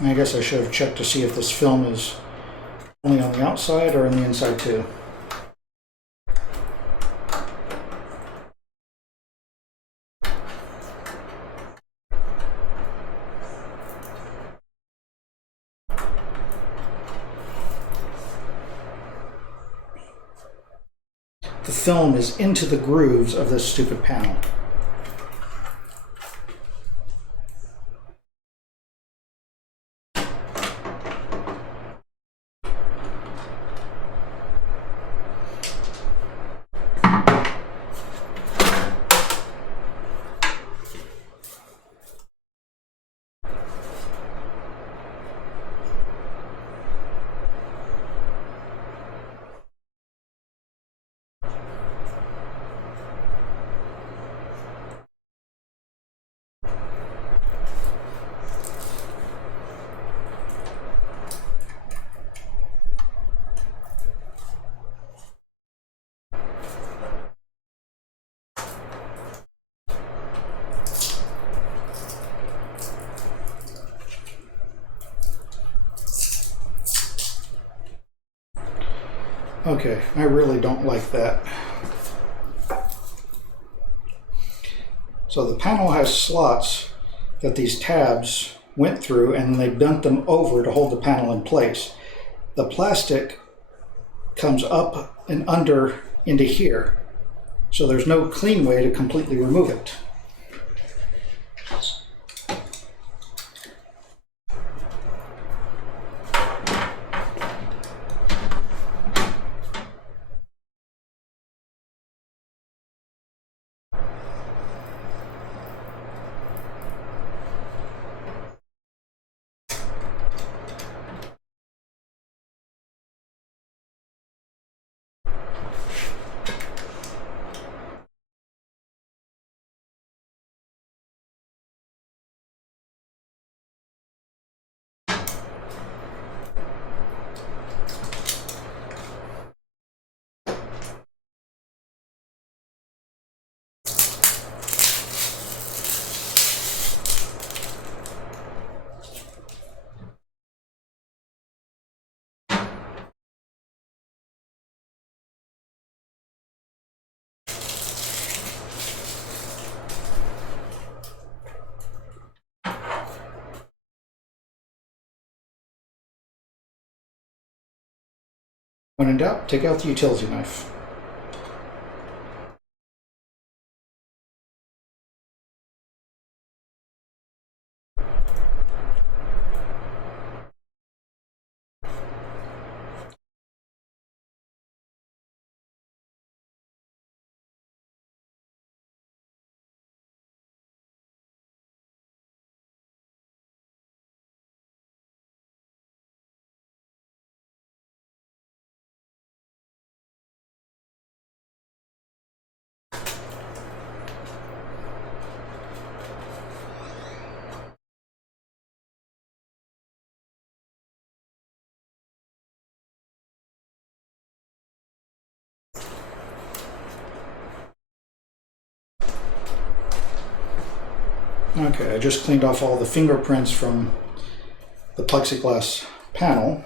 I guess I should have checked to see if this film is only on the outside or on the inside too. The film is into the grooves of this stupid panel. Okay, I really don't like that. So the panel has slots that these tabs went through, and they bent them over to hold the panel in place. The plastic comes up and under into here, so there's no clean way to completely remove it. When in doubt, take out the utility knife. Okay, I just cleaned off all the fingerprints from the plexiglass panel.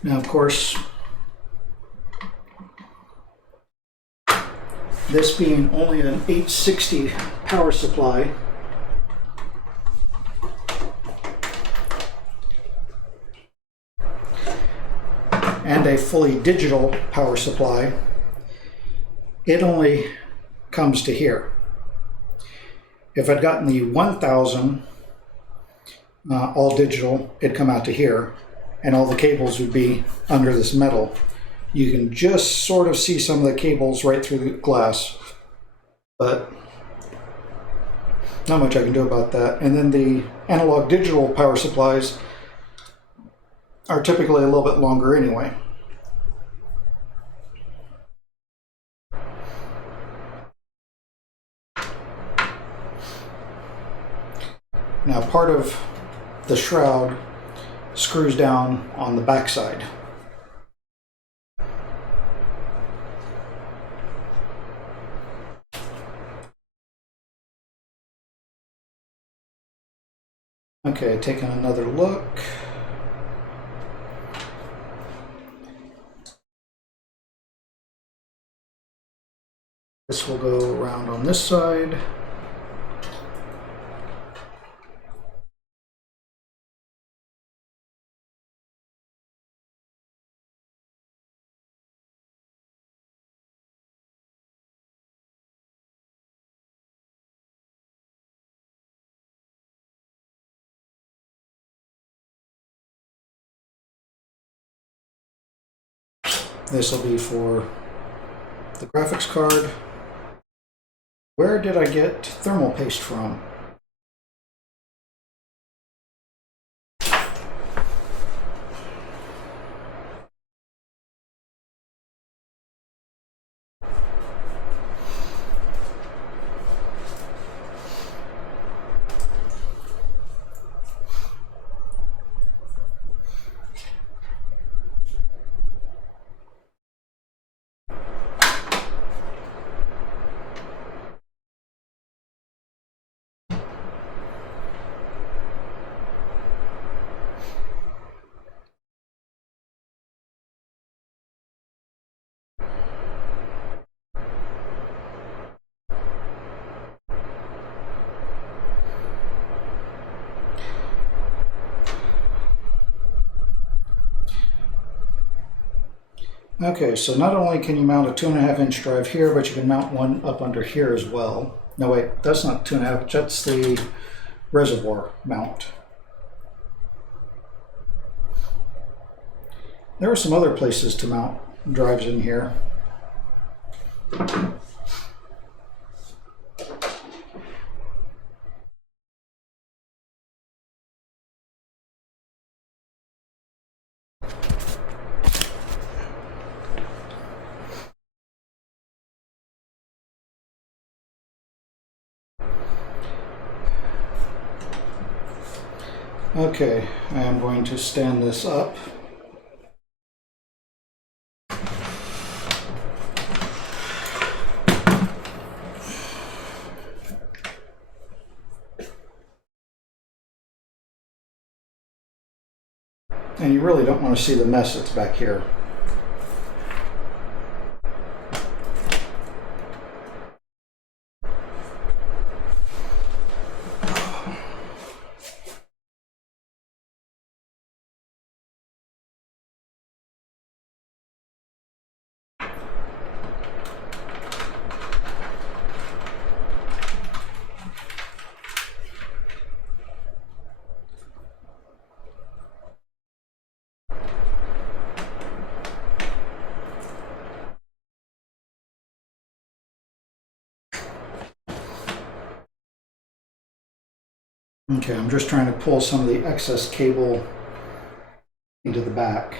Now, of course, this being only an 860 power supply, and a fully digital power supply, it only comes to here. If I'd gotten the 1000 all digital, it'd come out to here, and all the cables would be under this metal. You can just sort of see some of the cables right through the glass, but not much I can do about that. And then the analog digital power supplies are typically a little bit longer anyway. Now, part of the shroud screws down on the back side. Okay, taking another look. This will go around on this side. This will be for the graphics card. Where did I get thermal paste from? Okay, so not only can you mount a 2.5-inch drive here, but you can mount one up under here as well. No, wait, that's not 2.5, that's the reservoir mount. There are some other places to mount drives in here. Okay, I am going to stand this up. And you really don't want to see the mess that's back here. Okay, I'm just trying to pull some of the excess cable into the back.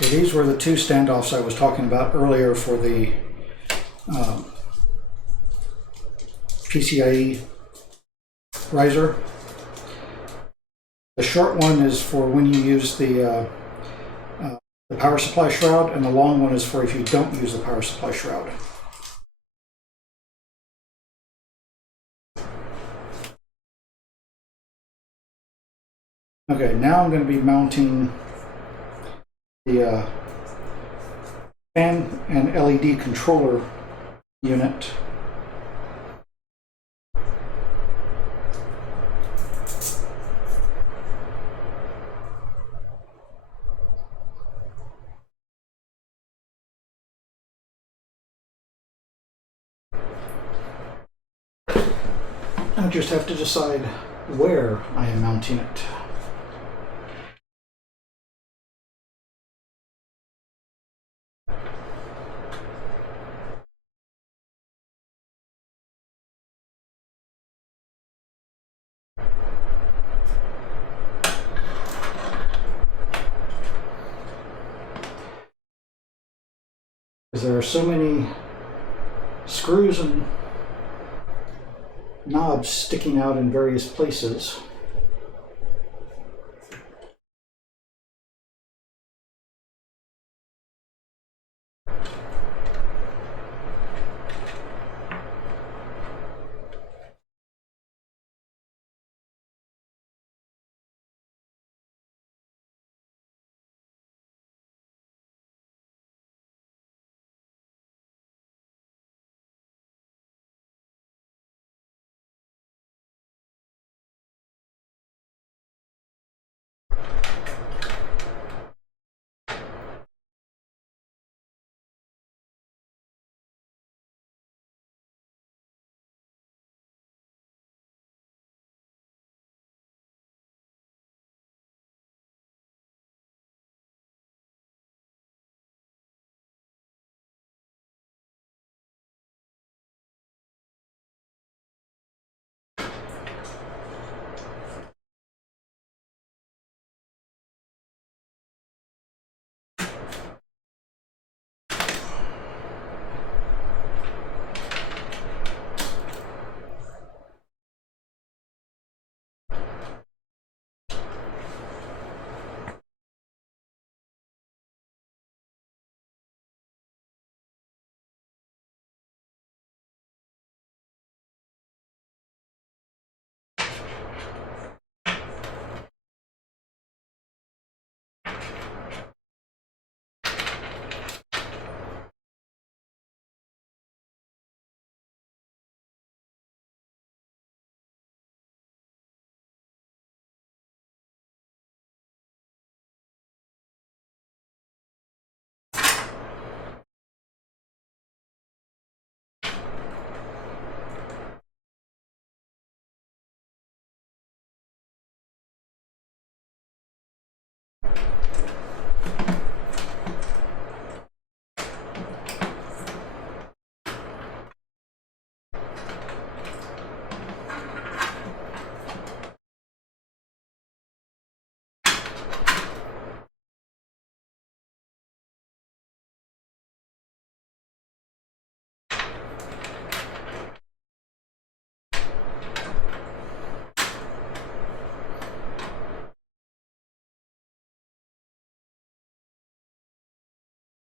So these were the two standoffs I was talking about earlier for the PCIe riser. The short one is for when you use the power supply shroud, and the long one is for if you don't use the power supply shroud. Okay, now I'm going to be mounting the fan and LED controller unit. I just have to decide where I am mounting it. Because there are so many screws and knobs sticking out in various places.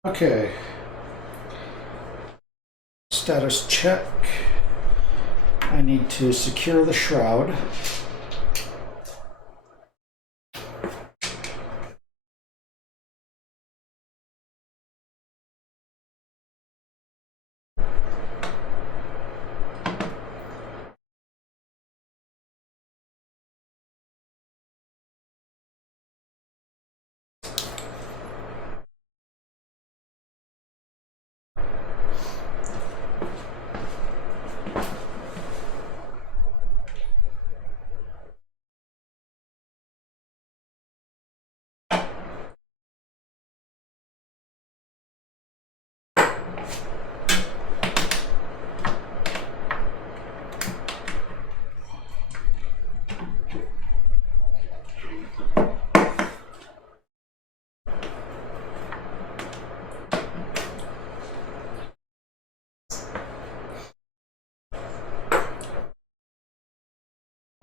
Okay. Status check. I need to secure the shroud.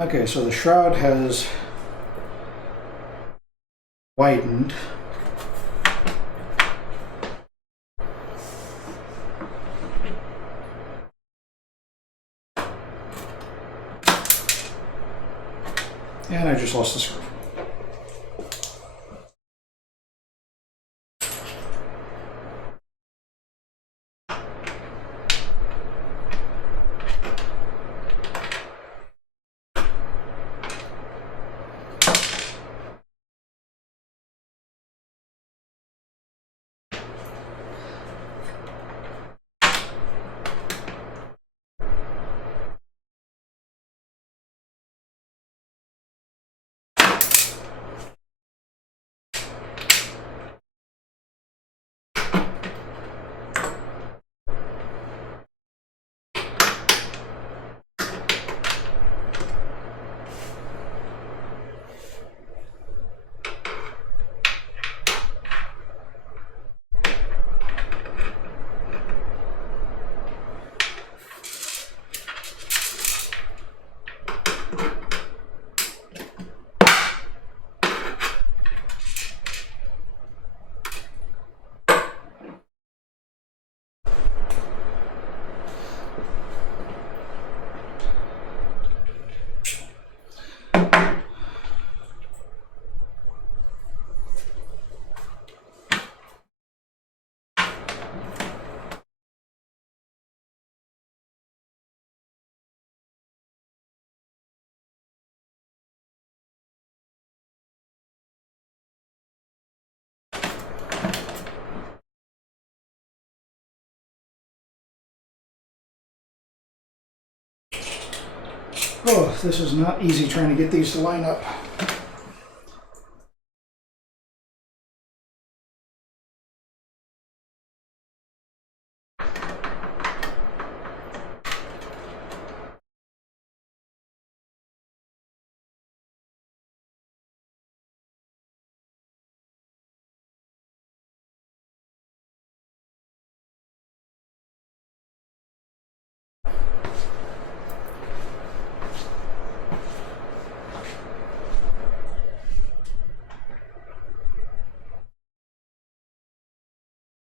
Okay, so the shroud has widened. And I just lost the screw. Oh, this is not easy trying to get these to line up.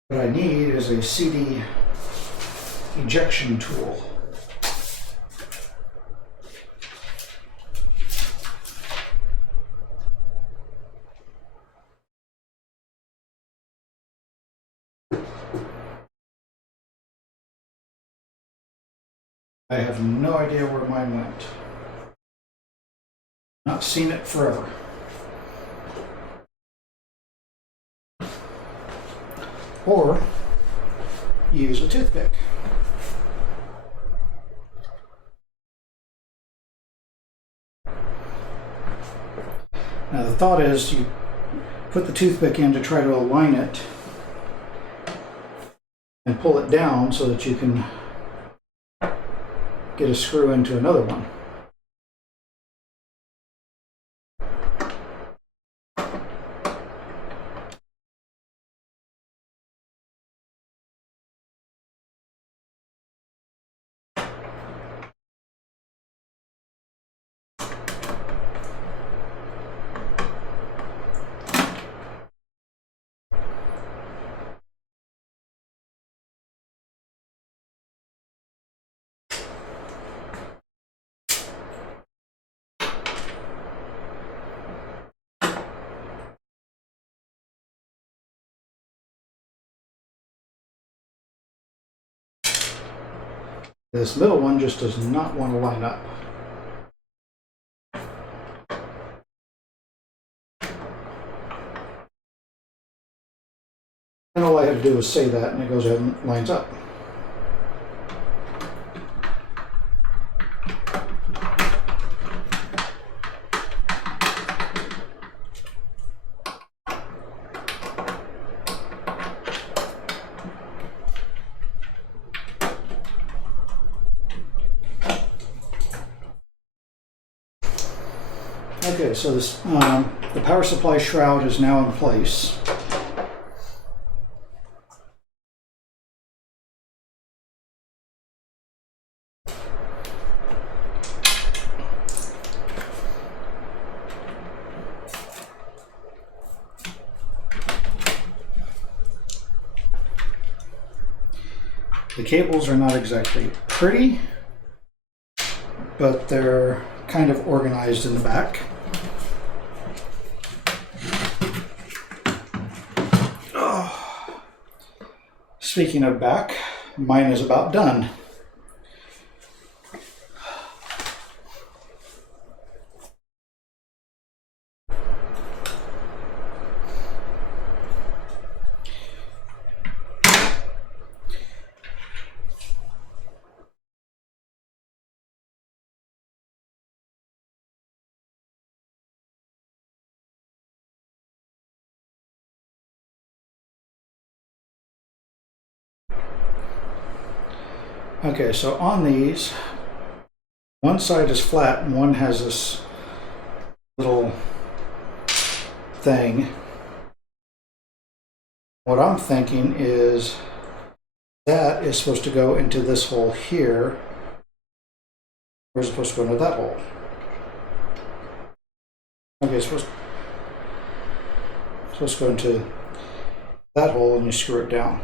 What I need is a CD ejection tool. I have no idea where mine went. Not seen it forever. Or use a toothpick. Now the thought is you put the toothpick in to try to align it and pull it down so that you can get a screw into another one. This middle one just does not want to line up. And all I had to do was say that, and it goes ahead and lines up. Okay, so this the power supply shroud is now in place. The cables are not exactly pretty, but they're kind of organized in the back. Oh. Speaking of back, mine is about done. Okay, so on these, one side is flat and one has this little thing. What I'm thinking is that is supposed to go into this hole here, or is it supposed to go into that hole? Okay, it's supposed to go into that hole and you screw it down.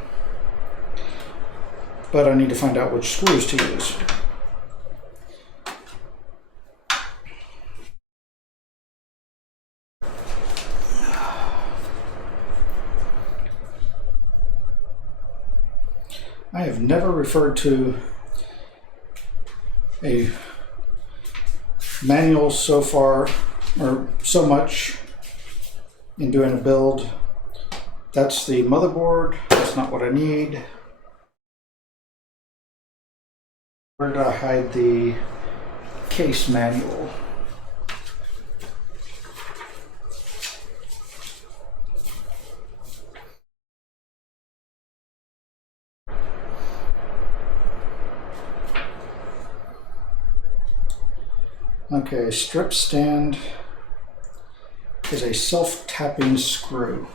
But I need to find out which screws to use. I have never referred to a manual so far, or so much, in doing a build. That's the motherboard. That's not what I need. Where did I hide the case manual? Okay, strip stand is a self-tapping screw.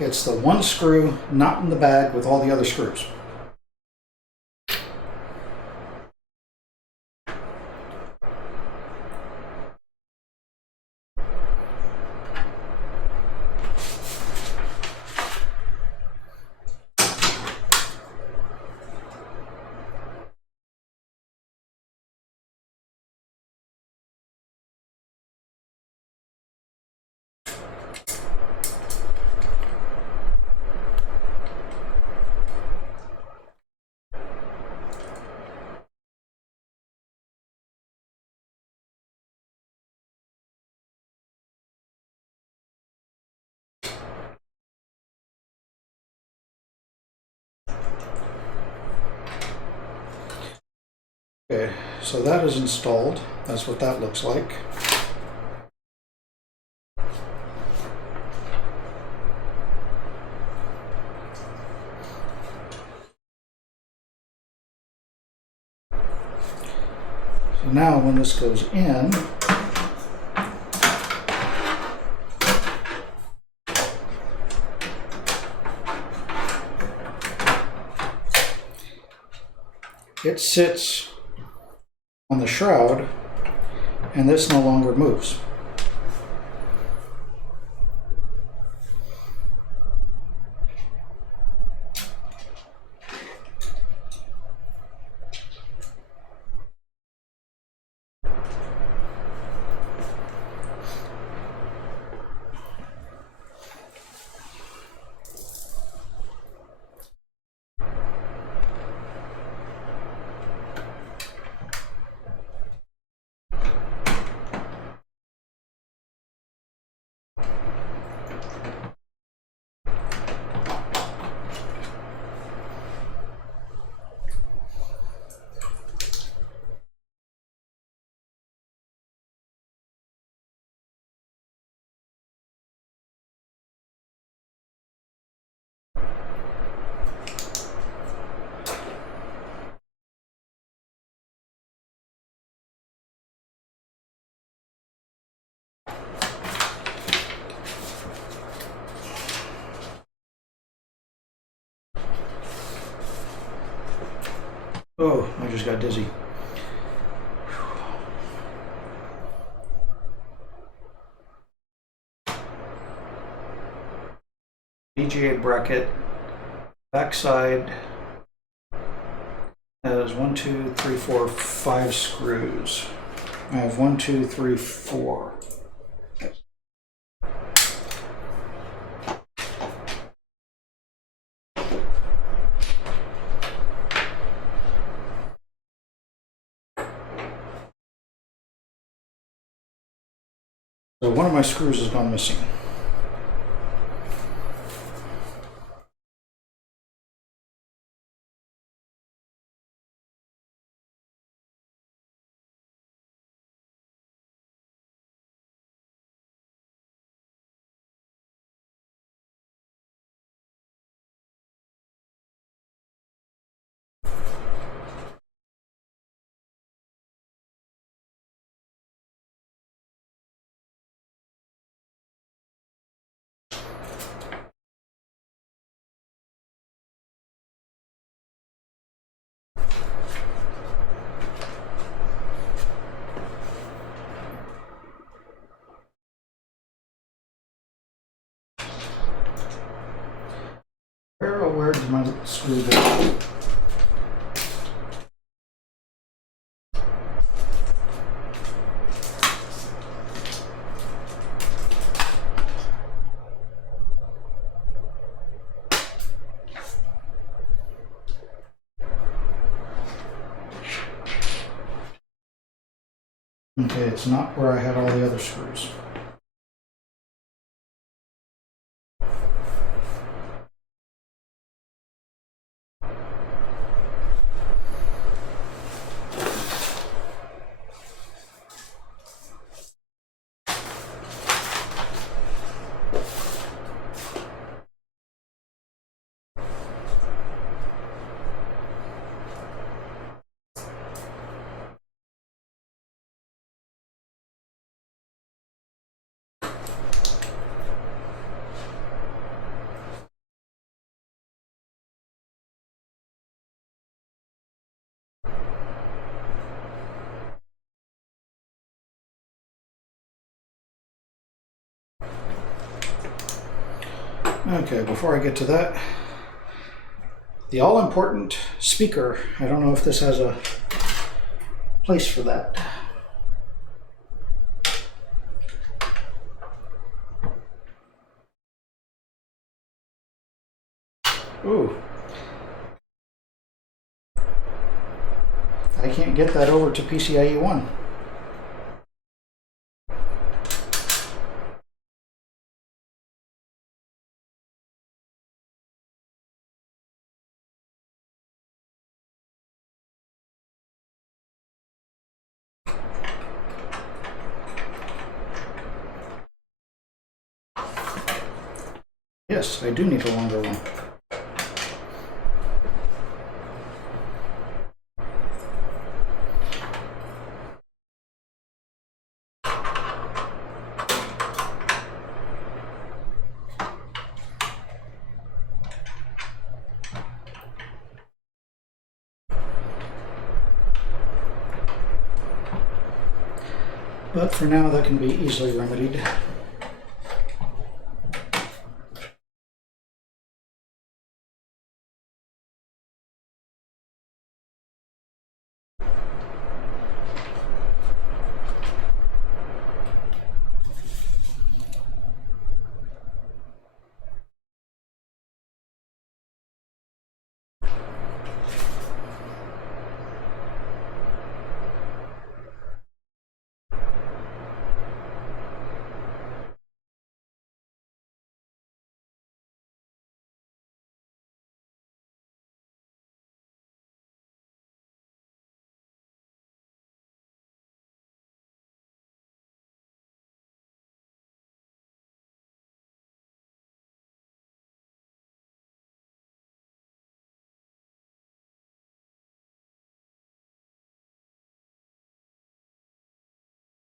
It's the one screw not in the bag with all the other screws. Okay, so that is installed. That's what that looks like. So now when this goes in, it sits on the shroud and this no longer moves. Oh, I just got dizzy. VGA bracket, backside has 1, 2, 3, 4, 5 screws. I have 1, 2, 3, 4. So one of my screws has gone missing. Where did my screw go? Okay, it's not where I had all the other screws. Okay, before I get to that, the all-important speaker. I don't know if this has a place for that. Ooh. I can't get that over to PCIe 1. Yes, I do need a longer one. But for now, that can be easily remedied.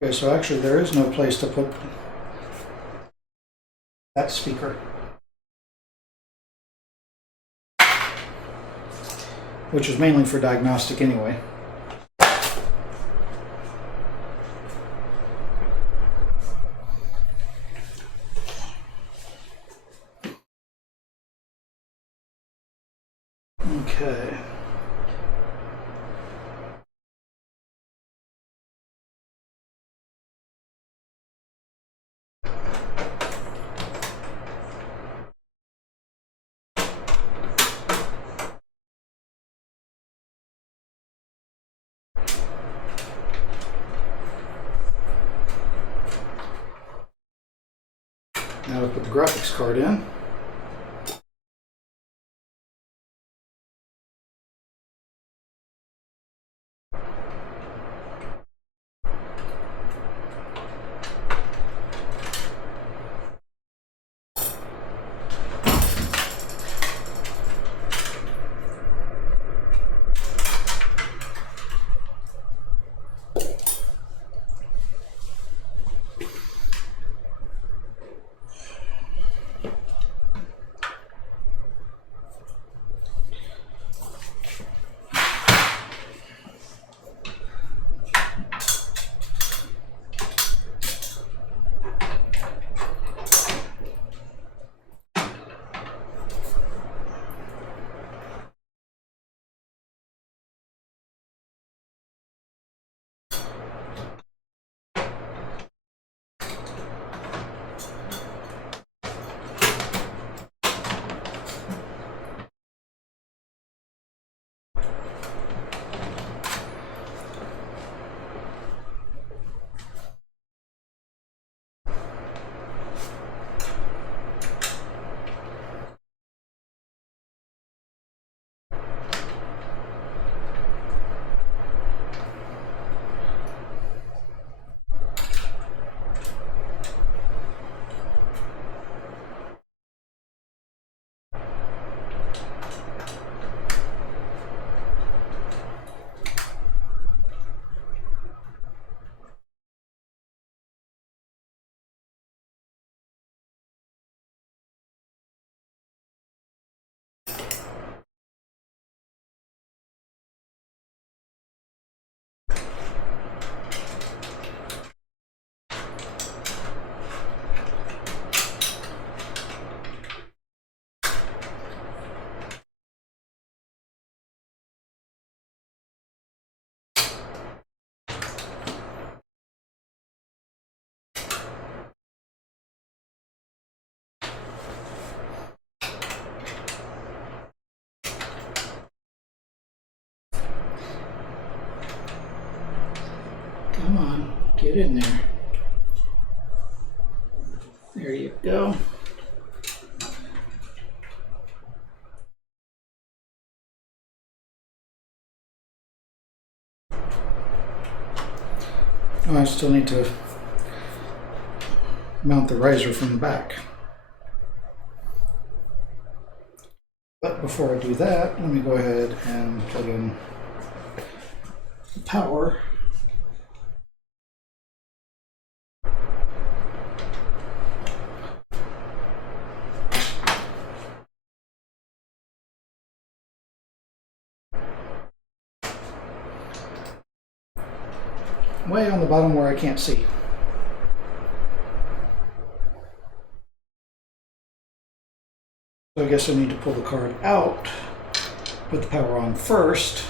Okay, so actually there is no place to put that speaker, which is mainly for diagnostic anyway. Okay. Now we put the graphics card in. Come on, get in there. There you go. Oh, I still need to mount the riser from the back. But before I do that, let me go ahead and plug in the power. Way on the bottom where I can't see. So I guess I need to pull the card out, put the power on first.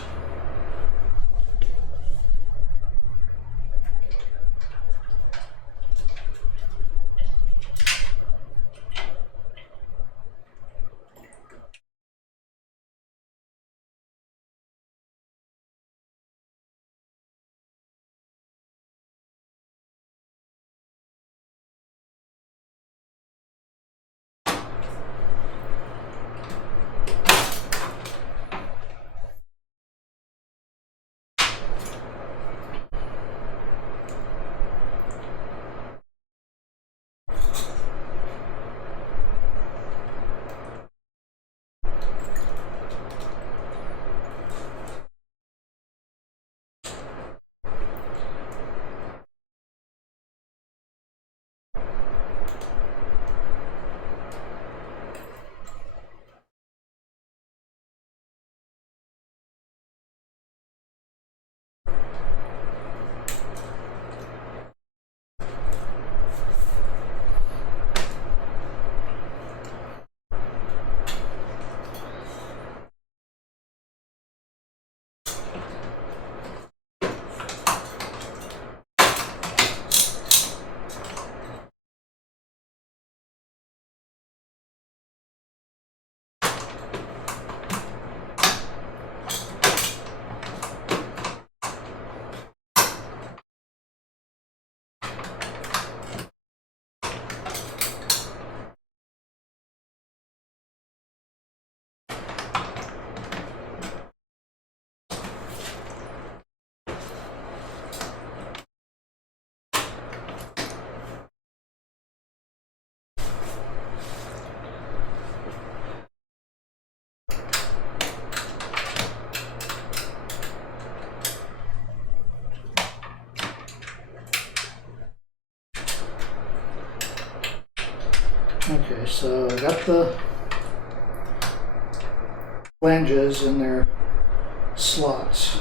Okay, so I got the flanges in their slots.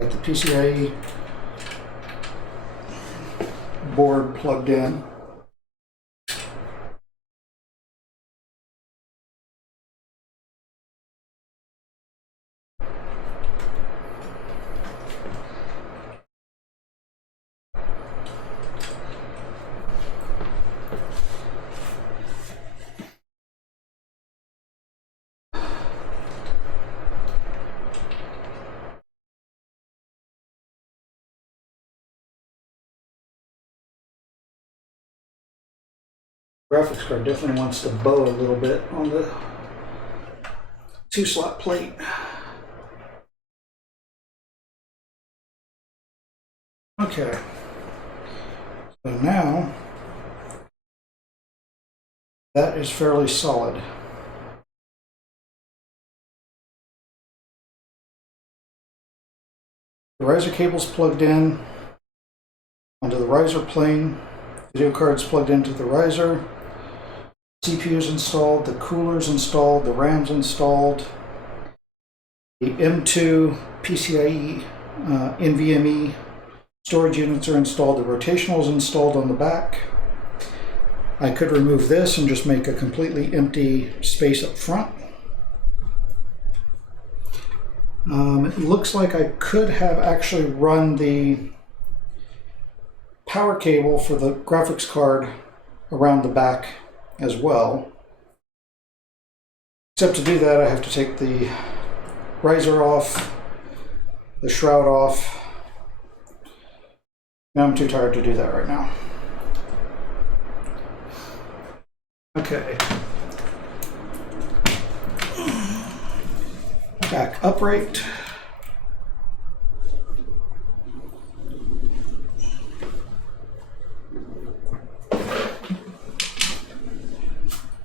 Got the PCIe board plugged in. Graphics card definitely wants to bow a little bit on the 2-slot plate. Okay, so now that is fairly solid. The riser cable's plugged in onto the riser plane. Video card's plugged into the riser. CPU's installed, the cooler's installed, the RAM's installed. The M2 PCIe NVMe storage units are installed. The rotational is installed on the back. I could remove this and just make a completely empty space up front. It looks like I could have actually run the power cable for the graphics card around the back as well. Except to do that, I have to take the riser off, the shroud off. Now I'm too tired to do that right now. Okay. Back upright.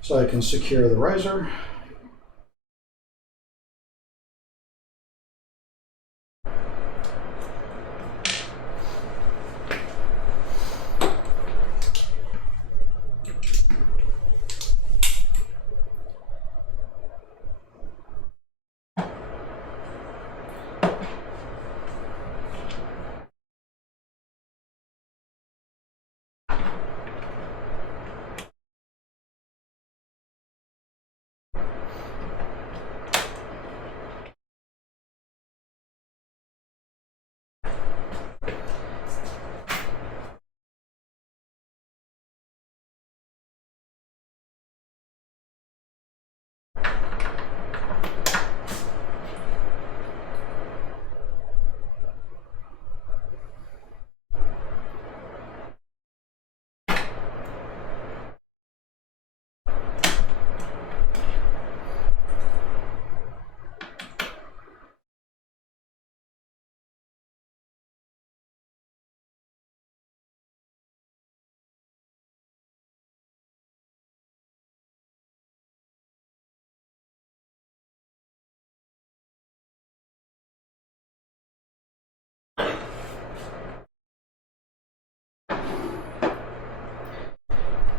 So I can secure the riser.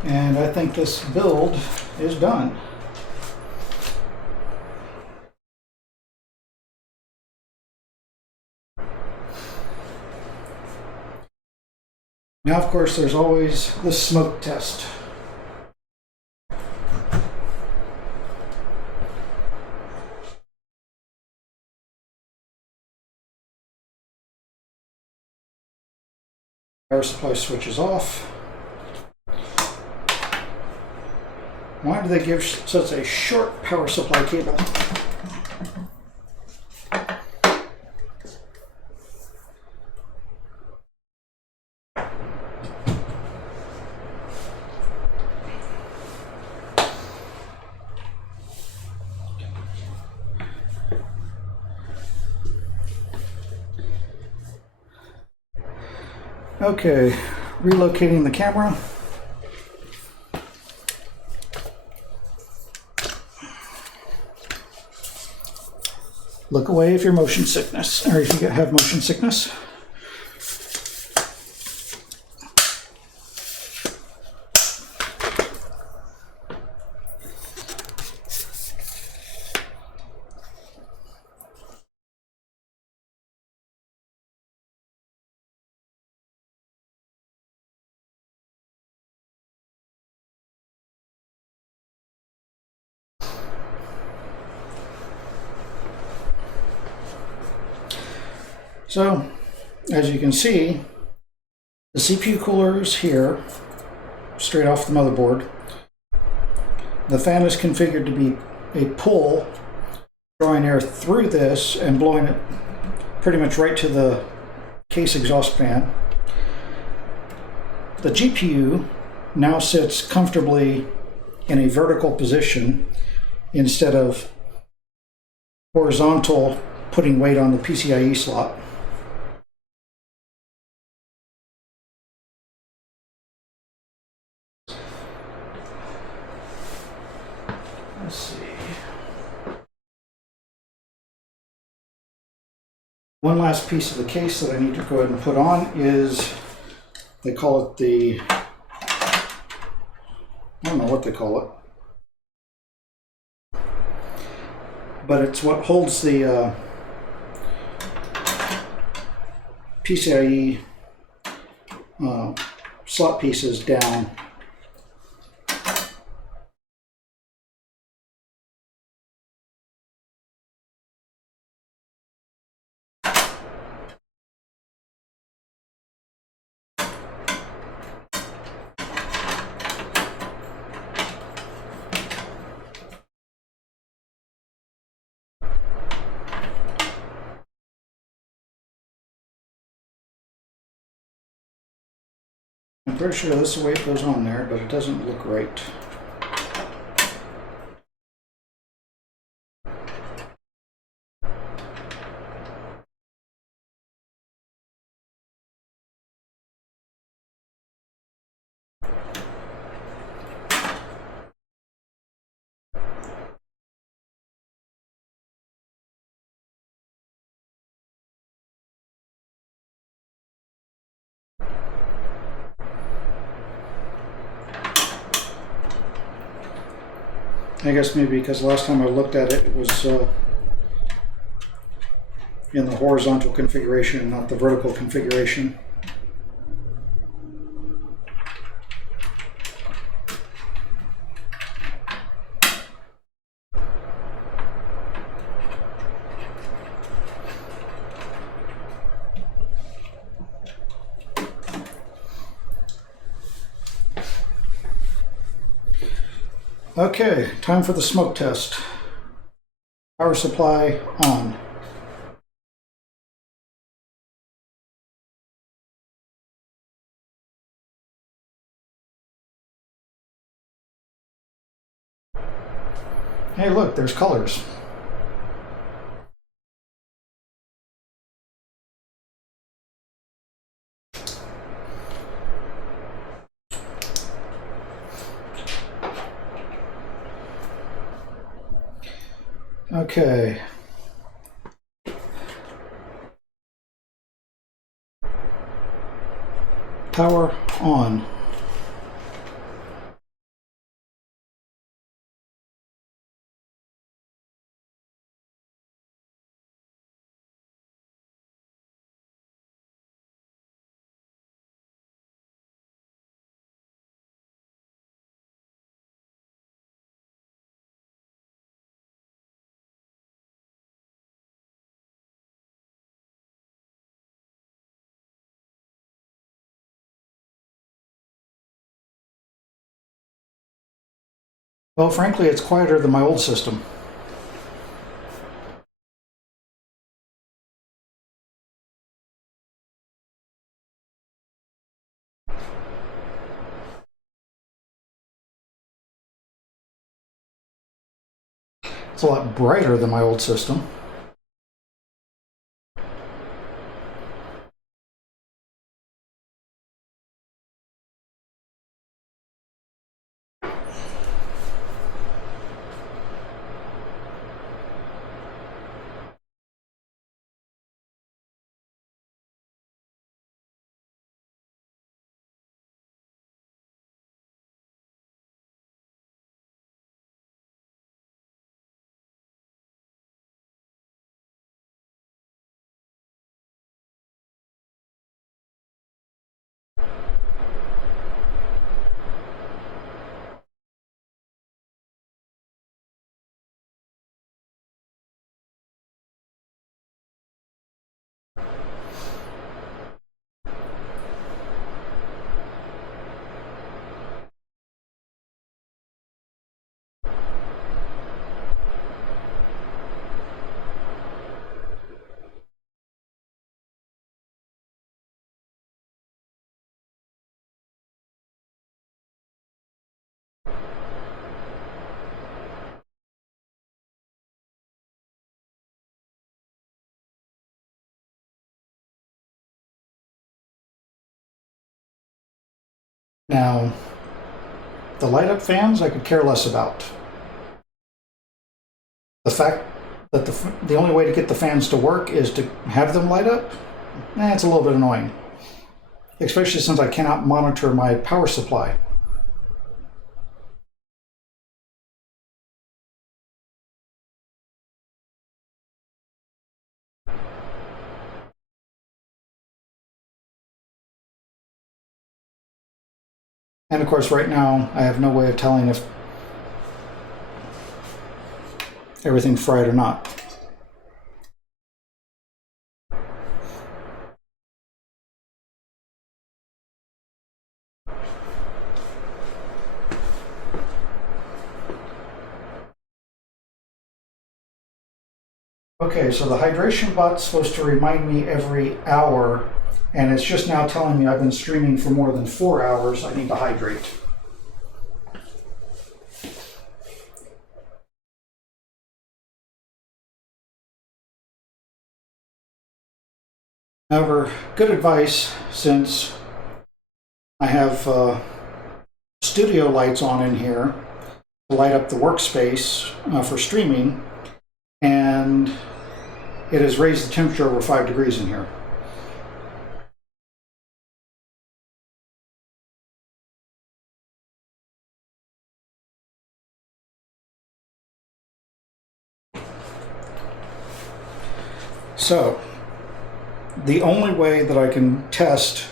And I think this build is done. Now, of course, there's always the smoke test. Power supply switch is off. Why do they give such a short power supply cable? Okay, relocating the camera. Look away if you're motion sickness, or if you have motion sickness. So, as you can see, the CPU cooler is here, straight off the motherboard. The fan is configured to be a pull, drawing air through this and blowing it pretty much right to the case exhaust fan. The GPU now sits comfortably in a vertical position instead of horizontal, putting weight on the PCIe slot. Let's see. One last piece of the case that I need to go ahead and put on is, they call it the, I don't know what they call it, but it's what holds the PCIe slot pieces down. I'm pretty sure this is the way it goes on there, but it doesn't look right. I guess maybe because last time I looked at it, it was in the horizontal configuration and not the vertical configuration. Okay, time for the smoke test. Power supply on. Hey, look, there's colors. Okay. Power on. Well, frankly, it's quieter than my old system. It's a lot brighter than my old system. Now, the light up fans I could care less about. The fact that the only way to get the fans to work is to have them light up, it's a little bit annoying. Especially since I cannot monitor my power supply. And of course, right now, I have no way of telling if everything's fried or not. Okay, so the hydration bot's supposed to remind me every hour, and it's just now telling me I've been streaming for more than 4 hours. I need to hydrate. However, good advice, since I have studio lights on in here to light up the workspace for streaming, and it has raised the temperature over 5 degrees in here. So, the only way that I can test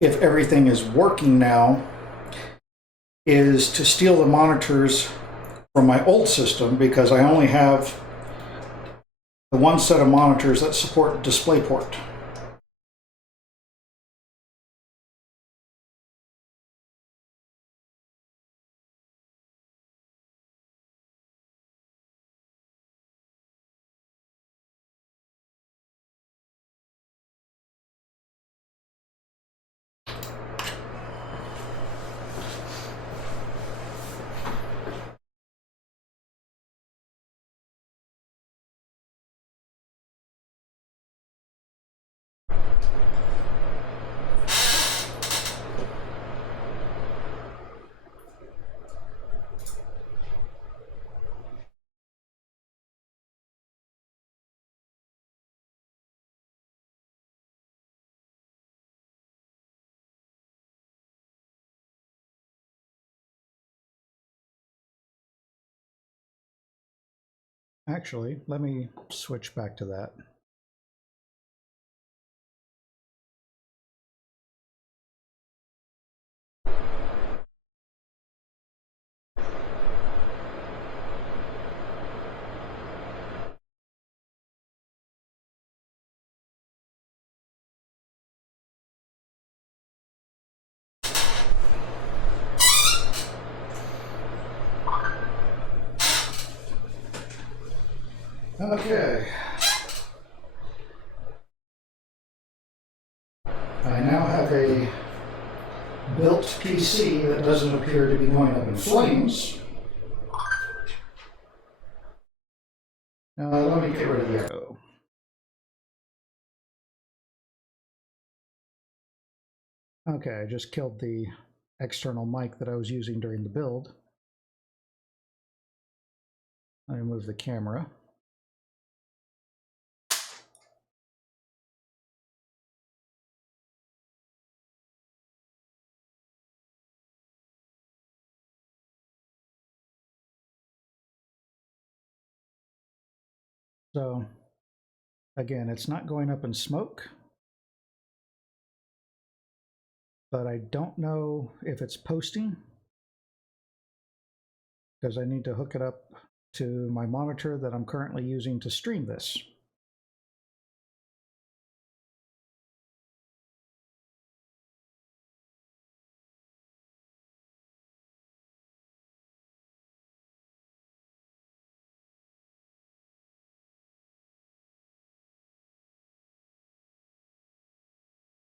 if everything is working now is to steal the monitors from my old system, because I only have the one set of monitors that support DisplayPort. Actually, let me switch back to that. Okay. I now have a built PC that doesn't appear to be going up in flames. Let me get rid of the echo. Okay, I just killed the external mic that I was using during the build. I move the camera. So again, it's not going up in smoke, but I don't know if it's posting because I need to hook it up to my monitor that I'm currently using to stream this.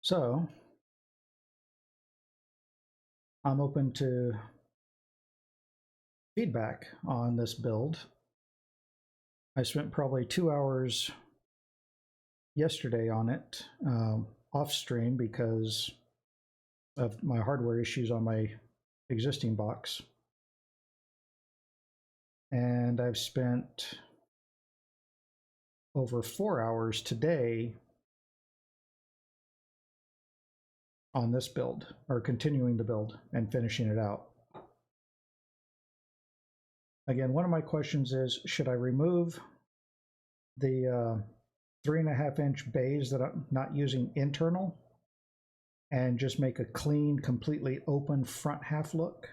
So I'm open to feedback on this build. I spent probably 2 hours yesterday on it off stream because of my hardware issues on my existing box. And I've spent over 4 hours today on this build, or continuing the build and finishing it out. Again, one of my questions is, should I remove the 3.5-inch bays that I'm not using internal and just make a clean, completely open front half look?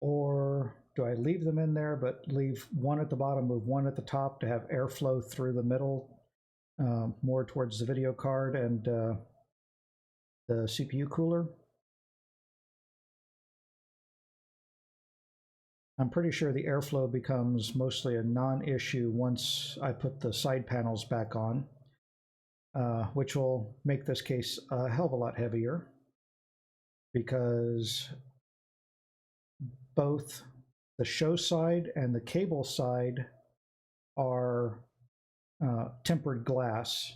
Or do I leave them in there but leave one at the bottom, move one at the top to have airflow through the middle, more towards the video card and the CPU cooler? I'm pretty sure the airflow becomes mostly a non-issue once I put the side panels back on, which will make this case a hell of a lot heavier because both the show side and the cable side are tempered glass.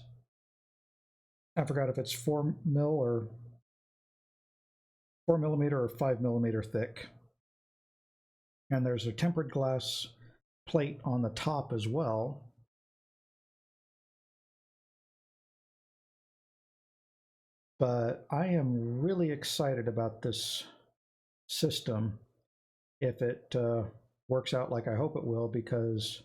I forgot if it's 4 millimeter or 5 millimeter thick. And there's a tempered glass plate on the top as well. But I am really excited about this system if it works out like I hope it will, because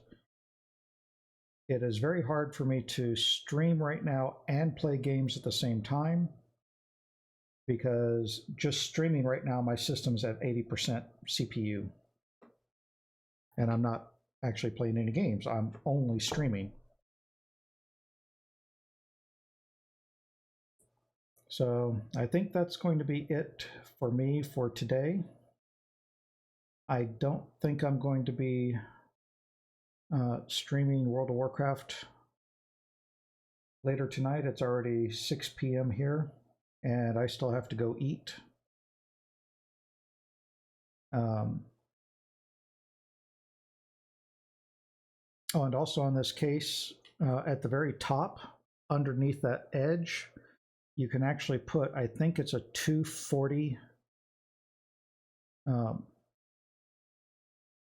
it is very hard for me to stream right now and play games at the same time, because just streaming right now, my system's at 80% CPU. And I'm not actually playing any games. I'm only streaming. So I think that's going to be it for me for today. I don't think I'm going to be streaming World of Warcraft later tonight. It's already 6 p.m. here, and I still have to go eat. Oh, and also on this case, at the very top, underneath that edge, you can actually put, I think it's a 240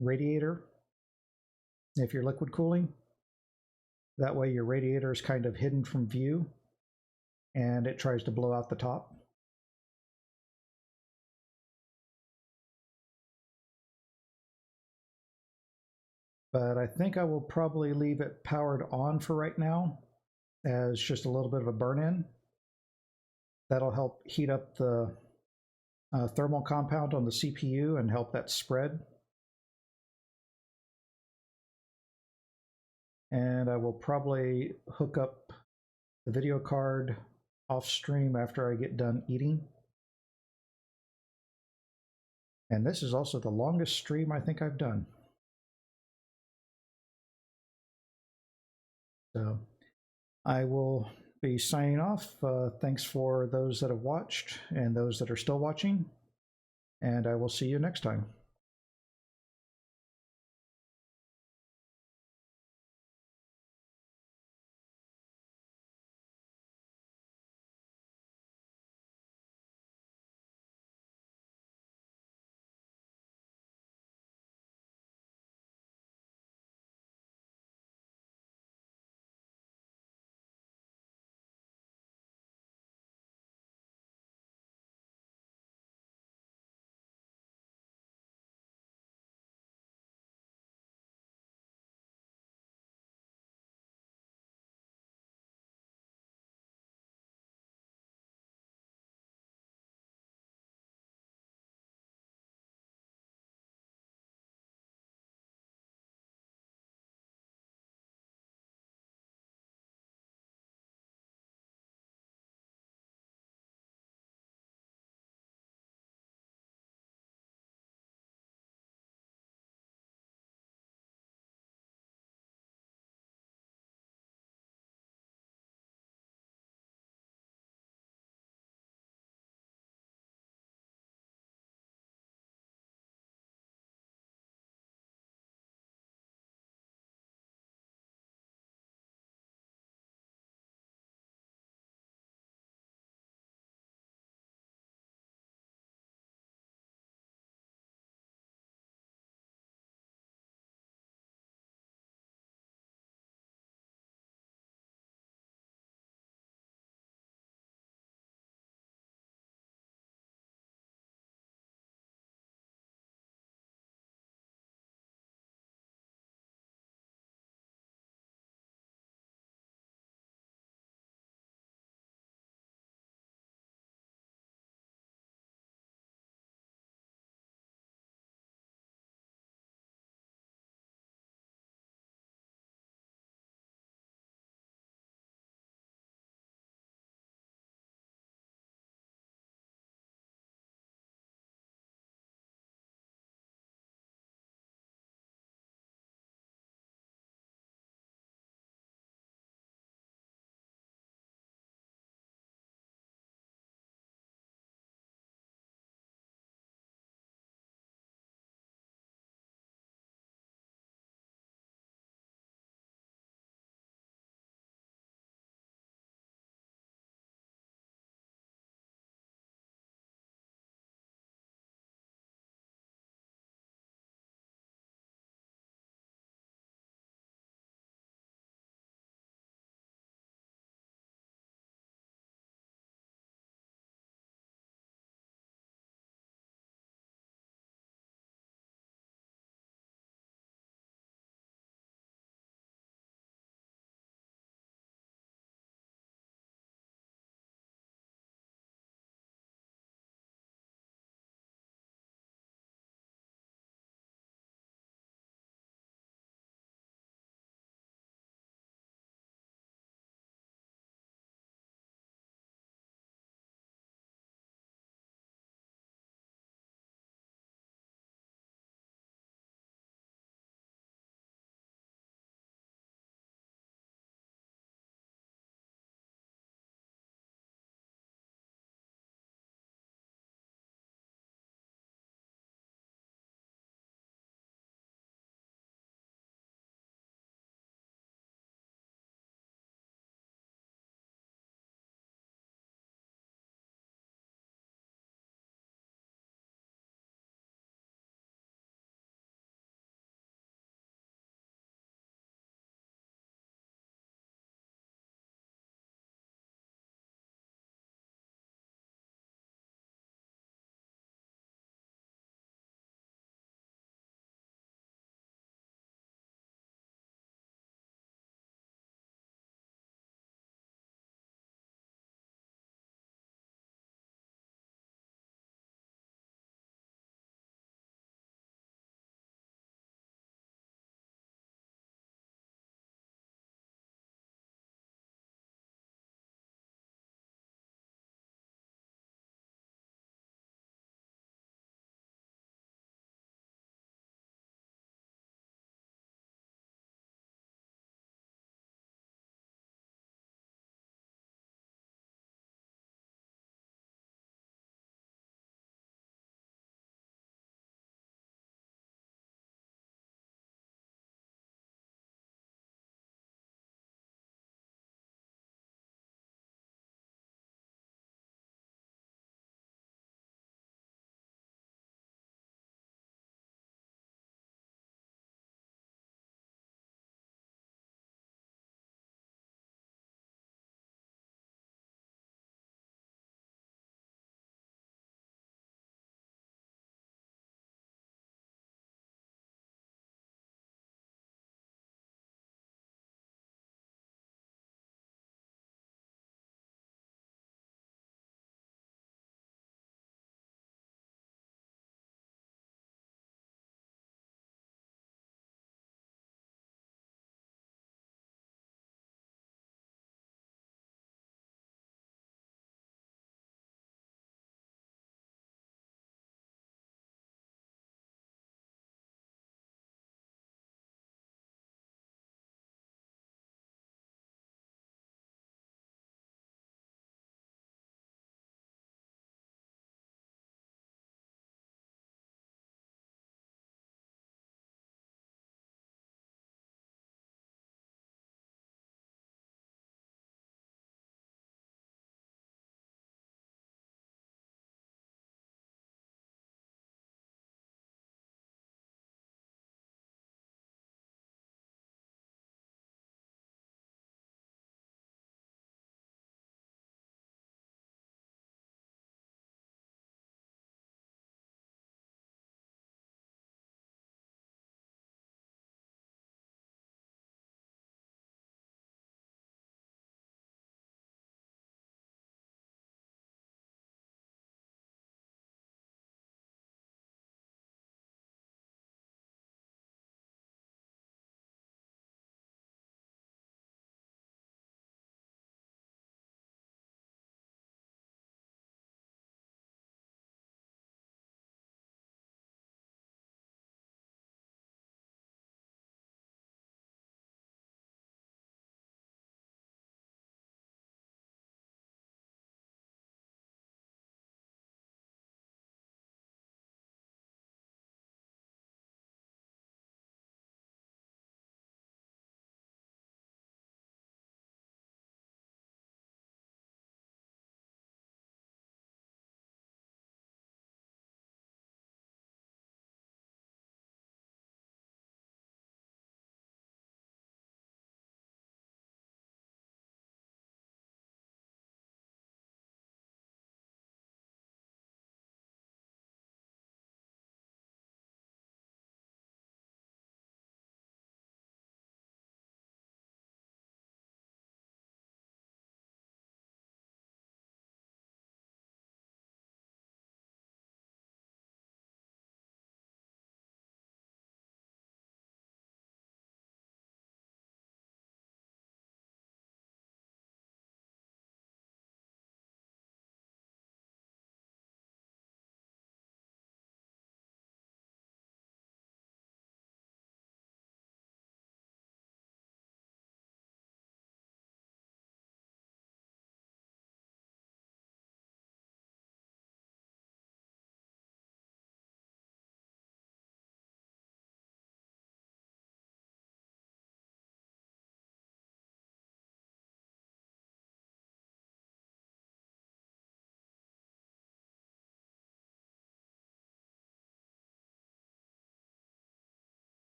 radiator if you're liquid cooling. That way your radiator is kind of hidden from view and it tries to blow out the top. But I think I will probably leave it powered on for right now as just a little bit of a burn-in. That'll help heat up the thermal compound on the CPU and help that spread. And I will probably hook up the video card off stream after I get done eating. And this is also the longest stream I think I've done. So I will be signing off. Thanks for those that have watched and those that are still watching. And I will see you next time.